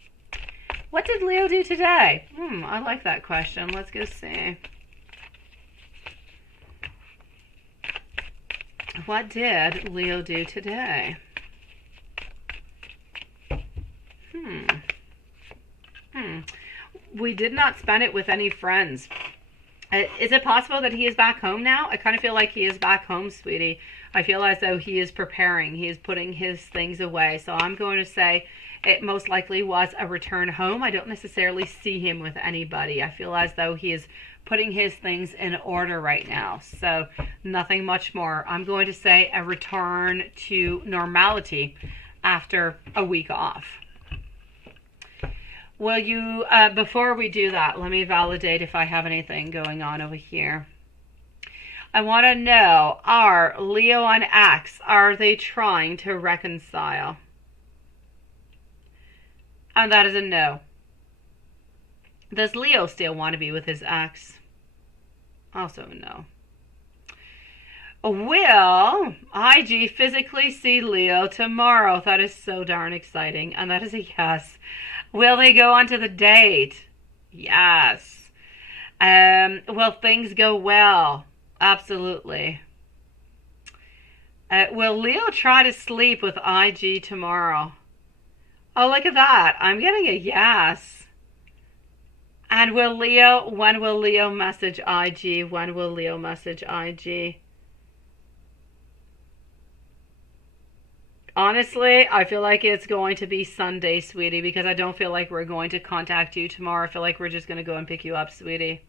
What did Leo do today? I like that question. Let's go see. What did Leo do today? We did not spend it with any friends. Is it possible that he is back home now? I kind of feel like he is back home, sweetie. I feel as though he is preparing. He is putting his things away. So I'm going to say it most likely was a return home. I don't necessarily see him with anybody. I feel as though he is putting his things in order right now. So nothing much more. I'm going to say a return to normality after a week off. Will you, before we do that, let me validate if I have anything going on over here. I want to know, are Leo and ex, are they trying to reconcile? And that is a no. Does Leo still want to be with his ex? Also no. Will IG physically see Leo tomorrow? That is so darn exciting. And that is a yes. Will they go on to the date? Yes. Will things go well? Absolutely. Will Leo try to sleep with IG tomorrow? Oh, look at that. I'm getting a yes. And will Leo, when will Leo message IG? When will Leo message IG? Honestly, I feel like it's going to be Sunday, sweetie, because I don't feel like we're going to contact you tomorrow. I feel like we're just going to go and pick you up, sweetie.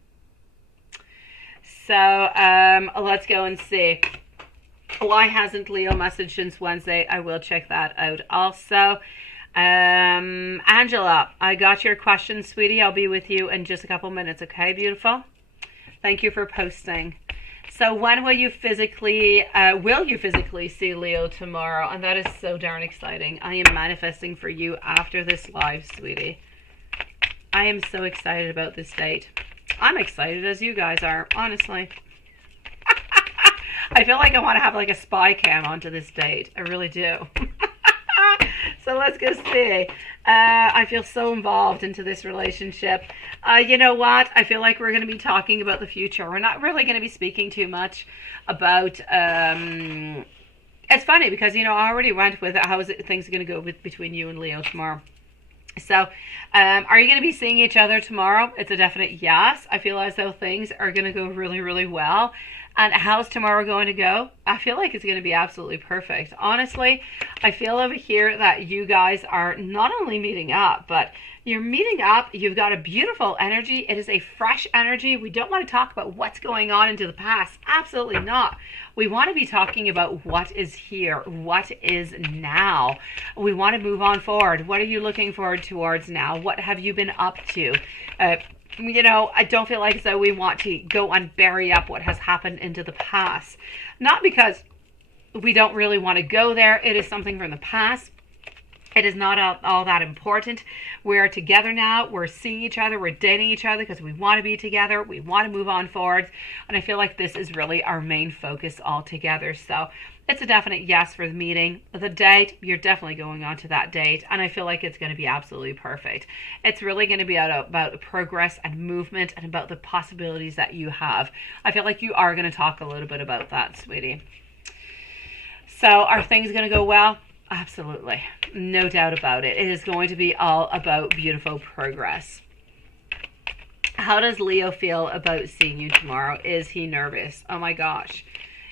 So, let's go and see. Why hasn't Leo messaged since Wednesday? I will check that out. Also, Angela, I got your question, sweetie. I'll be with you in just a couple minutes, okay, beautiful? Thank you for posting. So when will you physically see Leo tomorrow? And that is so darn exciting. I am manifesting for you after this live, sweetie. I am so excited about this date. I'm excited as you guys are, honestly. I feel like I want to have like a spy cam onto this date. I really do. So let's go see. I feel so involved into this relationship. You know what? I feel like we're going to be talking about the future. We're not really going to be speaking too much about... It's funny because, you know, I already went with how is it, things are going to go between you and Leo tomorrow. So, are you going to be seeing each other tomorrow? It's a definite yes. I feel as though things are going to go really, really well. And how's tomorrow going to go? I feel like it's going to be absolutely perfect. Honestly, I feel over here that you guys are not only meeting up, but you're meeting up. You've got a beautiful energy. It is a fresh energy. We don't want to talk about what's going on into the past. Absolutely not. We want to be talking about what is here, what is now. We want to move on forward. What are you looking forward towards now? What have you been up to? You know, I don't feel like so we want to go and bury up what has happened into the past. Not because we don't really want to go there. It is something from the past. It is not all that important. We're together now. We're seeing each other. We're dating each other because we want to be together. We want to move on forward. And I feel like this is really our main focus altogether. So it's a definite yes for the meeting. The date, you're definitely going on to that date. And I feel like it's going to be absolutely perfect. It's really going to be about progress and movement and about the possibilities that you have. I feel like you are going to talk a little bit about that, sweetie. So are things going to go well? Absolutely. No doubt about it. It is going to be all about beautiful progress. How does Leo feel about seeing you tomorrow? Is he nervous? Oh my gosh.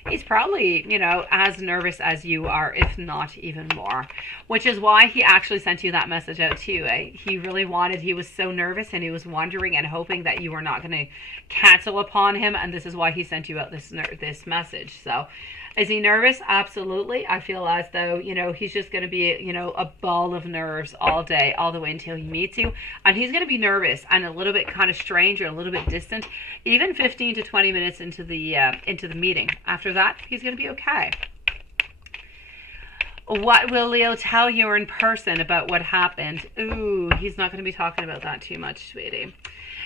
he's probably, you know, as nervous as you are, if not even more, which is why he actually sent you that message out to you. He really wanted, he was so nervous and he was wondering and hoping that you were not going to cancel upon him, and this is why he sent you out this message. So is he nervous? Absolutely. I feel as though, you know, he's just going to be, you know, a ball of nerves all day, all the way until he meets you. And he's going to be nervous and a little bit kind of strange or a little bit distant, even 15 to 20 minutes into the meeting. After that, he's going to be okay. What will Leo tell you in person about what happened? Ooh, he's not going to be talking about that too much, sweetie.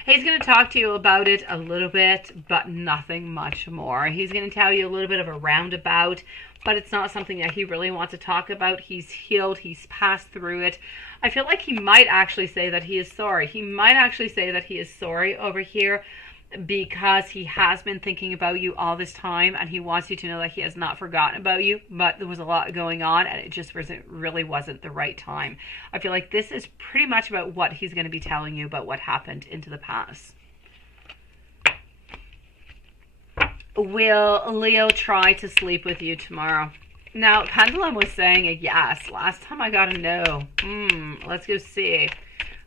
He's going to talk to you about it a little bit, but nothing much more. He's going to tell you a little bit of a roundabout, but it's not something that he really wants to talk about. He's healed. He's passed through it. I feel like he might actually say that he is sorry. He might actually say that he is sorry over here, because he has been thinking about you all this time, and he wants you to know that he has not forgotten about you, but there was a lot going on and it just wasn't the right time. I feel like this is pretty much about what he's going to be telling you about what happened into the past. Will Leo try to sleep with you tomorrow? Now, Pendulum was saying a yes. Last time I got a no. Let's go see.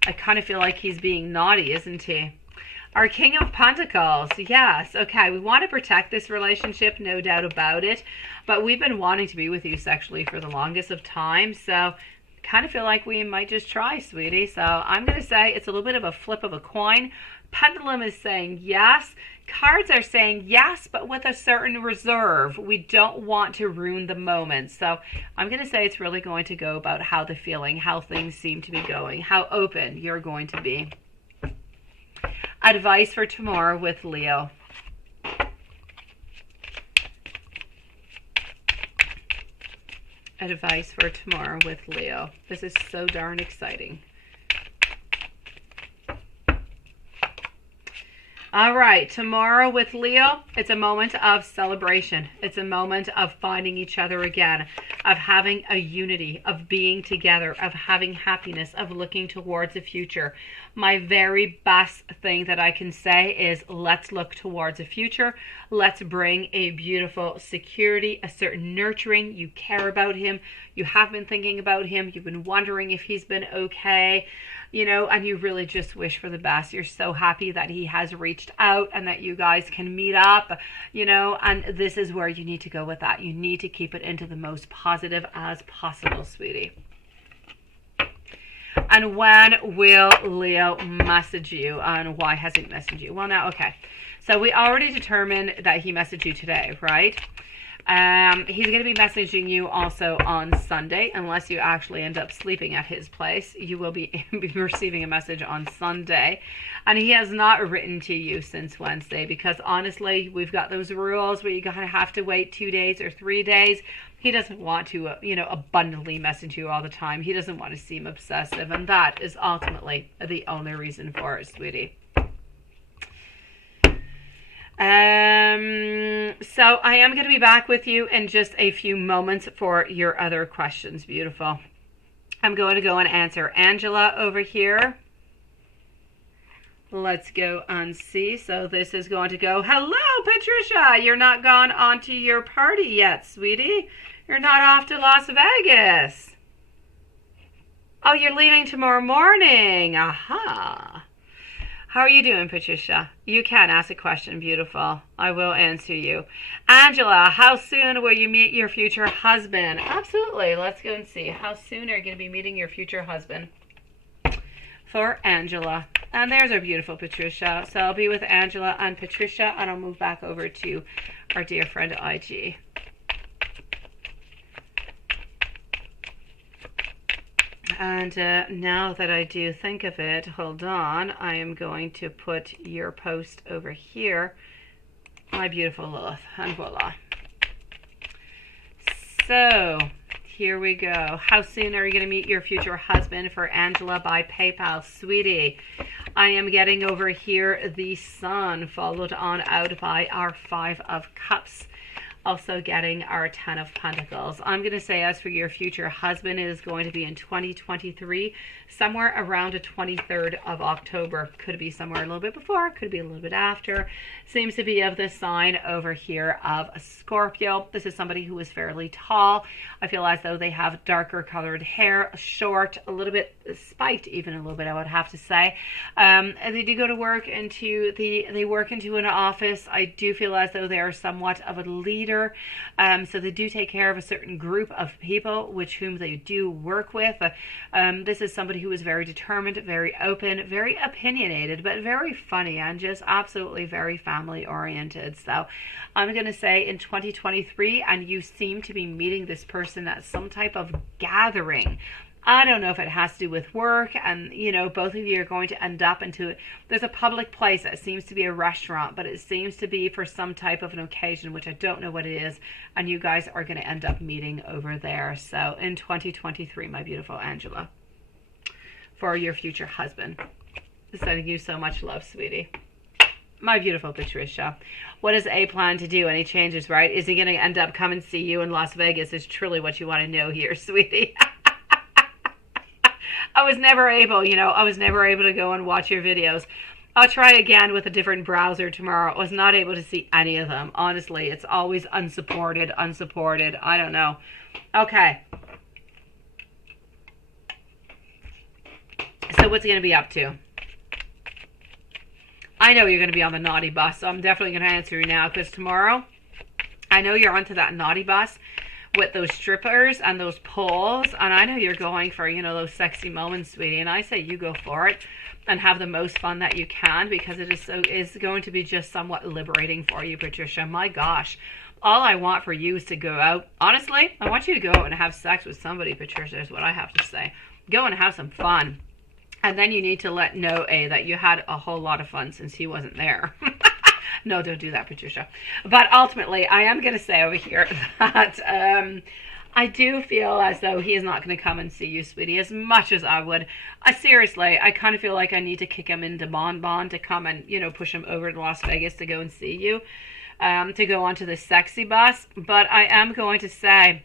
I kind of feel like he's being naughty, isn't he? Our King of Pentacles, yes. Okay, we want to protect this relationship, no doubt about it. But we've been wanting to be with you sexually for the longest of time. So kind of feel like we might just try, sweetie. So I'm going to say it's a little bit of a flip of a coin. Pendulum is saying yes. Cards are saying yes, but with a certain reserve. We don't want to ruin the moment. So I'm going to say it's really going to go about how the feeling, how things seem to be going, how open you're going to be. Advice for tomorrow with Leo. Advice for tomorrow with Leo. This is so darn exciting. All right, tomorrow with Leo, it's a moment of celebration. It's a moment of finding each other again, of having a unity, of being together, of having happiness, of looking towards the future. My very best thing that I can say is let's look towards the future. Let's bring a beautiful security, a certain nurturing. You care about him. You have been thinking about him. You've been wondering if he's been okay, you know, and you really just wish for the best. You're so happy that he has reached out and that you guys can meet up, you know, and this is where you need to go with that. You need to keep it into the most positive as possible, sweetie. And when will Leo message you, and why hasn't he messaged you? Well, now, okay. So we already determined that he messaged you today, right? He's going to be messaging you also on Sunday, unless you actually end up sleeping at his place. You will be receiving a message on Sunday. And he has not written to you since Wednesday, because honestly, we've got those rules where you kind of have to wait 2 days or 3 days. He doesn't want to, you know, abundantly message you all the time. He doesn't want to seem obsessive, and that is ultimately the only reason for it, sweetie. So I am going to be back with you in just a few moments for your other questions, beautiful. I'm going to go and answer Angela over here. Let's go and see. So this is going to go, hello, Patricia. You're not gone on to your party yet, sweetie. You're not off to Las Vegas. Oh, you're leaving tomorrow morning. Aha. How are you doing, Patricia? You can ask a question, beautiful. I will answer you. Angela, how soon will you meet your future husband? Absolutely. Let's go and see. How soon are you going to be meeting your future husband? For Angela. And there's our beautiful Patricia. So I'll be with Angela and Patricia, and I'll move back over to our dear friend IG. And now that I do think of it, hold on, I am going to put your post over here, my beautiful Lilith, and voila. So, here we go. How soon are you going to meet your future husband? For Angela by PayPal, sweetie. I am getting over here the Sun, followed on out by our 5 of Cups. Also getting our 10 of Pentacles. I'm going to say as for your future husband, it is going to be in 2023, somewhere around the 23rd of October. Could be somewhere a little bit before, could be a little bit after. Seems to be of the sign over here of a Scorpio. This is somebody who is fairly tall. I feel as though they have darker colored hair, short, a little bit spiked, even a little bit, I would have to say. They do go to work they work into an office. I do feel as though they are somewhat of a leader. So they do take care of a certain group of people which whom they do work with. This is somebody who is very determined, very open, very opinionated, but very funny and just absolutely very family oriented. So I'm going to say in 2023, and you seem to be meeting this person at some type of gathering. I don't know if it has to do with work, and you know, both of you are going to end up into it. There's a public place that seems to be a restaurant, but it seems to be for some type of an occasion, which I don't know what it is, and you guys are going to end up meeting over there. So in 2023, my beautiful Angela, for your future husband, sending you so much love, sweetie. My beautiful Patricia, what does A plan to do? Any changes, right? Is he going to end up coming see you in Las Vegas? Is truly what you want to know here, sweetie. I was never able to go and watch your videos. I'll try again with a different browser tomorrow. I was not able to see any of them. Honestly, it's always unsupported. I don't know. Okay. So what's he going to be up to? I know you're going to be on the naughty bus, so I'm definitely going to answer you now, because tomorrow, I know you're onto that naughty bus with those strippers and those poles, and I know you're going for, you know, those sexy moments, sweetie, and I say you go for it and have the most fun that you can, because it is going to be just somewhat liberating for you, Patricia. My gosh, all I want for you is to go out. Honestly, I want you to go out and have sex with somebody, Patricia, is what I have to say. Go and have some fun, and then you need to let know that you had a whole lot of fun since he wasn't there. No, don't do that, Patricia. But ultimately, I am going to say over here that I do feel as though he is not going to come and see you, sweetie, as much as I would. Seriously, I kind of feel like I need to kick him into Bon to come and, you know, push him over to Las Vegas to go and see you, to go onto the sexy bus. But I am going to say,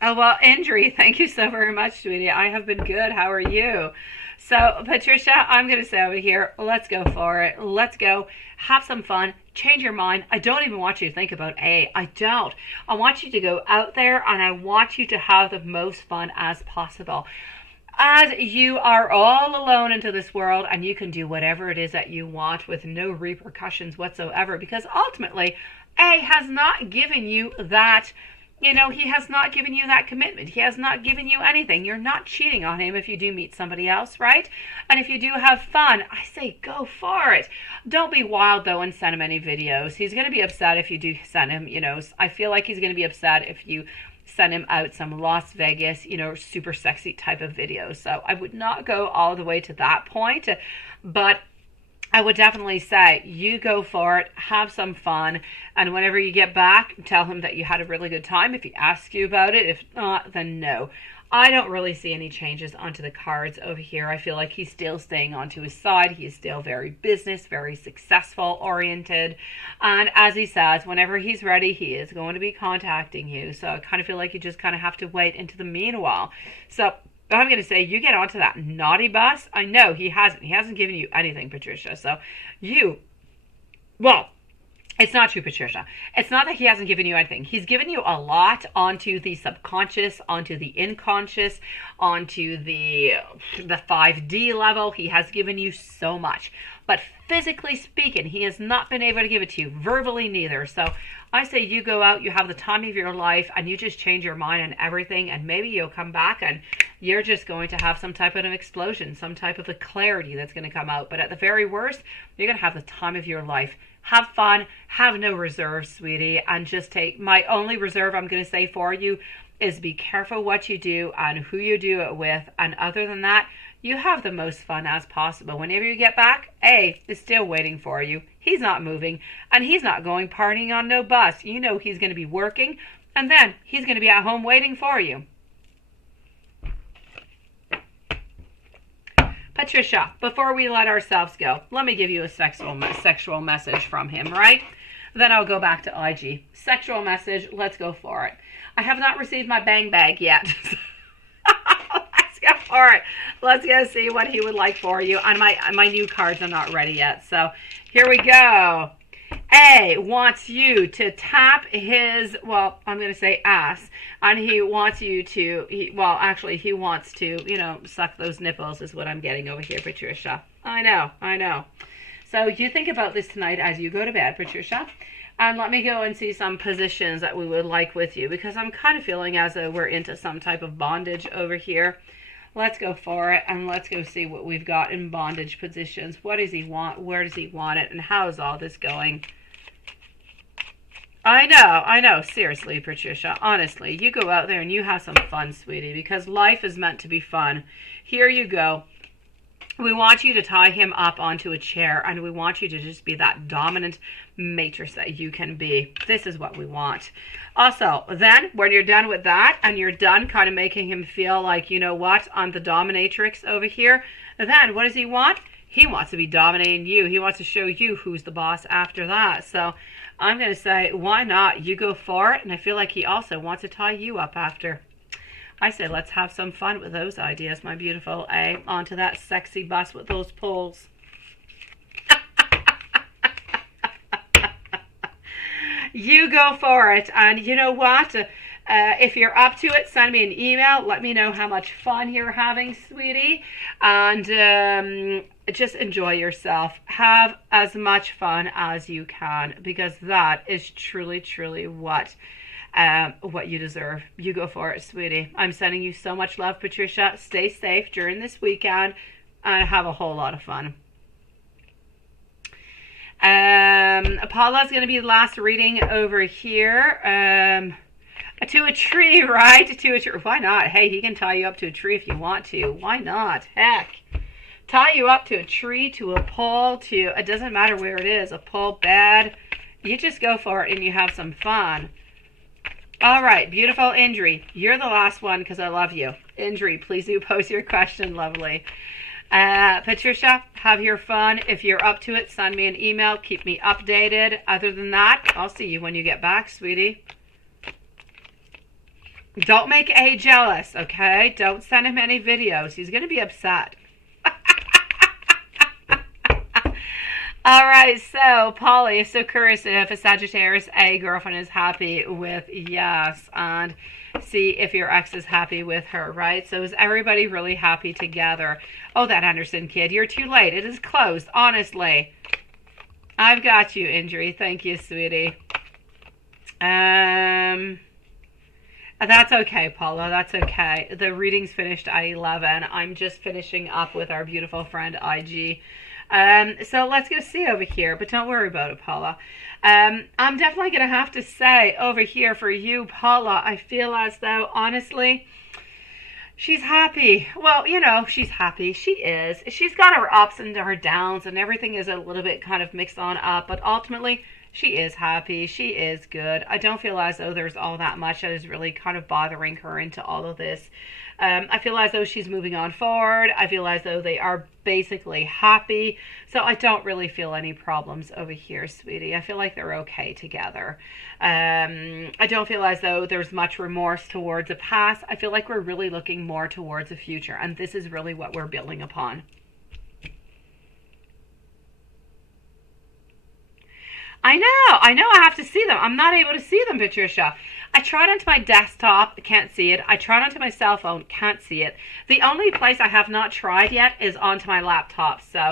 oh, well, Indri, thank you so very much, sweetie. I have been good. How are you? So, Patricia, I'm going to say over here, let's go for it. Let's go. Have some fun. Change your mind. I don't even want you to think about A. I don't. I want you to go out there, and I want you to have the most fun as possible. As you are all alone into this world, and you can do whatever it is that you want with no repercussions whatsoever, because ultimately, A has not given you that. You know, he has not given you that commitment. He has not given you anything. You're not cheating on him if you do meet somebody else, right? And if you do have fun, I say go for it. Don't be wild, though, and send him any videos. He's going to be upset if you do send him, you know. I feel like he's going to be upset if you send him out some Las Vegas, you know, super sexy type of videos. So I would not go all the way to that point, but I would definitely say you go for it, have some fun, and whenever you get back, tell him that you had a really good time if he asks you about it. If not, then no. I don't really see any changes onto the cards over here. I feel like he's still staying onto his side. He is still very business, very successful oriented. And as he says, whenever he's ready, he is going to be contacting you. So I kind of feel like you just kind of have to wait into the meanwhile. So I'm going to say you get onto that naughty bus. I know he hasn't. He hasn't given you anything, Patricia. So well, it's not true, Patricia. It's not that he hasn't given you anything. He's given you a lot onto the subconscious, onto the unconscious, onto the 5D level. He has given you so much. But physically speaking, he has not been able to give it to you. Verbally, neither. So I say you go out, you have the time of your life, and you just change your mind and everything, and maybe you'll come back and you're just going to have some type of an explosion, some type of a clarity that's going to come out. But at the very worst, you're going to have the time of your life. Have fun, have no reserves, sweetie, and just take, my only reserve I'm going to say for you is be careful what you do and who you do it with, and other than that, you have the most fun as possible. Whenever you get back, A is still waiting for you. He's not moving, and he's not going partying on no bus. You know he's going to be working, and then he's going to be at home waiting for you. Patricia, before we let ourselves go, let me give you a sexual message from him, right? Then I'll go back to IG. Sexual message, let's go for it. I have not received my bang bag yet. Let's go for it. Let's go see what he would like for you. And my new cards are not ready yet. So here we go. A wants you to tap his, well, I'm going to say ass, and he wants you to, he wants to, suck those nipples is what I'm getting over here, Patricia. I know. So you think about this tonight as you go to bed, Patricia, and let me go and see some positions that we would like with you, because I'm kind of feeling as though we're into some type of bondage over here. Let's go for it, and let's go see what we've got in bondage positions. What does he want? Where does he want it? And how is all this going? I know. Seriously, Patricia, honestly, you go out there and you have some fun, sweetie, because life is meant to be fun. Here you go. We want you to tie him up onto a chair, and we want you to just be that dominant matrix that you can be. This is what we want. Also, then, when you're done with that, and you're done kind of making him feel like, you know what, I'm the dominatrix over here, then what does he want? He wants to be dominating you. He wants to show you who's the boss after that. So I'm going to say, why not? You go for it. And I feel like he also wants to tie you up after. I say, let's have some fun with those ideas, my beautiful A. Onto that sexy bus with those poles. You go for it. And you know what? If you're up to it, send me an email. Let me know how much fun you're having, sweetie. And just enjoy yourself. Have as much fun as you can, because that is truly, truly what you deserve. You go for it, sweetie. I'm sending you so much love, Patricia. Stay safe during this weekend and have a whole lot of fun. Paula's going to be the last reading over here. To a tree, right? To a tree. Why not? Hey, he can tie you up to a tree if you want to. Why not? Heck. Tie you up to a tree, to a pole, it doesn't matter where it is, a pole, bed. You just go for it and you have some fun. All right, beautiful Indri. You're the last one because I love you. Indri, please do post your question, lovely. Patricia, have your fun. If you're up to it, send me an email. Keep me updated. Other than that, I'll see you when you get back, sweetie. Don't make A jealous, okay? Don't send him any videos. He's going to be upset. All right, so Polly is so curious if a Sagittarius A girlfriend is happy with yes, and see if your ex is happy with her, right? So is everybody really happy together? Oh, that Anderson kid, you're too late. It is closed, honestly. I've got you, Injury. Thank you, sweetie. That's okay, Paula. That's okay. The reading's finished at 11. I'm just finishing up with our beautiful friend IG. So let's go see over here, but don't worry about it, Paula. I'm definitely going to have to say over here for you, Paula, I feel as though, honestly, she's happy. Well, you know, she's happy. She is. She's got her ups and her downs, and everything is a little bit kind of mixed on up, but ultimately, she is happy. She is good. I don't feel as though there's all that much that is really kind of bothering her into all of this. I feel as though she's moving on forward. I feel as though they are basically happy. So I don't really feel any problems over here, sweetie. I feel like they're okay together. I don't feel as though there's much remorse towards the past. I feel like we're really looking more towards the future. And this is really what we're building upon. I know I have to see them. I'm not able to see them, Patricia. I tried onto my desktop, can't see it. I tried onto my cell phone, can't see it. The only place I have not tried yet is onto my laptop. So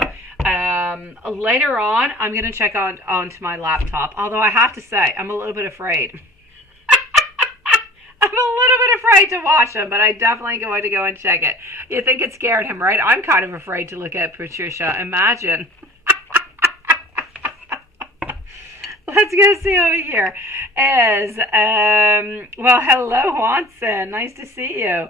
later on, I'm going to check onto my laptop. Although I have to say, I'm a little bit afraid. I'm a little bit afraid to watch them, but I'm definitely going to go and check it. You think it scared him, right? I'm kind of afraid to look at Patricia. Imagine. Let's go see over here. Well, hello, Watson. Nice to see you.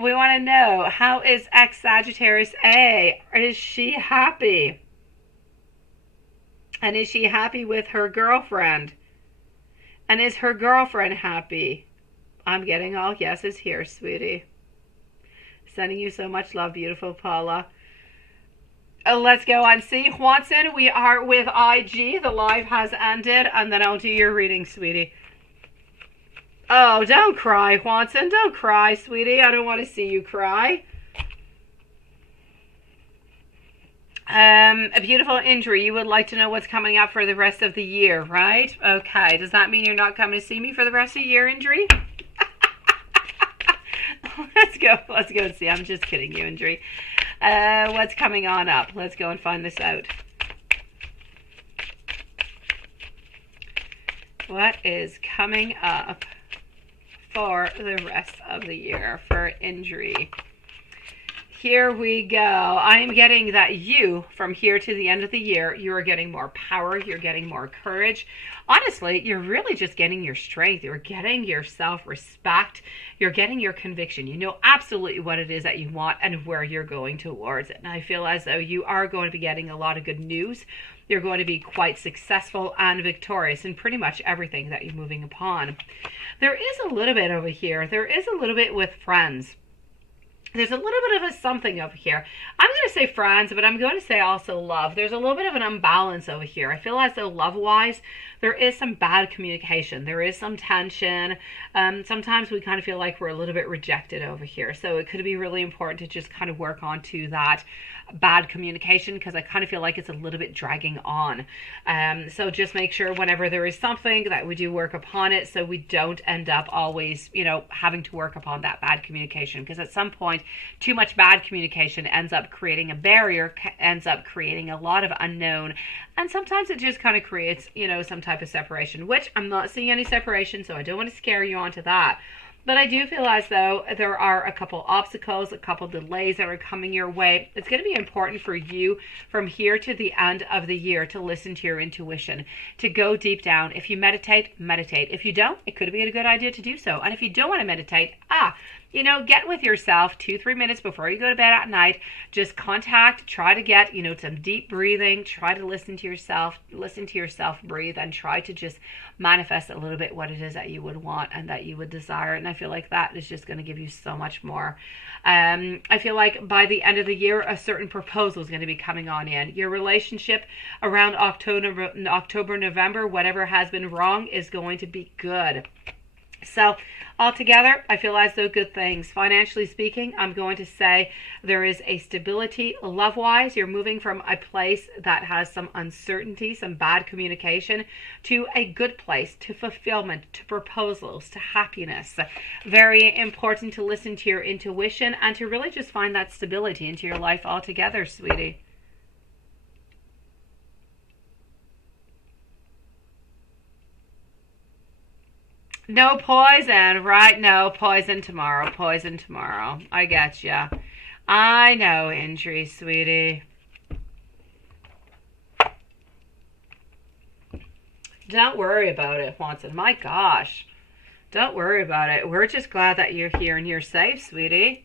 We want to know, how is ex-Sagittarius A? Is she happy? And is she happy with her girlfriend? And is her girlfriend happy? I'm getting all yeses here, sweetie. Sending you so much love, beautiful Paula. Let's go and see. Juanson, we are with IG. The live has ended, and then I'll do your reading, sweetie. Oh, don't cry, Juanson. Don't cry, sweetie. I don't want to see you cry. A beautiful injury. You would like to know what's coming up for the rest of the year, right? Okay. Does that mean you're not coming to see me for the rest of the year, injury? Let's go. Let's go and see. I'm just kidding you, injury. What's coming on up? Let's go and find this out. What is coming up for the rest of the year for injury? Here we go. I am getting that you, from here to the end of the year, you are getting more power. You're getting more courage. Honestly, you're really just getting your strength. You're getting your self-respect. You're getting your conviction. You know absolutely what it is that you want and where you're going towards it. And I feel as though you are going to be getting a lot of good news. You're going to be quite successful and victorious in pretty much everything that you're moving upon. There is a little bit over here. There is a little bit with friends. There's a little bit of a something over here. I'm going to say friends, but I'm going to say also love. There's a little bit of an imbalance over here. I feel as though love-wise, there is some bad communication. There is some tension. Sometimes we kind of feel like we're a little bit rejected over here. So it could be really important to just kind of work on to that bad communication, because I kind of feel like it's a little bit dragging on. So just make sure whenever there is something that we do work upon it, so we don't end up always, you know, having to work upon that bad communication, because at some point too much bad communication ends up creating a barrier, ends up creating a lot of unknown, and sometimes it just kind of creates, you know, some type of separation, which I'm not seeing any separation, so I don't want to scare you onto that. But I do feel as though there are a couple obstacles, a couple delays that are coming your way. It's going to be important for you from here to the end of the year to listen to your intuition, to go deep down. If you meditate, meditate. If you don't, it could be a good idea to do so. And if you don't want to meditate, you know, get with yourself 2-3 minutes before you go to bed at night. Just try to get, you know, some deep breathing. Try to listen to yourself breathe, and try to just manifest a little bit what it is that you would want and that you would desire. And I feel like that is just going to give you so much more. I feel like by the end of the year, a certain proposal is going to be coming on in. Your relationship around October, November, whatever has been wrong is going to be good. So altogether, I feel as though good things. Financially speaking, I'm going to say there is a stability. Love-wise, you're moving from a place that has some uncertainty, some bad communication, to a good place, to fulfillment, to proposals, to happiness. Very important to listen to your intuition and to really just find that stability into your life altogether, sweetie. No poison, right? No, poison tomorrow. Poison tomorrow. I get ya. I know, injury, sweetie. Don't worry about it, Watson. My gosh. Don't worry about it. We're just glad that you're here and you're safe, sweetie.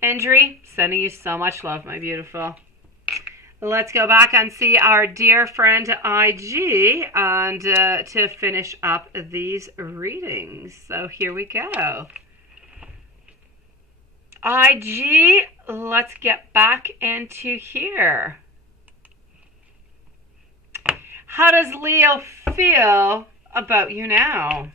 Injury, sending you so much love, my beautiful. Let's go back and see our dear friend IG and to finish up these readings. So here we go. IG, let's get back into here. How does Leo feel about you now?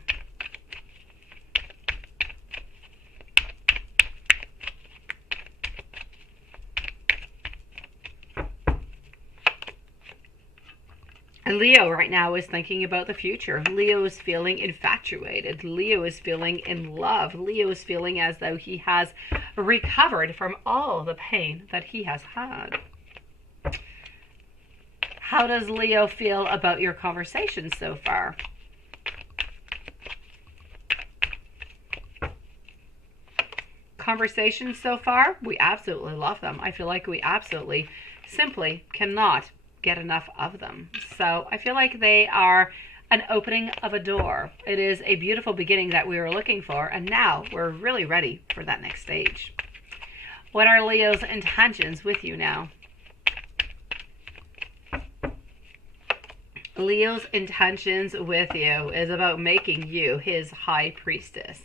Leo right now is thinking about the future. Leo is feeling infatuated. Leo is feeling in love. Leo is feeling as though he has recovered from all the pain that he has had. How does Leo feel about your conversation so far? Conversations so far, we absolutely love them. I feel like we absolutely simply cannot get enough of them. So I feel like they are an opening of a door. It is a beautiful beginning that we were looking for, and now we're really ready for that next stage. What are Leo's intentions with you now? Leo's intentions with you is about making you his high priestess.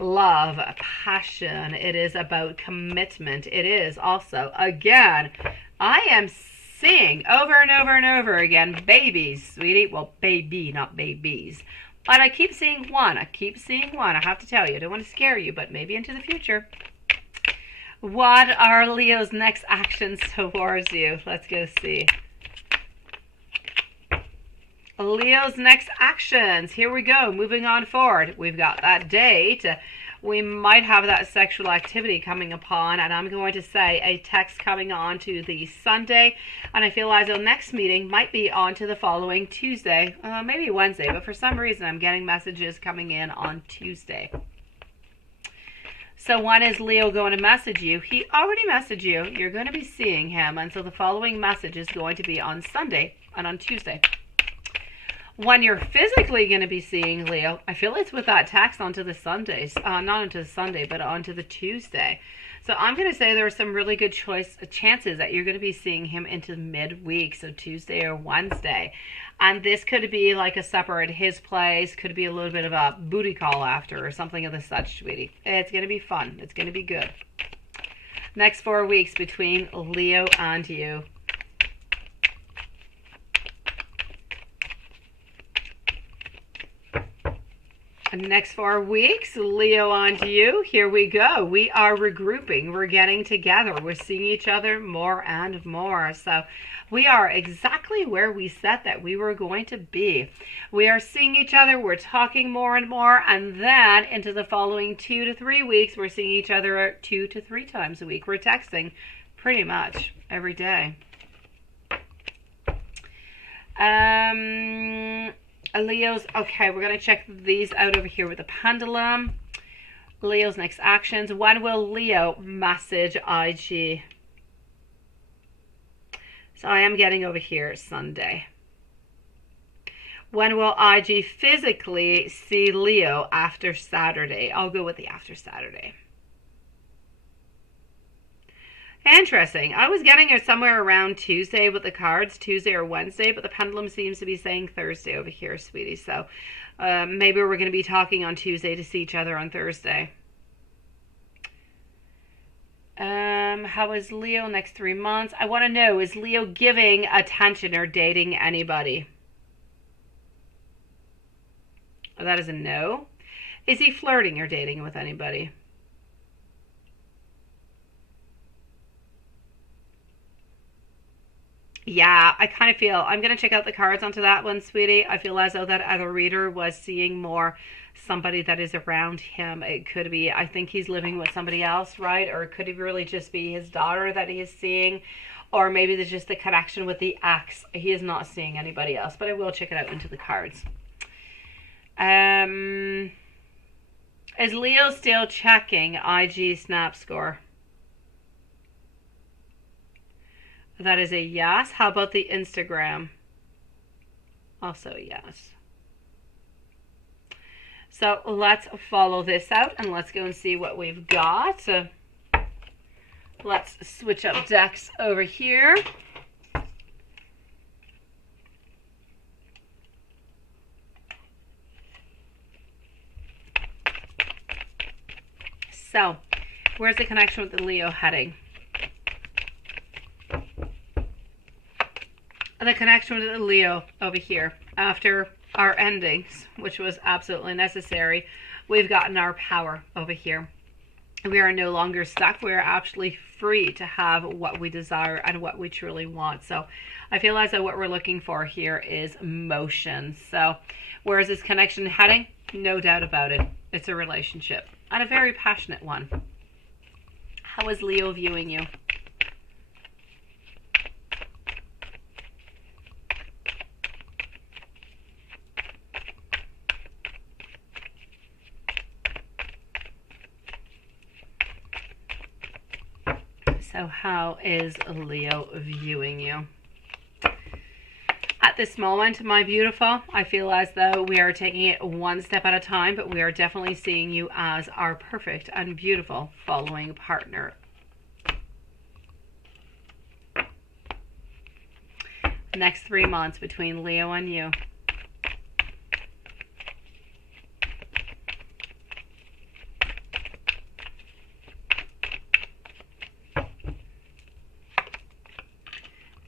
love, passion. It is about commitment. It is also, again, I am seeing over and over and over again, babies, sweetie. Well, baby, not babies. But I keep seeing one. I keep seeing one. I have to tell you, I don't want to scare you, but maybe into the future. What are Leo's next actions towards you? Let's go see. Leo's next actions. Here we go. Moving on forward. We've got that date. We might have that sexual activity coming upon, and I'm going to say a text coming on to the Sunday, and I feel as though next meeting might be on to the following Tuesday, maybe Wednesday, but for some reason I'm getting messages coming in on Tuesday. So when is Leo going to message you? He already messaged you. You're going to be seeing him, and so the following message is going to be on Sunday and on Tuesday. When you're physically going to be seeing Leo, I feel it's with that text onto the Sundays. Not onto the Sunday, but onto the Tuesday. So I'm going to say there are some really good chances that you're going to be seeing him into midweek, so Tuesday or Wednesday. And this could be like a supper at his place, could be a little bit of a booty call after or something of the such, sweetie. It's going to be fun. It's going to be good. Next 4 weeks between Leo and you. Next 4 weeks, Leo on to you. Here we go. We are regrouping. We're getting together. We're seeing each other more and more. So we are exactly where we said that we were going to be. We are seeing each other. We're talking more and more. And then into the following 2 to 3 weeks, we're seeing each other 2 to 3 times a week. We're texting pretty much every day. Leo's, okay, we're going to check these out over here with the pendulum. Leo's next actions. When will Leo message IG? So I am getting over here Sunday. When will IG physically see Leo after Saturday? I'll go with the after Saturday. Interesting. I was getting it somewhere around Tuesday with the cards, Tuesday or Wednesday, but the pendulum seems to be saying Thursday over here, sweetie. So maybe we're going to be talking on Tuesday to see each other on Thursday. How is Leo next 3 months? I want to know, is Leo giving attention or dating anybody? Oh, that is a no. Is he flirting or dating with anybody? Yeah, I kind of feel, I'm going to check out the cards onto that one, sweetie. I feel as though that other reader was seeing more somebody that is around him. It could be, I think he's living with somebody else, right? Or it could really just be his daughter that he is seeing. Or maybe there's just the connection with the ex. He is not seeing anybody else, but I will check it out into the cards. Is Leo still checking IG snap score? That is a yes. How about the Instagram? Also yes. So let's follow this out and let's go and see what we've got. So let's switch up decks over here. So where's the connection with the Leo heading? The connection with the Leo over here after our endings, which was absolutely necessary. We've gotten our power over here. We are no longer stuck. We are actually free to have what we desire and what we truly want. So I feel as though what we're looking for here is motion. So where is this connection heading? No doubt about it. It's a relationship and a very passionate one. How is Leo viewing you? So how is Leo viewing you? At this moment, my beautiful, I feel as though we are taking it one step at a time, but we are definitely seeing you as our perfect and beautiful following partner. Next 3 months between Leo and you.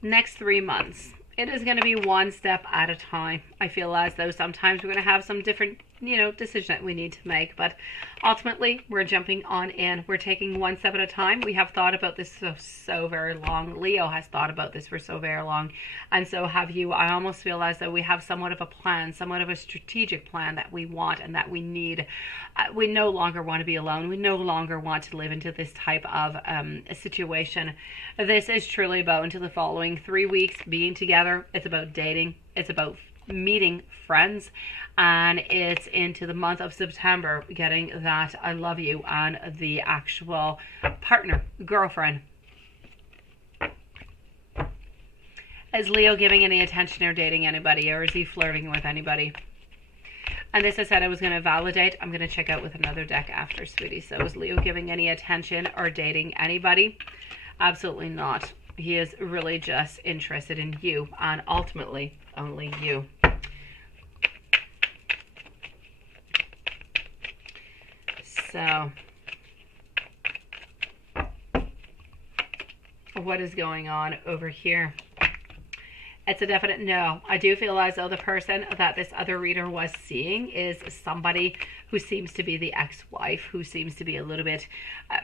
next 3 months, it is going to be one step at a time. I feel as though sometimes we're going to have some different, decision that we need to make, but ultimately we're jumping on in. We're taking one step at a time. We have thought about this so very long. Leo has thought about this for so very long, and so have you. I almost feel as though we have somewhat of a plan, somewhat of a strategic plan that we want and that we need. We no longer want to be alone. We no longer want to live into this type of situation. This is truly about, into the following 3 weeks, being together. It's about dating. It's about meeting friends, and it's into the month of September getting that I love you and the actual partner, girlfriend. Is Leo giving any attention or dating anybody, or is he flirting with anybody? And this I said I was going to validate. I'm going to check out with another deck after, sweetie. So is Leo giving any attention or dating anybody? Absolutely not. He is really just interested in you, and ultimately only you. So what is going on over here? It's a definite no. I do feel as though the person that this other reader was seeing is somebody who seems to be the ex-wife, who seems to be a little bit,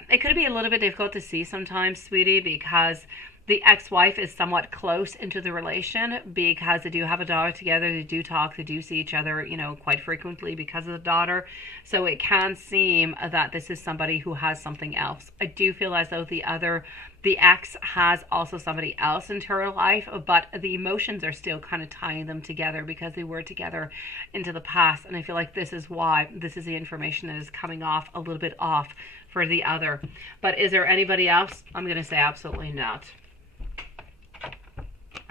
it could be a little bit difficult to see sometimes, sweetie, because the ex-wife is somewhat close into the relation because they do have a daughter together. They do talk. They do see each other, quite frequently because of the daughter. So it can seem that this is somebody who has something else. I do feel as though the ex has also somebody else into her life, but the emotions are still kind of tying them together because they were together into the past. And I feel like this is why this is the information that is coming off a little bit off for the other. But is there anybody else? I'm going to say absolutely not.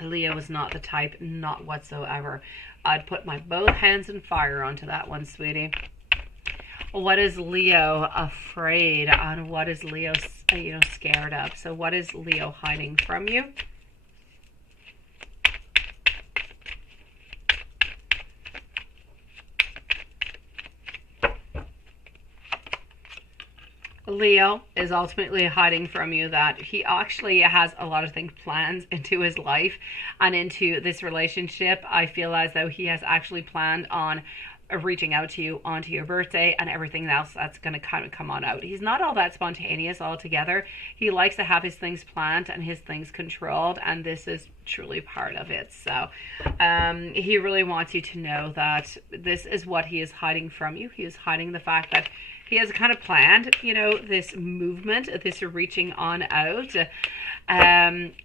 Leo is not the type, not whatsoever. I'd put my both hands in fire onto that one, sweetie. What is Leo afraid and what is Leo, scared of? So what is Leo hiding from you? Leo is ultimately hiding from you that he actually has a lot of things planned into his life and into this relationship. I feel as though he has actually planned on reaching out to you onto your birthday and everything else that's going to kind of come on out. He's not all that spontaneous altogether. He likes to have his things planned and his things controlled, and this is truly part of it. So he really wants you to know that this is what he is hiding from you. He is hiding the fact that he has kind of planned, this movement, this reaching on out,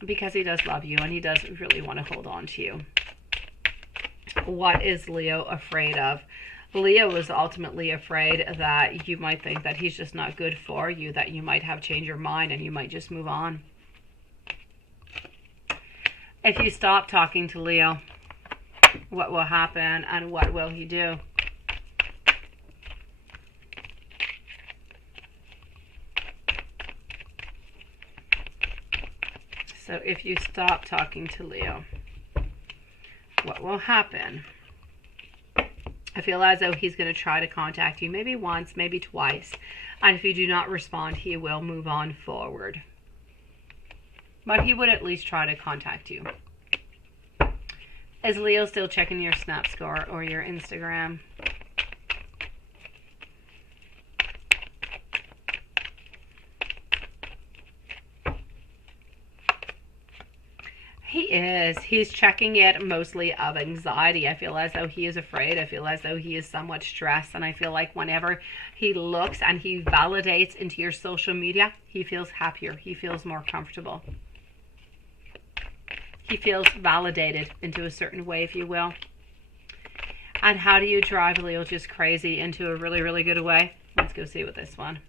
because he does love you and he does really want to hold on to you. What is Leo afraid of? Leo is ultimately afraid that you might think that he's just not good for you, that you might have changed your mind and you might just move on. If you stop talking to Leo, what will happen and what will he do? So if you stop talking to Leo, what will happen? I feel as though he's going to try to contact you maybe once, maybe twice. And if you do not respond, he will move on forward. But he would at least try to contact you. Is Leo still checking your Snap score or your Instagram? He is. He's checking it mostly of anxiety. I feel as though he is afraid. I feel as though he is somewhat stressed. And I feel like whenever he looks and he validates into your social media, he feels happier. He feels more comfortable. He feels validated into a certain way, if you will. And how do you drive Leo just crazy into a really, really good way? Let's go see with this one.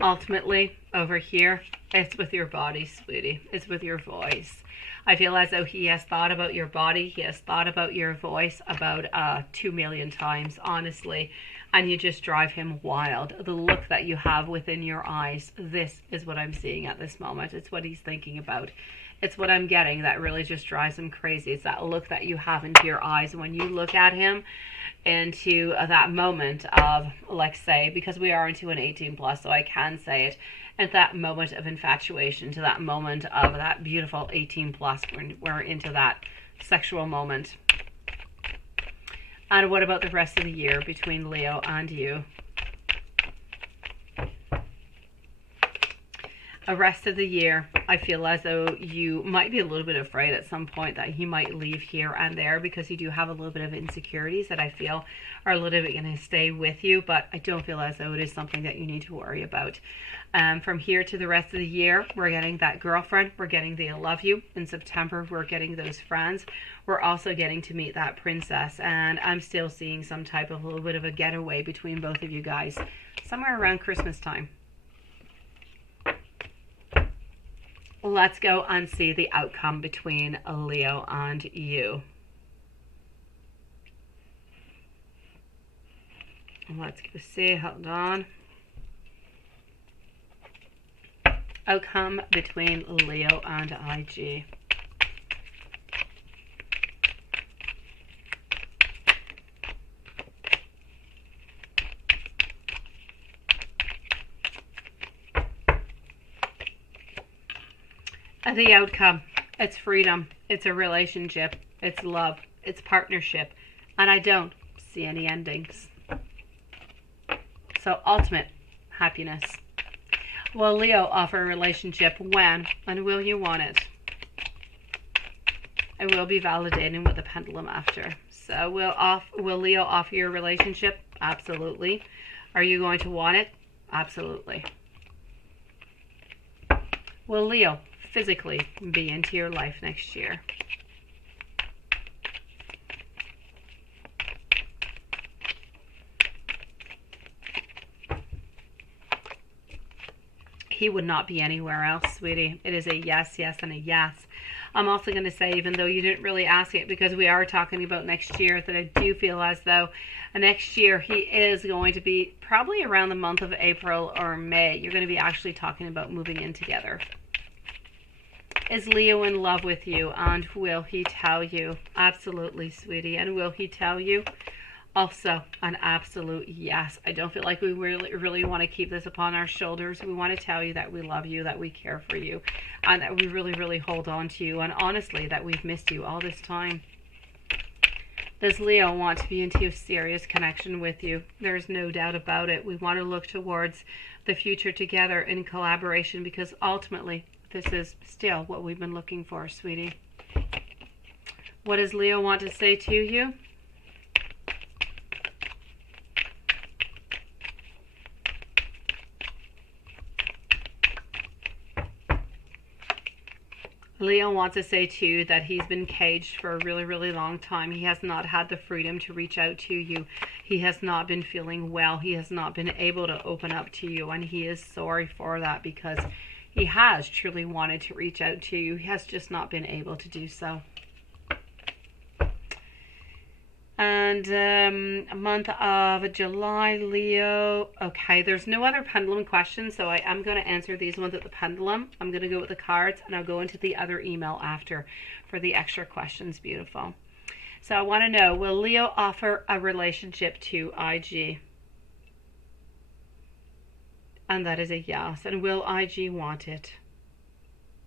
Ultimately, over here, it's with your body, sweetie. It's with your voice. I feel as though he has thought about your body. He has thought about your voice about 2 million times, honestly. And you just drive him wild. The look that you have within your eyes, this is what I'm seeing at this moment. It's what he's thinking about. It's what I'm getting that really just drives him crazy. It's that look that you have into your eyes when you look at him, into that moment of, let's say, because we are into an 18 plus, so I can say it, at that moment of infatuation, to that moment of that beautiful 18 plus, we're into that sexual moment. And what about the rest of the year between Leo and you? The rest of the year, I feel as though you might be a little bit afraid at some point that he might leave here and there, because you do have a little bit of insecurities that I feel are a little bit going to stay with you, but I don't feel as though it is something that you need to worry about. From here to the rest of the year, we're getting that girlfriend, we're getting the I love you. In September, we're getting those friends. We're also getting to meet that princess, and I'm still seeing some type of a little bit of a getaway between both of you guys somewhere around Christmas time. Let's go and see the outcome between Leo and you. Let's go see, hold on. Outcome between Leo and IG. The outcome, it's freedom, it's a relationship, it's love, it's partnership, and I don't see any endings. So ultimate happiness. Will Leo offer a relationship? When and will you want it? I will be validating with the pendulum after. So will Leo offer you a relationship? Absolutely. Are you going to want it? Absolutely. Will Leo physically be into your life next year? He would not be anywhere else, sweetie. It is a yes, yes, and a yes. I'm also going to say, even though you didn't really ask it, because we are talking about next year, that I do feel as though next year he is going to be probably around the month of April or May. You're going to be actually talking about moving in together. Is Leo in love with you, and will he tell you? Absolutely, sweetie. And will he tell you? Also an absolute yes. I don't feel like we really want to keep this upon our shoulders. We want to tell you that we love you, that we care for you, and that we really hold on to you, and honestly that we've missed you all this time. Does Leo want to be into a serious connection with you? There's no doubt about it. We want to look towards the future together in collaboration, because ultimately this is still what we've been looking for, sweetie. What does Leo want to say to you? Leo wants to say to you that he's been caged for a really long time. He has not had the freedom to reach out to you. He has not been feeling well. He has not been able to open up to you, and he is sorry for that, because he has truly wanted to reach out to you. He has just not been able to do so. And a month of July, Leo. Okay, there's no other pendulum questions, so I am going to answer these ones at the pendulum. I'm going to go with the cards, and I'll go into the other email after for the extra questions. Beautiful. So I want to know, will Leo offer a relationship to IG? And that is a yes. And will IG want it?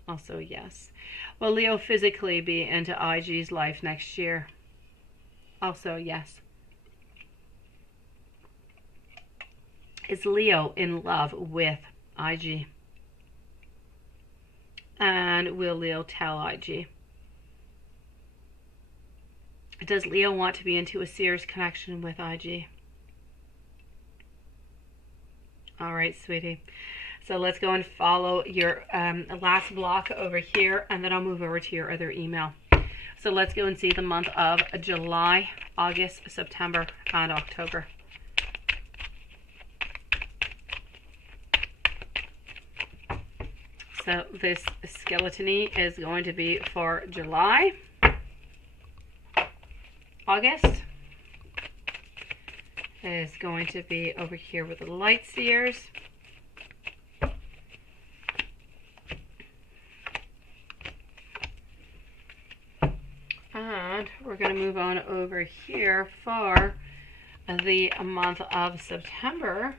Also yes. Will Leo physically be into IG's life next year? Also yes. Is Leo in love with IG? And will Leo tell IG? Does Leo want to be into a serious connection with IG? All right, sweetie. So let's go and follow your last block over here, and then I'll move over to your other email. So let's go and see the month of July, August, September, and October. So this skeleton-y is going to be for July. August is going to be over here with the light seers. And we're going to move on over here for the month of September.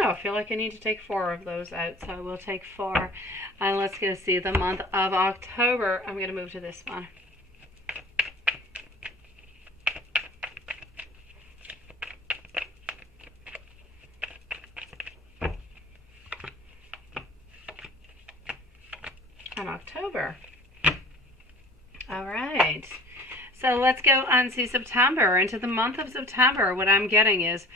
I feel like I need to take 4 of those out, so I will take 4. And let's go see the month of October. I'm going to move to this one. And October. All right. So let's go and see September. Into the month of September, what I'm getting is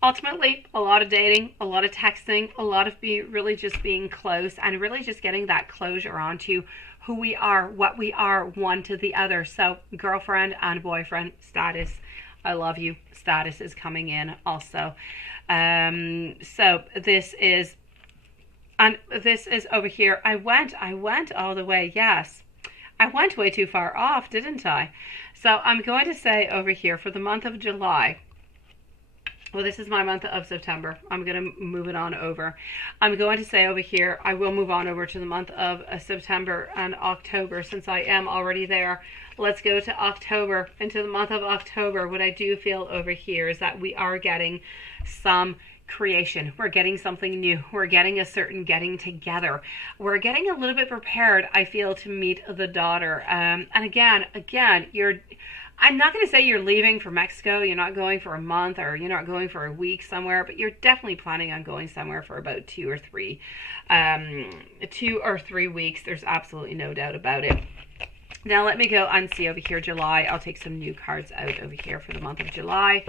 ultimately a lot of dating, a lot of texting, a lot of really just being close and really just getting that closure onto who we are, what we are, one to the other. So girlfriend and boyfriend status, I love you status is coming in also. So this is, and this is over here. I went all the way. Yes, I went way too far off, didn't I? So I'm going to say over here for the month of July. Well, this is my month of September. I'm going to move it on over. I'm going to say over here, I will move on over to the month of September and October since I am already there. Let's go to October. Into the month of October, what I do feel over here is that we are getting some creation. We're getting something new. We're getting a certain getting together. We're getting a little bit prepared, I feel, to meet the daughter. And again, I'm not going to say you're leaving for Mexico. You're not going for a month or you're not going for a week somewhere, but you're definitely planning on going somewhere for about 2 or 3 weeks. There's absolutely no doubt about it. Now let me go and see over here July. I'll take some new cards out over here for the month of July.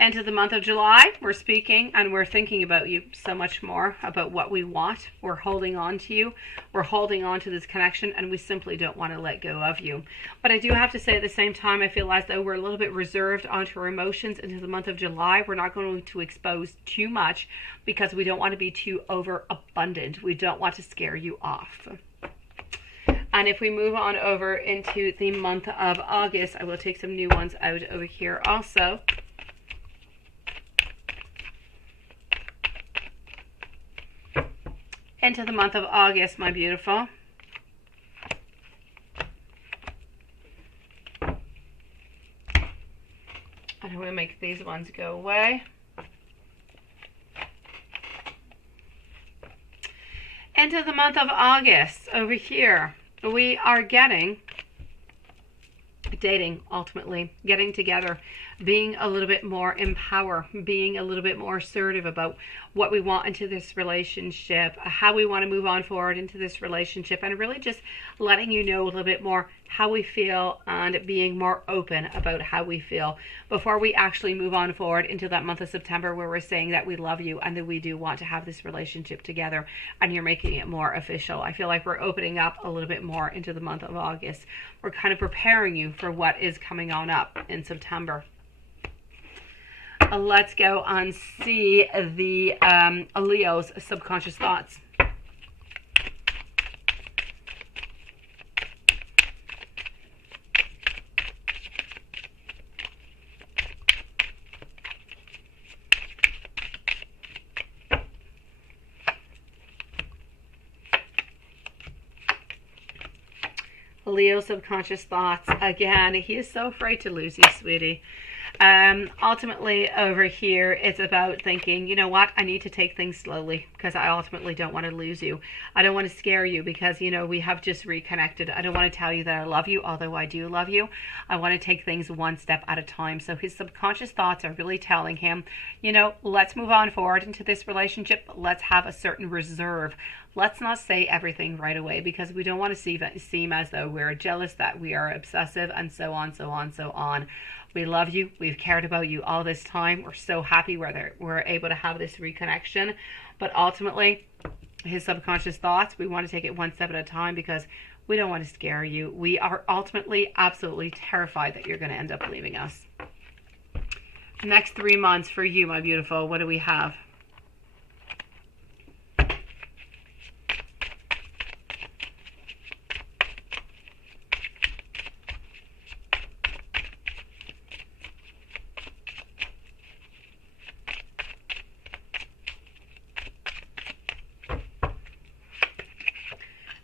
Into the month of July, we're speaking and we're thinking about you so much more, about what we want. We're holding on to you. We're holding on to this connection and we simply don't want to let go of you. But I do have to say at the same time, I feel as though we're a little bit reserved onto our emotions into the month of July. We're not going to expose too much because we don't want to be too overabundant. We don't want to scare you off. And if we move on over into the month of August, I will take some new ones out over here also. Into the month of August, my beautiful. And I'm going to make these ones go away. Into the month of August, over here, we are getting dating, ultimately, getting together, being a little bit more in power, being a little bit more assertive about what we want into this relationship, how we want to move on forward into this relationship, and really just letting you know a little bit more how we feel and being more open about how we feel before we actually move on forward into that month of September where we're saying that we love you and that we do want to have this relationship together and you're making it more official. I feel like we're opening up a little bit more into the month of August. We're kind of preparing you for what is coming on up in September. Let's go and see the Leo's subconscious thoughts. Leo subconscious thoughts. Again, he is so afraid to lose you, sweetie. Ultimately over here, it's about thinking, you know what, I need to take things slowly because I ultimately don't want to lose you. I don't want to scare you because, you know, we have just reconnected. I don't want to tell you that I love you, although I do love you. I want to take things one step at a time. So his subconscious thoughts are really telling him, you know, let's move on forward into this relationship, but let's have a certain reserve. Let's not say everything right away because we don't want to seem as though we're jealous, that we are obsessive, and so on, so on, so on. We love you. We've cared about you all this time. We're so happy we're able to have this reconnection. But ultimately, his subconscious thoughts, we want to take it one step at a time because we don't want to scare you. We are ultimately absolutely terrified that you're going to end up leaving us. Next 3 months for you, my beautiful. What do we have?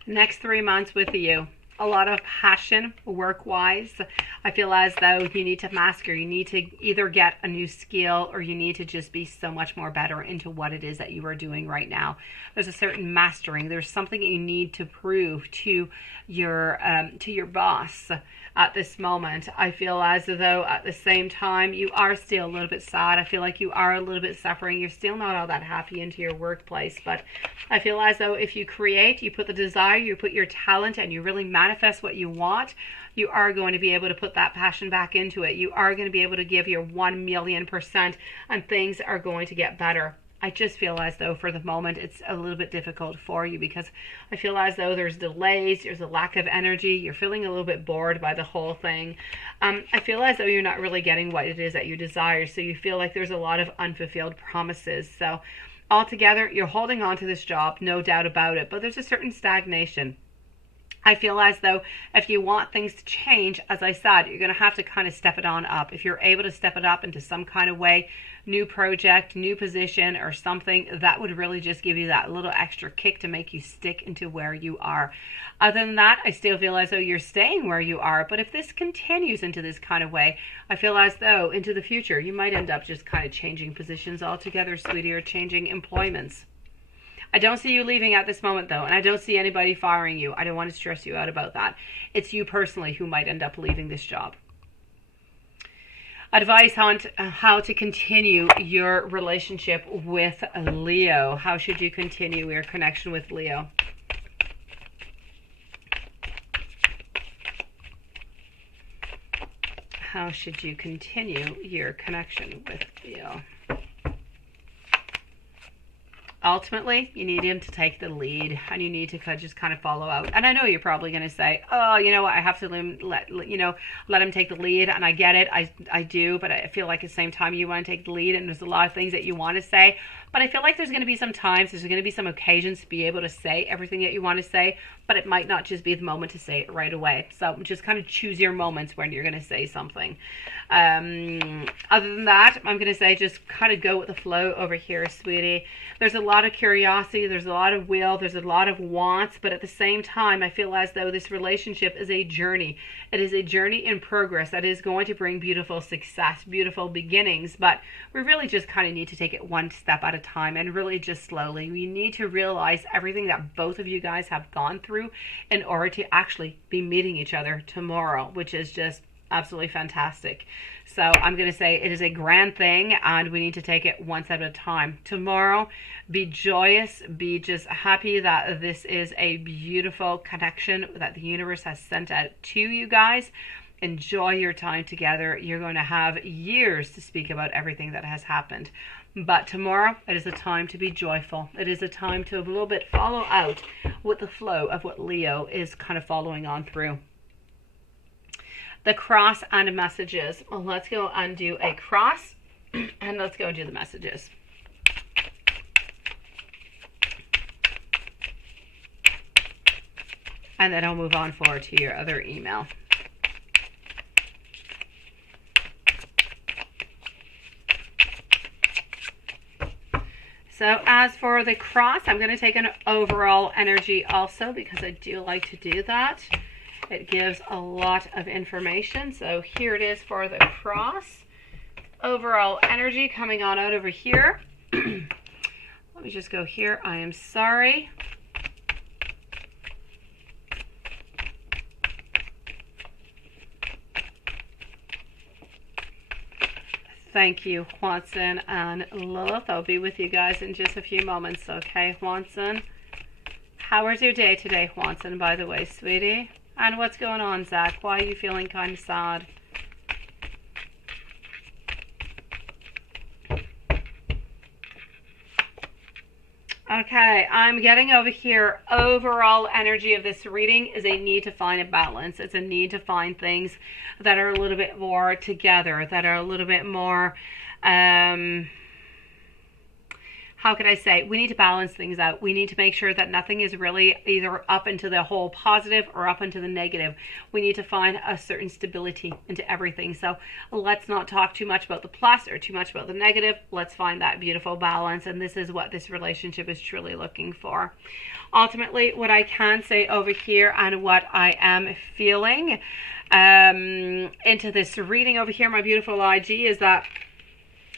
Next 3 months with you. A lot of passion work-wise. I feel as though you need to master. You need to either get a new skill or you need to just be so much more better into what it is that you are doing right now. There's a certain mastering. There's something you need to prove to your boss at this moment. I feel as though at the same time you are still a little bit sad. I feel like you are a little bit suffering. You're still not all that happy into your workplace, but I feel as though if you create, you put the desire, you put your talent, and you really manifest what you want, you are going to be able to put that passion back into it. You are going to be able to give your 1,000,000%, and things are going to get better. I just feel as though for the moment it's a little bit difficult for you because I feel as though there's delays, there's a lack of energy, you're feeling a little bit bored by the whole thing. I feel as though you're not really getting what it is that you desire, so you feel like there's a lot of unfulfilled promises. So altogether, you're holding on to this job, no doubt about it, but there's a certain stagnation. I feel as though if you want things to change, as I said, you're going to have to kind of step it on up. If you're able to step it up into some kind of way, new project, new position or something, that would really just give you that little extra kick to make you stick into where you are. Other than that, I still feel as though you're staying where you are. But if this continues into this kind of way, I feel as though into the future, you might end up just kind of changing positions altogether, sweetie, or changing employments. I don't see you leaving at this moment, though, and I don't see anybody firing you. I don't want to stress you out about that. It's you personally who might end up leaving this job. Advice on how to continue your relationship with Leo. How should you continue your connection with Leo? How should you continue your connection with Leo? Ultimately, you need him to take the lead and you need to just kind of follow out. And I know you're probably going to say, oh, you know what, I have to let him take the lead. And I get it. I do. But I feel like at the same time you want to take the lead and there's a lot of things that you want to say. But I feel like there's going to be some times, there's going to be some occasions to be able to say everything that you want to say. But it might not just be the moment to say it right away. So just kind of choose your moments when you're going to say something. Other than that, I'm going to say just kind of go with the flow over here, sweetie. There's a lot of curiosity, there's a lot of will, there's a lot of wants, but at the same time, I feel as though this relationship is a journey. It is a journey in progress that is going to bring beautiful success, beautiful beginnings, but we really just kind of need to take it one step at a time and really just slowly. We need to realize everything that both of you guys have gone through in order to actually be meeting each other tomorrow, which is just absolutely fantastic. So I'm going to say it is a grand thing and we need to take it one step at a time. Tomorrow, be joyous, be just happy that this is a beautiful connection that the universe has sent out to you guys. Enjoy your time together. You're going to have years to speak about everything that has happened. But tomorrow, it is a time to be joyful. It is a time to a little bit follow out with the flow of what Leo is kind of following on through. The cross and messages. Well, let's go and do a cross and let's go and do the messages. And then I'll move on forward to your other email. So as for the cross, I'm going to take an overall energy also because I do like to do that. It gives a lot of information. So here it is for the cross. Overall energy coming on out over here. Let me just go here. I am sorry. Thank you, Juanson and Lilith. I'll be with you guys in just a few moments, okay, Juanson? How was your day today, Juanson, by the way, sweetie? And what's going on, Zach? Why are you feeling kind of sad? Okay, I'm getting over here. Overall energy of this reading is a need to find a balance. It's a need to find things that are a little bit more together, that are a little bit more, how how could I say, we need to balance things out. We need to make sure that nothing is really either up into the whole positive or up into the negative. We need to find a certain stability into everything. So let's not talk too much about the plus or too much about the negative. Let's find that beautiful balance. And this is what this relationship is truly looking for. Ultimately, what I can say over here and what I am feeling into this reading over here, my beautiful IG, is that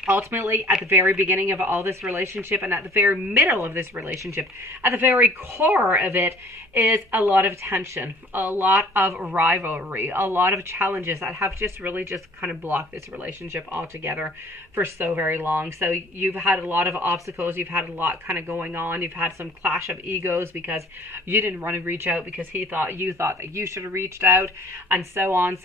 ultimately, at the very beginning of all this relationship and at the very middle of this relationship, at the very core of it, is a lot of tension, a lot of rivalry, a lot of challenges that have just really just kind of blocked this relationship altogether for so very long. So you've had a lot of obstacles, you've had a lot kind of going on, you've had some clash of egos because you didn't want to reach out because you thought that you should have reached out, and so on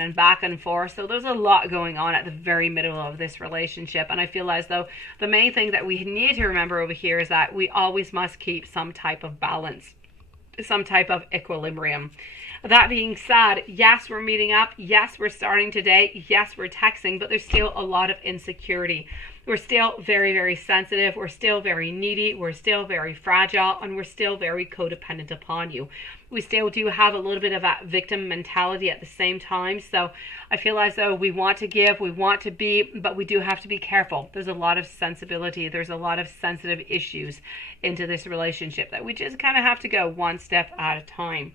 and back and forth. So there's a lot going on at the very middle of this relationship, and I feel as though the main thing that we need to remember over here is that we always must keep some type of balance, some type of equilibrium. That being said, yes, we're meeting up. Yes, we're starting today. Yes, we're texting, but there's still a lot of insecurity. We're still very, very sensitive. We're still very needy. We're still very fragile, and we're still very codependent upon you. We still do have a little bit of that victim mentality at the same time. So I feel as though we want to give, we want to be, but we do have to be careful. There's a lot of sensibility. There's a lot of sensitive issues into this relationship that we just kind of have to go one step at a time.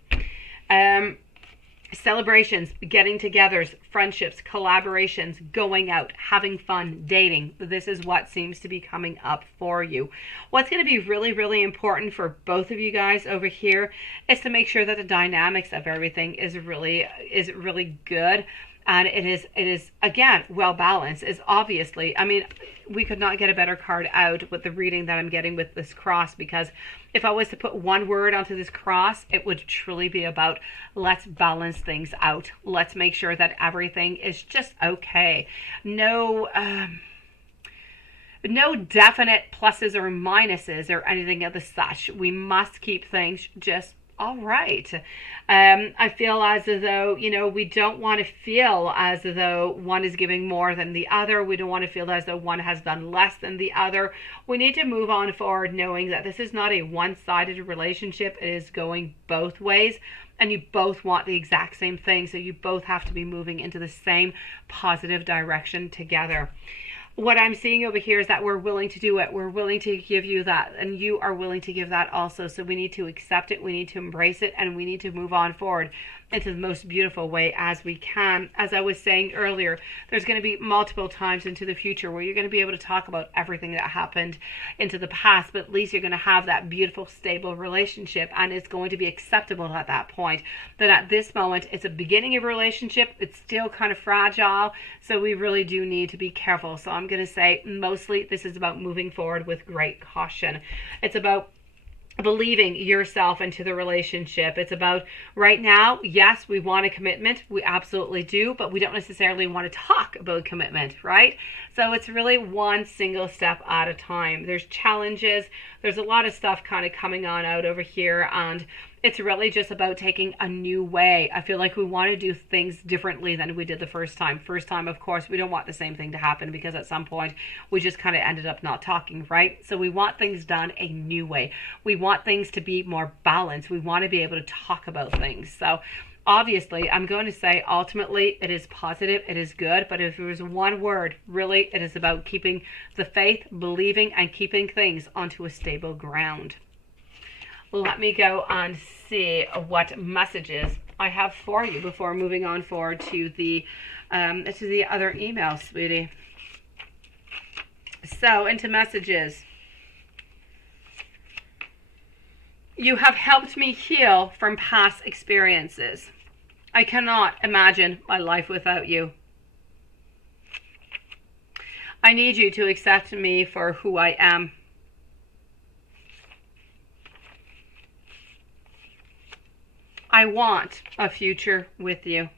Celebrations, getting togethers, friendships, collaborations, going out, having fun, dating. This is what seems to be coming up for you. What's going to be really, really important for both of you guys over here is to make sure that the dynamics of everything is really good. And it is again well balanced. Is obviously, I mean, we could not get a better card out with the reading that I'm getting with this cross, because if I was to put one word onto this cross, it would truly be about let's balance things out. Let's make sure that everything is just okay. No definite pluses or minuses or anything of the such. We must keep things just all right. I feel as though, we don't want to feel as though one is giving more than the other. We don't want to feel as though one has done less than the other. We need to move on forward knowing that this is not a one-sided relationship. It is going both ways, and you both want the exact same thing. So you both have to be moving into the same positive direction together. What I'm seeing over here is that we're willing to do it. We're willing to give you that, and you are willing to give that also. So we need to accept it, we need to embrace it, and we need to move on forward into the most beautiful way as we can. As I was saying earlier, there's going to be multiple times into the future where you're going to be able to talk about everything that happened into the past, but at least you're going to have that beautiful, stable relationship, and it's going to be acceptable at that point. That at this moment, it's a beginning of a relationship. It's still kind of fragile, so we really do need to be careful. So I'm going to say mostly this is about moving forward with great caution. It's about believing yourself into the relationship. It's about right now, yes, we want a commitment. We absolutely do, but we don't necessarily want to talk about commitment, right? So it's really one single step at a time. There's challenges. There's a lot of stuff kind of coming on out over here, and it's really just about taking a new way. I feel like we want to do things differently than we did the first time. First time, of course, we don't want the same thing to happen because at some point we just kind of ended up not talking, right? So we want things done a new way. We want things to be more balanced. We want to be able to talk about things. So obviously, I'm going to say ultimately it is positive, it is good, but if there was one word, really, it is about keeping the faith, believing, and keeping things onto a stable ground. Let me go and see what messages I have for you before moving on forward to the other email, sweetie. So, into messages. You have helped me heal from past experiences. I cannot imagine my life without you. I need you to accept me for who I am. I want a future with you.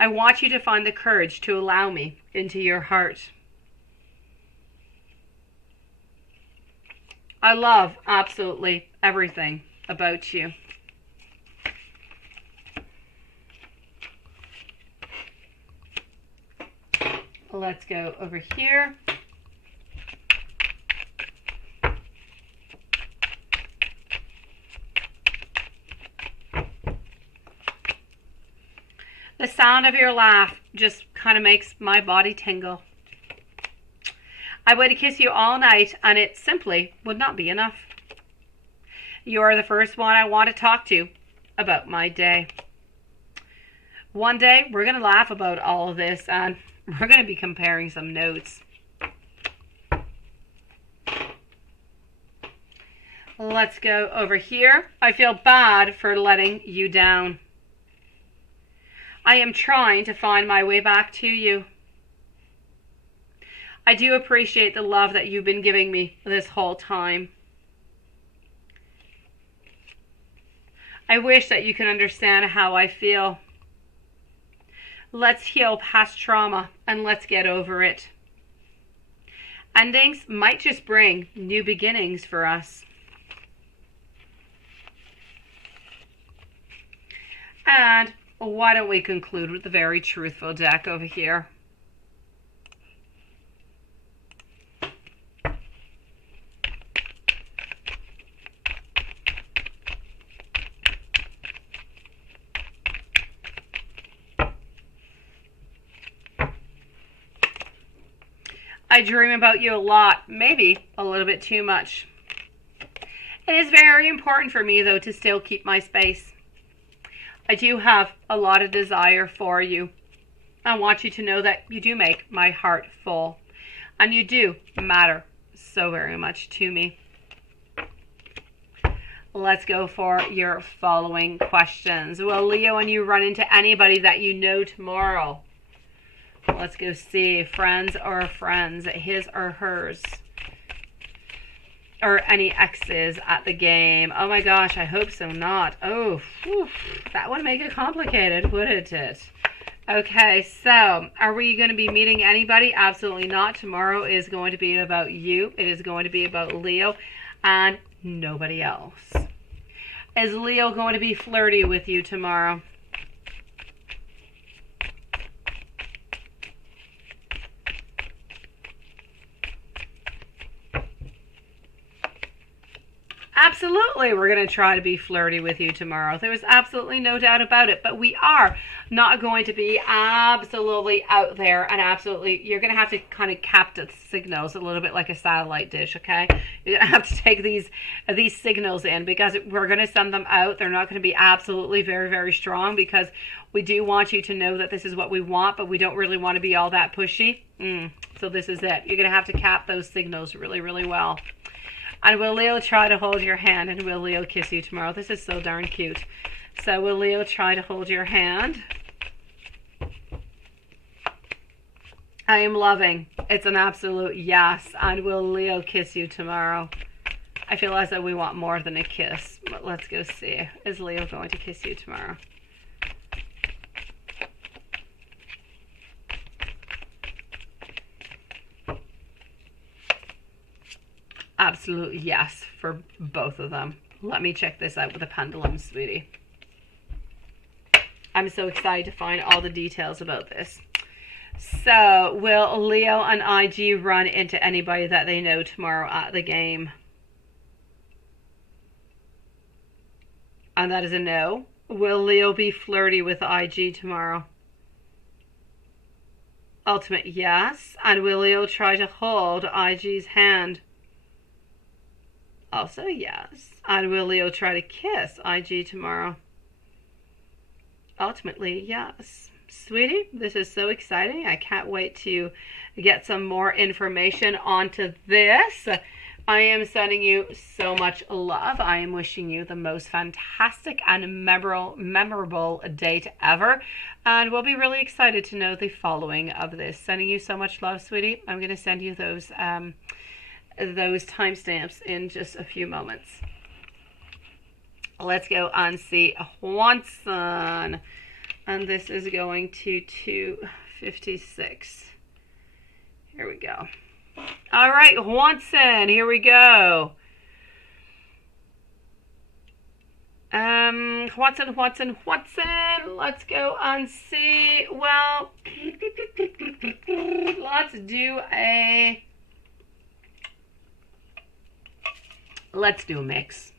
I want you to find the courage to allow me into your heart. I love absolutely everything about you. Let's go over here. The sound of your laugh just kind of makes my body tingle. I would kiss you all night, and it simply would not be enough. You are the first one I want to talk to about my day. One day, we're going to laugh about all of this, and we're going to be comparing some notes. Let's go over here. I feel bad for letting you down. I am trying to find my way back to you. I do appreciate the love that you've been giving me this whole time. I wish that you can understand how I feel. Let's heal past trauma and let's get over it. Endings might just bring new beginnings for us. And why don't we conclude with the very truthful deck over here? I dream about you a lot, maybe a little bit too much. It is very important for me, though, to still keep my space. I do have a lot of desire for you. I want you to know that you do make my heart full. And you do matter so very much to me. Let's go for your following questions. Will Leo and you run into anybody that you know tomorrow? Let's go see. Friends or friends, his or hers. Or any exes at the game. Oh my gosh, I hope so not. Oh, whew, that would make it complicated, wouldn't it? Okay, so are we going to be meeting anybody? Absolutely not. Tomorrow is going to be about you. It is going to be about Leo and nobody else. Is Leo going to be flirty with you tomorrow? Absolutely, we're going to try to be flirty with you tomorrow. There is absolutely no doubt about it. But we are not going to be absolutely out there and absolutely, you're going to have to kind of cap the signals a little bit like a satellite dish, okay? You're going to have to take these signals in because we're going to send them out. They're not going to be absolutely very, very strong because we do want you to know that this is what we want, but we don't really want to be all that pushy. So this is it. You're going to have to cap those signals really, really well. And will Leo try to hold your hand? And will Leo kiss you tomorrow? This is so darn cute. So will Leo try to hold your hand? I am loving. It's an absolute yes. And will Leo kiss you tomorrow? I feel as though we want more than a kiss. But let's go see. Is Leo going to kiss you tomorrow? Absolute yes for both of them. Let me check this out with the pendulum, sweetie. I'm so excited to find all the details about this. So, will Leo and IG run into anybody that they know tomorrow at the game? And that is a no. Will Leo be flirty with IG tomorrow? Ultimate yes. And will Leo try to hold IG's hand? Also yes. And will Leo try to kiss IG tomorrow? Ultimately, yes. Sweetie, this is so exciting. I can't wait to get some more information onto this. I am sending you so much love. I am wishing you the most fantastic and memorable date ever. And we'll be really excited to know the following of this. Sending you so much love, sweetie. I'm going to send you those timestamps in just a few moments. Let's go and see Juanson. And this is going to 256. Here we go. All right, Juanson, here we go. Watson. Let's go and see. Well, let's do a mix.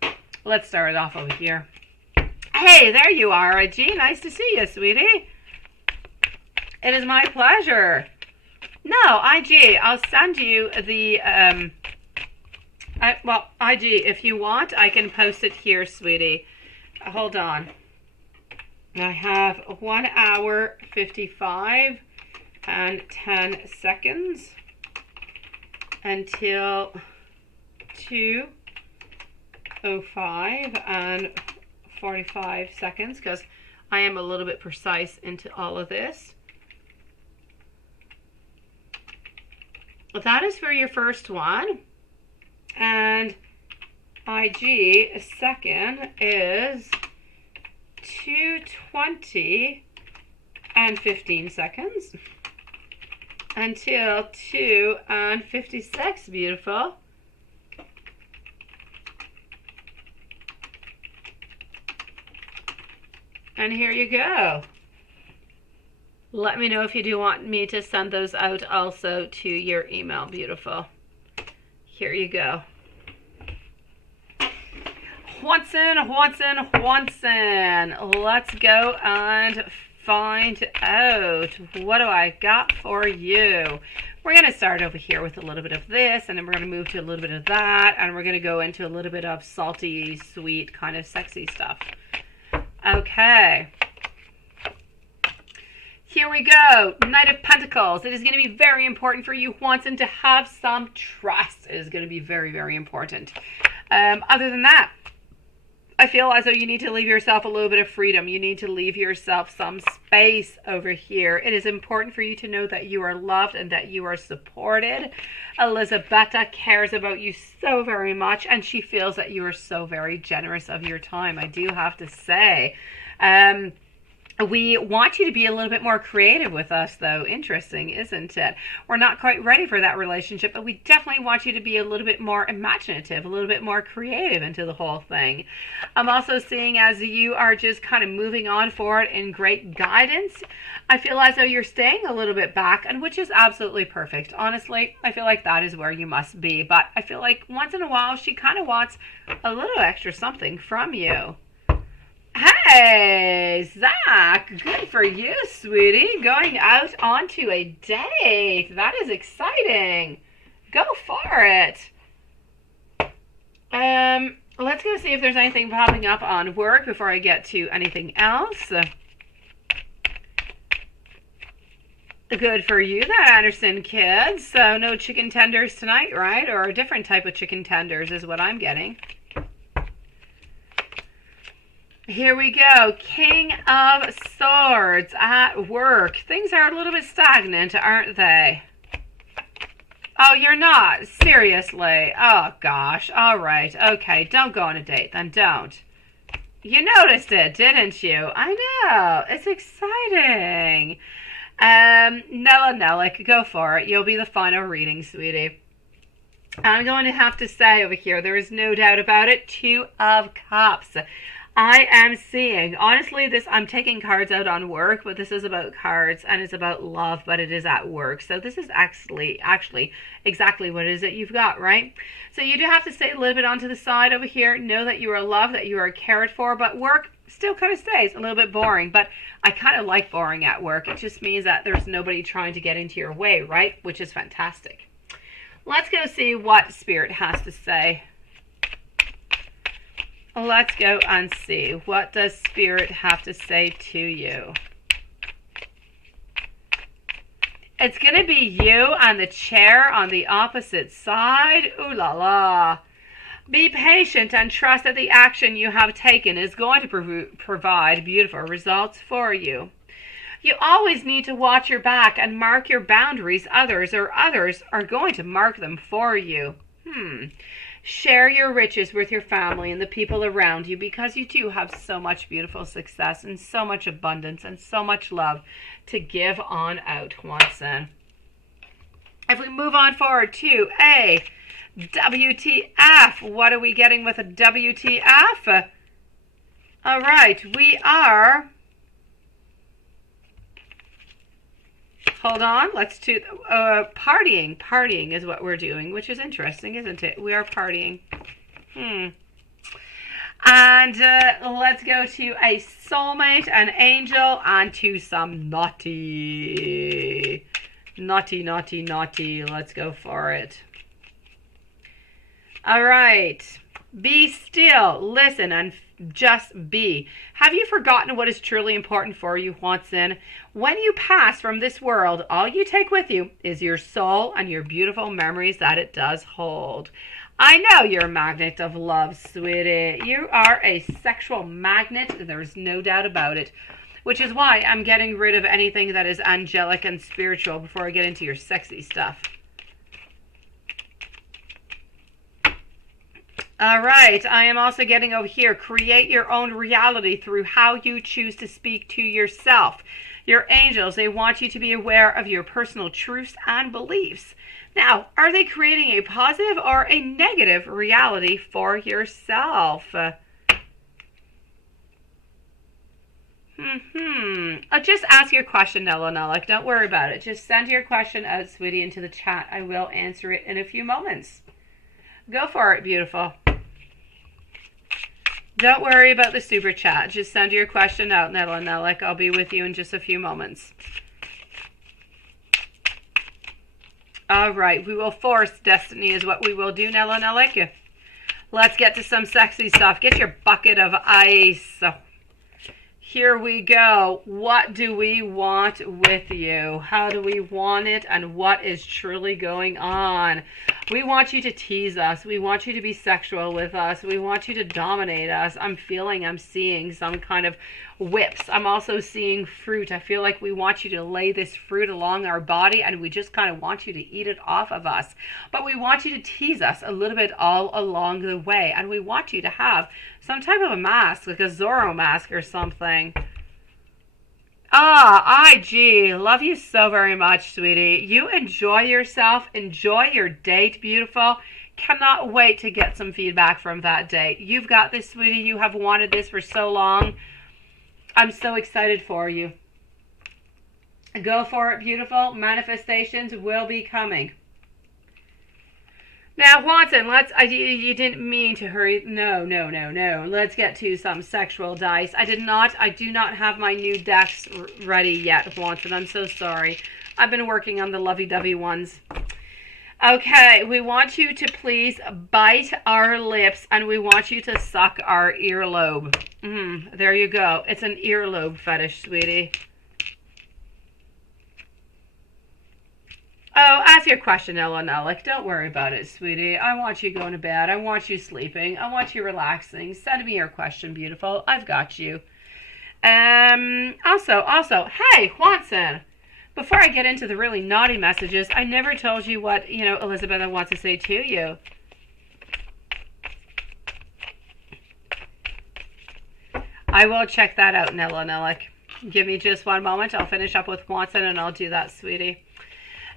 Let's start it off over here. Hey, there you are, IG. Nice to see you, sweetie. It is my pleasure. No, IG, I'll send you the, well, IG, if you want, I can post it here, sweetie. Hold on. I have 1 hour, 55 and 10 seconds until 2:05 and 45 seconds, because I am a little bit precise into all of this. That is for your first one. And IG second is 2:20 and 15 seconds until 2:56. Beautiful. And here you go. Let me know if you do want me to send those out also to your email. Beautiful. Here you go. Watson. Let's go and find out. What do I got for you? We're going to start over here with a little bit of this, and then we're going to move to a little bit of that, and we're going to go into a little bit of salty, sweet, kind of sexy stuff. Okay. Here we go. Knight of Pentacles. It is going to be very important for you, Watson, to have some trust. It is going to be very, very important. Other than that, I feel as though you need to leave yourself a little bit of freedom. You need to leave yourself some space over here. It is important for you to know that you are loved and that you are supported. Elizabetta cares about you so very much, and she feels that you are so very generous of your time, I do have to say. We want you to be a little bit more creative with us, though. Interesting, isn't it? We're not quite ready for that relationship, but we definitely want you to be a little bit more imaginative, a little bit more creative into the whole thing. I'm also seeing as you are just kind of moving on forward in great guidance. I feel as though you're staying a little bit back, and which is absolutely perfect. Honestly, I feel like that is where you must be, but I feel like once in a while she kind of wants a little extra something from you. Hey, Zach, good for you, sweetie. Going out onto a date. That is exciting. Go for it. Let's go see if there's anything popping up on work before I get to anything else. Good for you, that Anderson kids. So no chicken tenders tonight, right? Or a different type of chicken tenders is what I'm getting. Here we go. King of Swords at work. Things are a little bit stagnant, aren't they? Oh, you're not? Seriously? Oh, gosh. All right. Okay. Don't go on a date, then. Don't. You noticed it, didn't you? I know. It's exciting. Nella, go for it. You'll be the final reading, sweetie. I'm going to have to say over here, there is no doubt about it, 2 of Cups. I am seeing, honestly, this, I'm taking cards out on work, but this is about cards and it's about love, but it is at work. So this is actually exactly what it is that you've got, right? So you do have to stay a little bit onto the side over here. Know that you are loved, that you are cared for, but work still kind of stays a little bit boring. But I kind of like boring at work. It just means that there's nobody trying to get into your way, right? Which is fantastic. Let's go see what Spirit has to say. Let's go and see. What does Spirit have to say to you? It's going to be you and the chair on the opposite side. Ooh la la. Be patient and trust that the action you have taken is going to provide beautiful results for you. You always need to watch your back and mark your boundaries. Others are going to mark them for you. Share your riches with your family and the people around you, because you do have so much beautiful success and so much abundance and so much love to give on out, Watson. If we move on forward to a WTF, what are we getting with a WTF? All right, we are... Hold on, let's do... partying. Partying is what we're doing, which is interesting, isn't it? We are partying. And let's go to a soulmate, an angel, and to some naughty. Naughty, naughty, naughty. Let's go for it. All right. Be still, listen, and just be. Have you forgotten what is truly important for you, Watson? When you pass from this world, all you take with you is your soul and your beautiful memories that it does hold. I know you're a magnet of love, sweetie. You are a sexual magnet. There's no doubt about it. Which is why I'm getting rid of anything that is angelic and spiritual before I get into your sexy stuff. All right, I am also getting over here. Create your own reality through how you choose to speak to yourself. Your angels, they want you to be aware of your personal truths and beliefs. Now, are they creating a positive or a negative reality for yourself? Just ask your question, Nella. Don't worry about it. Just send your question out, sweetie, into the chat. I will answer it in a few moments. Go for it, beautiful. Don't worry about the super chat. Just send your question out, Nella. I'll be with you in just a few moments. All right, we will force destiny is what we will do, Nella. Let's get to some sexy stuff. Get your bucket of ice. Here we go. What do we want with you? How do we want it? And what is truly going on? We want you to tease us. We want you to be sexual with us. We want you to dominate us. I'm seeing some kind of whips. I'm also seeing fruit. I feel like we want you to lay this fruit along our body and we just kind of want you to eat it off of us. But we want you to tease us a little bit all along the way. And we want you to have some type of a mask, like a Zorro mask or something. IG, love you so very much, sweetie. You enjoy yourself. Enjoy your date, beautiful. Cannot wait to get some feedback from that date. You've got this, sweetie. You have wanted this for so long. I'm so excited for you. Go for it, beautiful. Manifestations will be coming. Now, Watson, you didn't mean to hurry. No. Let's get to some sexual dice. I do not have my new decks ready yet, Watson. I'm so sorry. I've been working on the lovey-dovey ones. Okay, we want you to please bite our lips and we want you to suck our earlobe. There you go. It's an earlobe fetish, sweetie. Oh, ask your question, Nella. Don't worry about it, sweetie. I want you going to bed. I want you sleeping. I want you relaxing. Send me your question, beautiful. I've got you. Also, hey, Watson. Before I get into the really naughty messages, I never told you what, Elizabeth wants to say to you. I will check that out, Nella. Give me just one moment. I'll finish up with Watson and I'll do that, sweetie.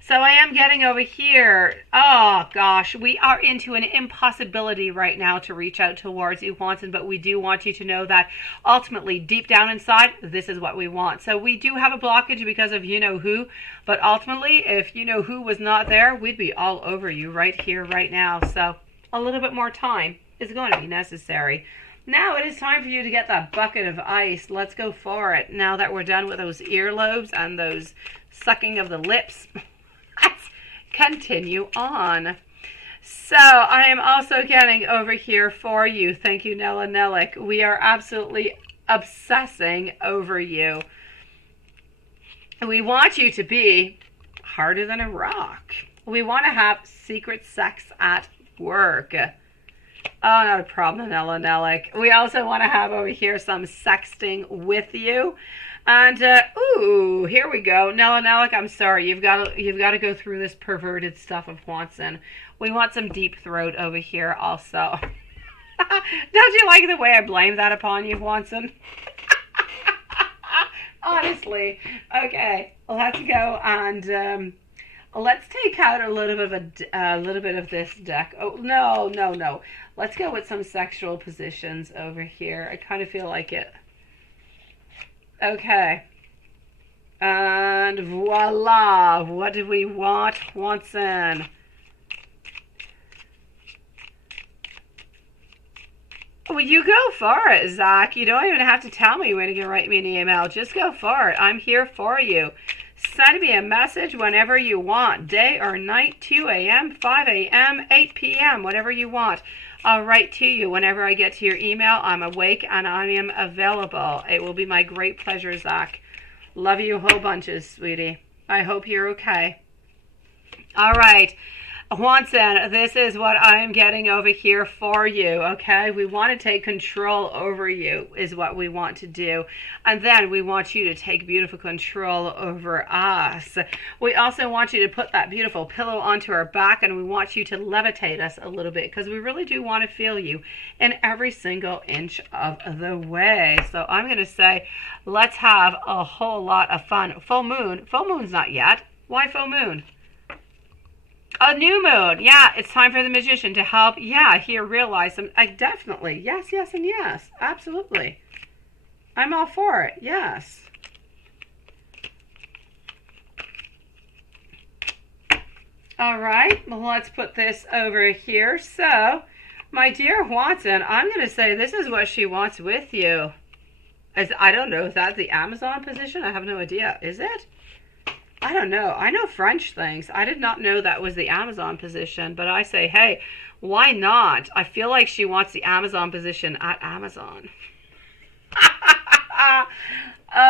So I am getting over here. Oh, gosh. We are into an impossibility right now to reach out towards you, Watson, but we do want you to know that ultimately, deep down inside, this is what we want. So we do have a blockage because of you-know-who, but ultimately, if you-know-who was not there, we'd be all over you right here, right now. So a little bit more time is going to be necessary. Now it is time for you to get that bucket of ice. Let's go for it. Now that we're done with those earlobes and those sucking of the lips, let's continue on. So I am also getting over here for you. Thank you, Nella. We are absolutely obsessing over you. We want you to be harder than a rock. We want to have secret sex at work. Oh, not a problem, Nella. We also want to have over here some sexting with you. And, ooh, here we go. Nella, I'm sorry. You've got to go through this perverted stuff of Watson. We want some deep throat over here also. Don't you like the way I blame that upon you, Watson? Honestly. Okay, let's go and let's take out a little bit of a little bit of this deck. Oh, no, no, no. Let's go with some sexual positions over here. I kind of feel like it. Okay. And voila. What do we want? Watson. Well, you go for it, Zach. You don't even have to tell me when you can write me an email. Just go for it. I'm here for you. Send me a message whenever you want. Day or night, 2 a.m., 5 a.m., 8 p.m., whatever you want. I'll write to you whenever I get to your email. I'm awake and I am available. It will be my great pleasure, Zach. Love you whole bunches, sweetie. I hope you're okay. All right. Watson, this is what I'm getting over here for you, okay? We want to take control over you is what we want to do. And then we want you to take beautiful control over us. We also want you to put that beautiful pillow onto our back, and we want you to levitate us a little bit because we really do want to feel you in every single inch of the way. So I'm going to say, let's have a whole lot of fun. Full moon. Full moon's not yet. Why full moon? A new moon. Yeah, it's time for the magician to help. Yeah, here, realize some. Definitely. Yes, yes, and yes. Absolutely. I'm all for it. Yes. All right. Well, let's put this over here. So, my dear Watson, I'm going to say this is what she wants with you. I don't know. Is that the Amazon position? I have no idea. Is it? I don't know. I know French things. I did not know that was the Amazon position, but I say, hey, why not? I feel like she wants the Amazon position at Amazon.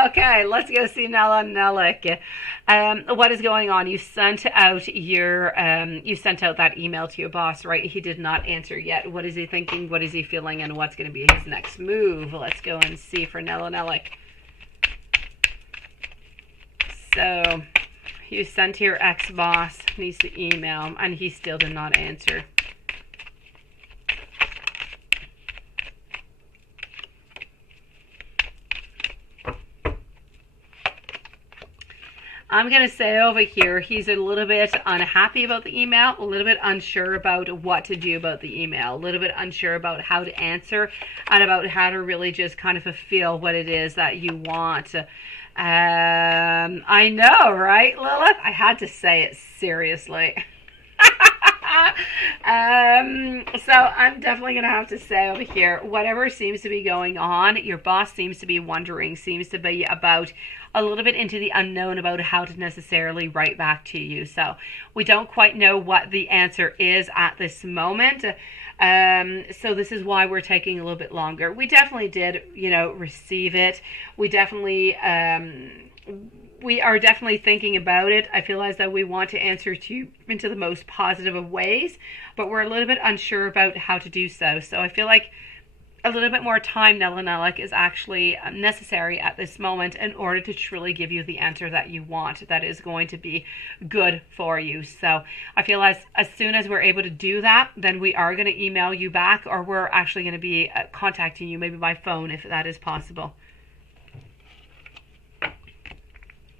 Okay, let's go see Nella Nellick. What is going on? You sent out that email to your boss, right? He did not answer yet. What is he thinking? What is he feeling? And what's going to be his next move? Let's go and see for Nella Nellick. So, you sent your ex-boss, needs to email, and he still did not answer. I'm going to say over here, he's a little bit unhappy about the email, a little bit unsure about what to do about the email, a little bit unsure about how to answer, and about how to really just kind of fulfill what it is that you want. I know, right, Lilith? I had to say it seriously. So I'm definitely going to have to say over here, whatever seems to be going on, your boss seems to be wondering, seems to be about a little bit into the unknown about how to necessarily write back to you. So we don't quite know what the answer is at this moment. So this is why we're taking a little bit longer. We definitely did, receive it. We definitely, we are definitely thinking about it. I feel as though we want to answer to you into the most positive of ways, but we're a little bit unsure about how to do so. So I feel like a little bit more time, Nella Nellick, is actually necessary at this moment in order to truly give you the answer that you want, that is going to be good for you. So I feel as soon as we're able to do that, then we are going to email you back, or we're actually going to be contacting you maybe by phone if that is possible.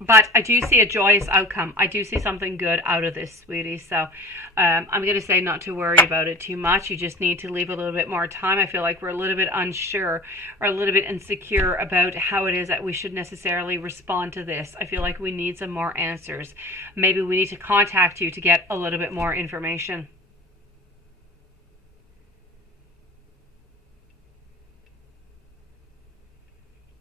But I do see a joyous outcome. I do see something good out of this, sweetie. So I'm going to say not to worry about it too much. You just need to leave a little bit more time. I feel like we're a little bit unsure or a little bit insecure about how it is that we should necessarily respond to this. I feel like we need some more answers. Maybe we need to contact you to get a little bit more information.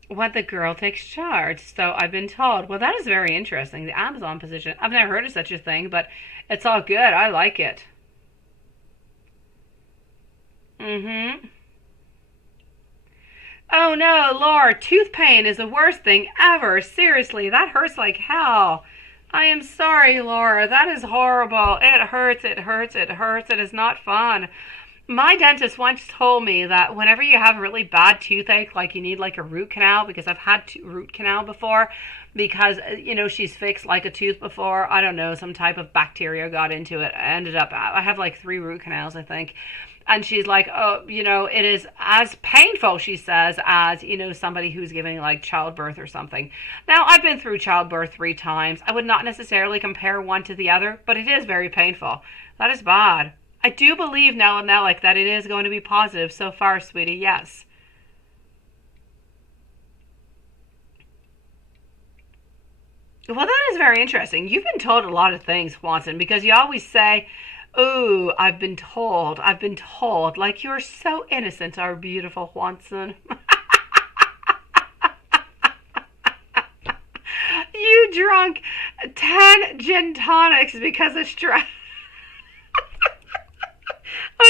What the girl takes charge. So I've been told. Well, that is very interesting. The Amazon position. I've never heard of such a thing, but it's all good. I like it. Oh no, Lord, tooth pain is the worst thing ever. Seriously, that hurts like hell. I am sorry, Laura. That is horrible. It hurts, it hurts, it hurts. It is not fun. My dentist once told me that whenever you have really bad toothache, like you need like a root canal, because I've had root canal before, because, she's fixed like a tooth before. I don't know, some type of bacteria got into it. I have like 3 root canals, I think. And she's like, oh, you know, it is as painful, she says, as, you know, somebody who's giving like childbirth or something. Now, I've been through childbirth 3 times. I would not necessarily compare one to the other, but it is very painful. That is bad. I do believe, Nella Nellick, that it is going to be positive so far, sweetie. Yes. Well, that is very interesting. You've been told a lot of things, Watson, because you always say, "Oh, I've been told. I've been told." Like you're so innocent, our beautiful Watson. You drunk 10 gin tonics because of stress.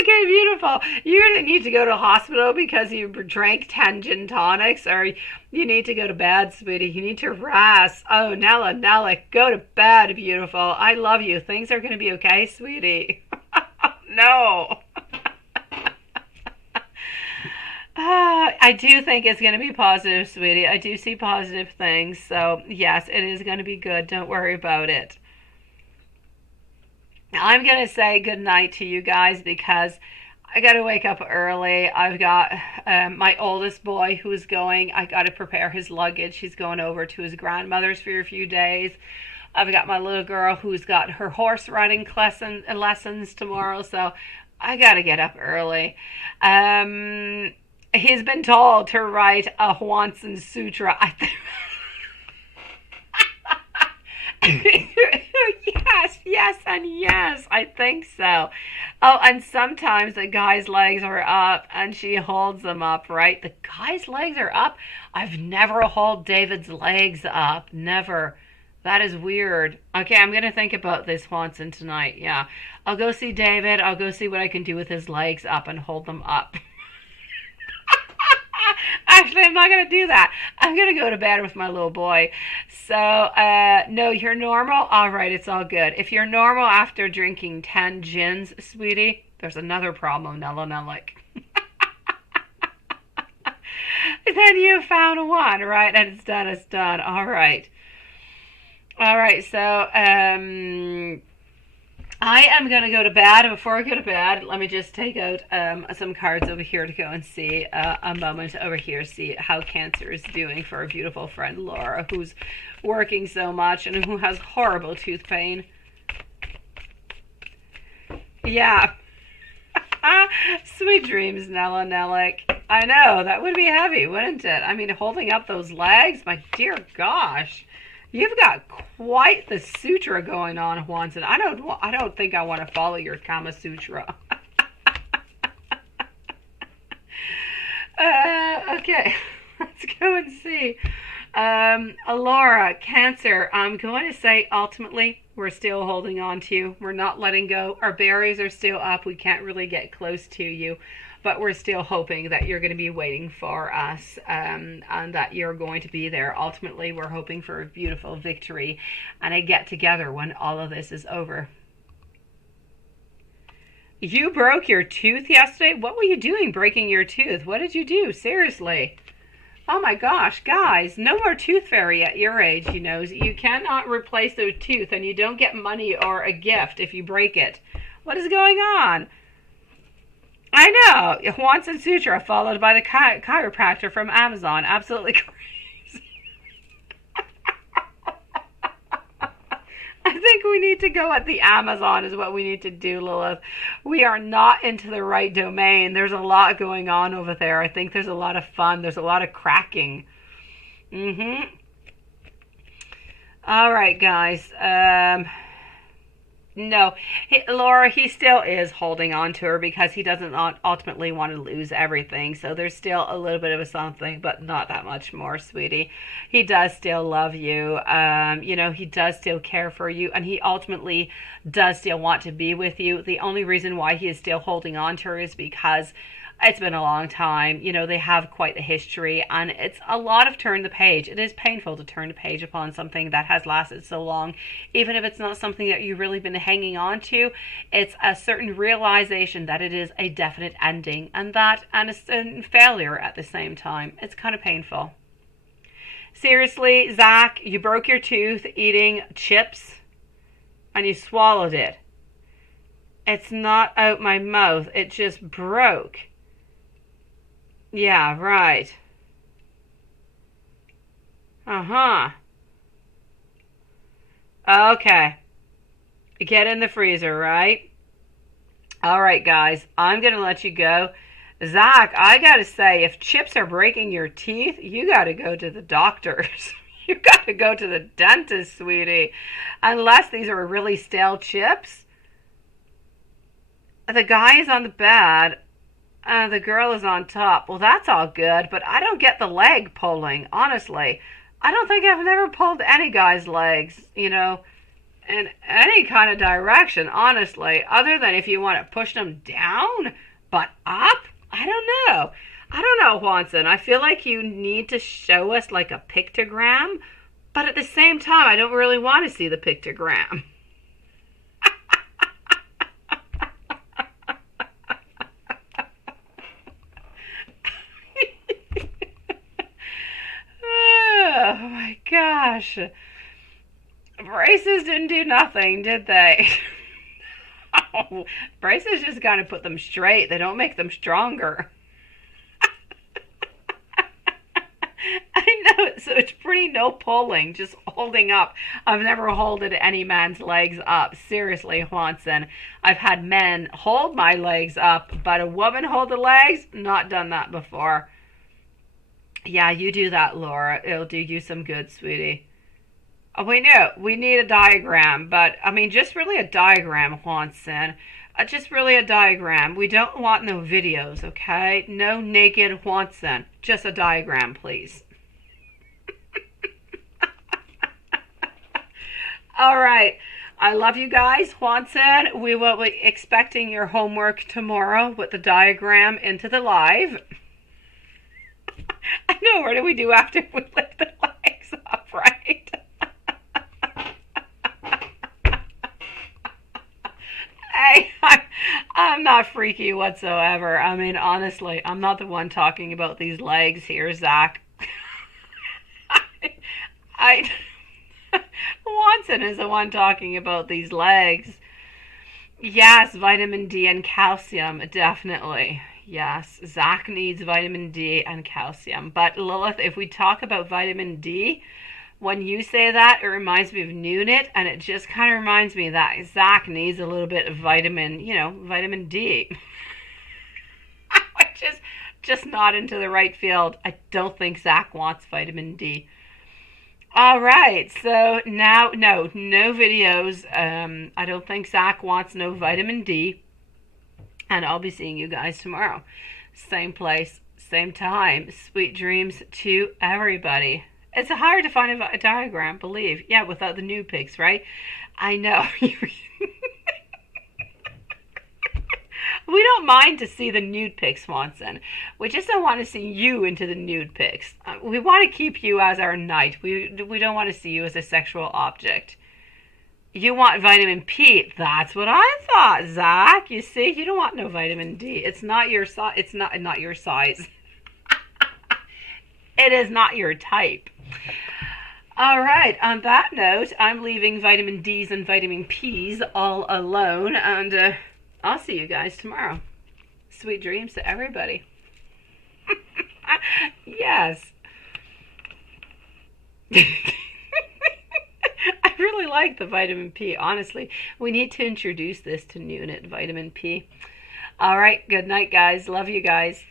Okay, beautiful. You didn't need to go to the hospital because you drank 10 gin tonics, or you need to go to bed, sweetie. You need to rest. Oh, Nella, go to bed, beautiful. I love you. Things are going to be okay, sweetie. No. I do think it's going to be positive, sweetie. I do see positive things. So, yes, it is going to be good. Don't worry about it. I'm going to say good night to you guys because I got to wake up early. I've got my oldest boy who's going. I got to prepare his luggage. He's going over to his grandmother's for a few days. I've got my little girl who's got her horse riding lessons tomorrow. So I got to get up early. He's been told to write a Hwanson Sutra. I think. Yes, and yes, I think so. Oh, and sometimes the guy's legs are up and she holds them up, right? The guy's legs are up? I've never held David's legs up. Never. That is weird. Okay, I'm going to think about this Watson tonight. Yeah. I'll go see David. I'll go see what I can do with his legs up and hold them up. Actually, I'm not going to do that. I'm going to go to bed with my little boy. So, no, you're normal? All right, it's all good. If you're normal after drinking 10 gins, sweetie, there's another problem, Nella Nellick. Then you found one, right? And it's done, it's done. All right. All right, so, I am going to go to bed. Before I go to bed, let me just take out some cards over here to go and see a moment over here, see how Cancer is doing for our beautiful friend Laura, who's working so much and who has horrible tooth pain. Yeah. Sweet dreams, Nella Nellick. I know, that would be heavy, wouldn't it? I mean, holding up those legs, my dear gosh. You've got quite the sutra going on, Watson. I don't think I want to follow your Kama Sutra. Okay, let's go and see. Laura, Cancer, I'm going to say ultimately we're still holding on to you. We're not letting go. Our berries are still up. We can't really get close to you. But we're still hoping that you're going to be waiting for us and that you're going to be there. Ultimately, we're hoping for a beautiful victory and a get-together when all of this is over. You broke your tooth yesterday? What were you doing breaking your tooth? What did you do? Seriously. Oh my gosh, guys, no more tooth fairy at your age, you know. You cannot replace a tooth and you don't get money or a gift if you break it. What is going on? I know. Hwanson Sutra followed by the chiropractor from Amazon. Absolutely crazy. I think we need to go at the Amazon is what we need to do, Lilith. We are not into the right domain. There's a lot going on over there. I think there's a lot of fun. There's a lot of cracking. All right, guys. No, Laura, he still is holding on to her because he doesn't ultimately want to lose everything. So there's still a little bit of a something, but not that much more, sweetie. He does still love you. You know, he does still care for you, and he ultimately does still want to be with you. The only reason why he is still holding on to her is because it's been a long time. You know, they have quite the history, and it's a lot of turn the page. It is painful to turn the page upon something that has lasted so long, even if it's not something that you've really been hanging on to. It's a certain realization that it is a definite ending, and it's a failure at the same time. It's kind of painful. Seriously, Zach, you broke your tooth eating chips, and you swallowed it. It's not out my mouth. It just broke. Yeah, right. Uh-huh. Okay. Get in the freezer, right? All right, guys. I'm going to let you go. Zach, I got to say, if chips are breaking your teeth, you got to go to the doctors. You got to go to the dentist, sweetie. Unless these are really stale chips. The guy is on the bed. The girl is on top. Well, that's all good, but I don't get the leg pulling, honestly. I don't think I've never pulled any guy's legs, you know, in any kind of direction, honestly, other than if you want to push them down, but up? I don't know. I don't know, Juanson. I feel like you need to show us like a pictogram, but at the same time, I don't really want to see the pictogram. Oh my gosh. Braces didn't do nothing, did they? Oh, braces just gotta put them straight. They don't make them stronger. I know, so it's pretty no pulling, just holding up. I've never holded any man's legs up. Seriously, Juanson. I've had men hold my legs up, but a woman hold the legs? Not done that before. Yeah, you do that, Laura. It'll do you some good, sweetie. We know we need a diagram, but I mean, just really a diagram, Juanson. Just really a diagram. We don't want no videos, okay? No naked Juanson. Just a diagram, please. All right. I love you guys, Juanson. We will be expecting your homework tomorrow with the diagram into the live. I know, what do we do after we lift the legs up, right? Hey, I'm not freaky whatsoever. I mean, honestly, I'm not the one talking about these legs here, Zach. I Watson is the one talking about these legs. Yes, vitamin D and calcium, definitely. Yes, Zach needs vitamin D and calcium. But Lilith, if we talk about vitamin D, when you say that, it reminds me of Noonit, and it just kind of reminds me that Zach needs a little bit of vitamin, you know, vitamin D. Which is just not into the right field. I don't think Zach wants vitamin D. All right, so now, no videos. I don't think Zach wants no vitamin D. And I'll be seeing you guys tomorrow. Same place, same time. Sweet dreams to everybody. It's hard to find a diagram, believe. Yeah, without the nude pics, right? I know. We don't mind to see the nude pics, Swanson. We just don't want to see you into the nude pics. We want to keep you as our knight. We don't want to see you as a sexual object. You want vitamin P. That's what I thought, Zach. You see, you don't want no vitamin D. It's not your size. It's not your size. It is not your type. All right. On that note, I'm leaving vitamin D's and vitamin P's all alone, and I'll see you guys tomorrow. Sweet dreams to everybody. Yes. I really like the vitamin P, honestly. We need to introduce this to Noonit, vitamin P. All right, good night, guys. Love you guys.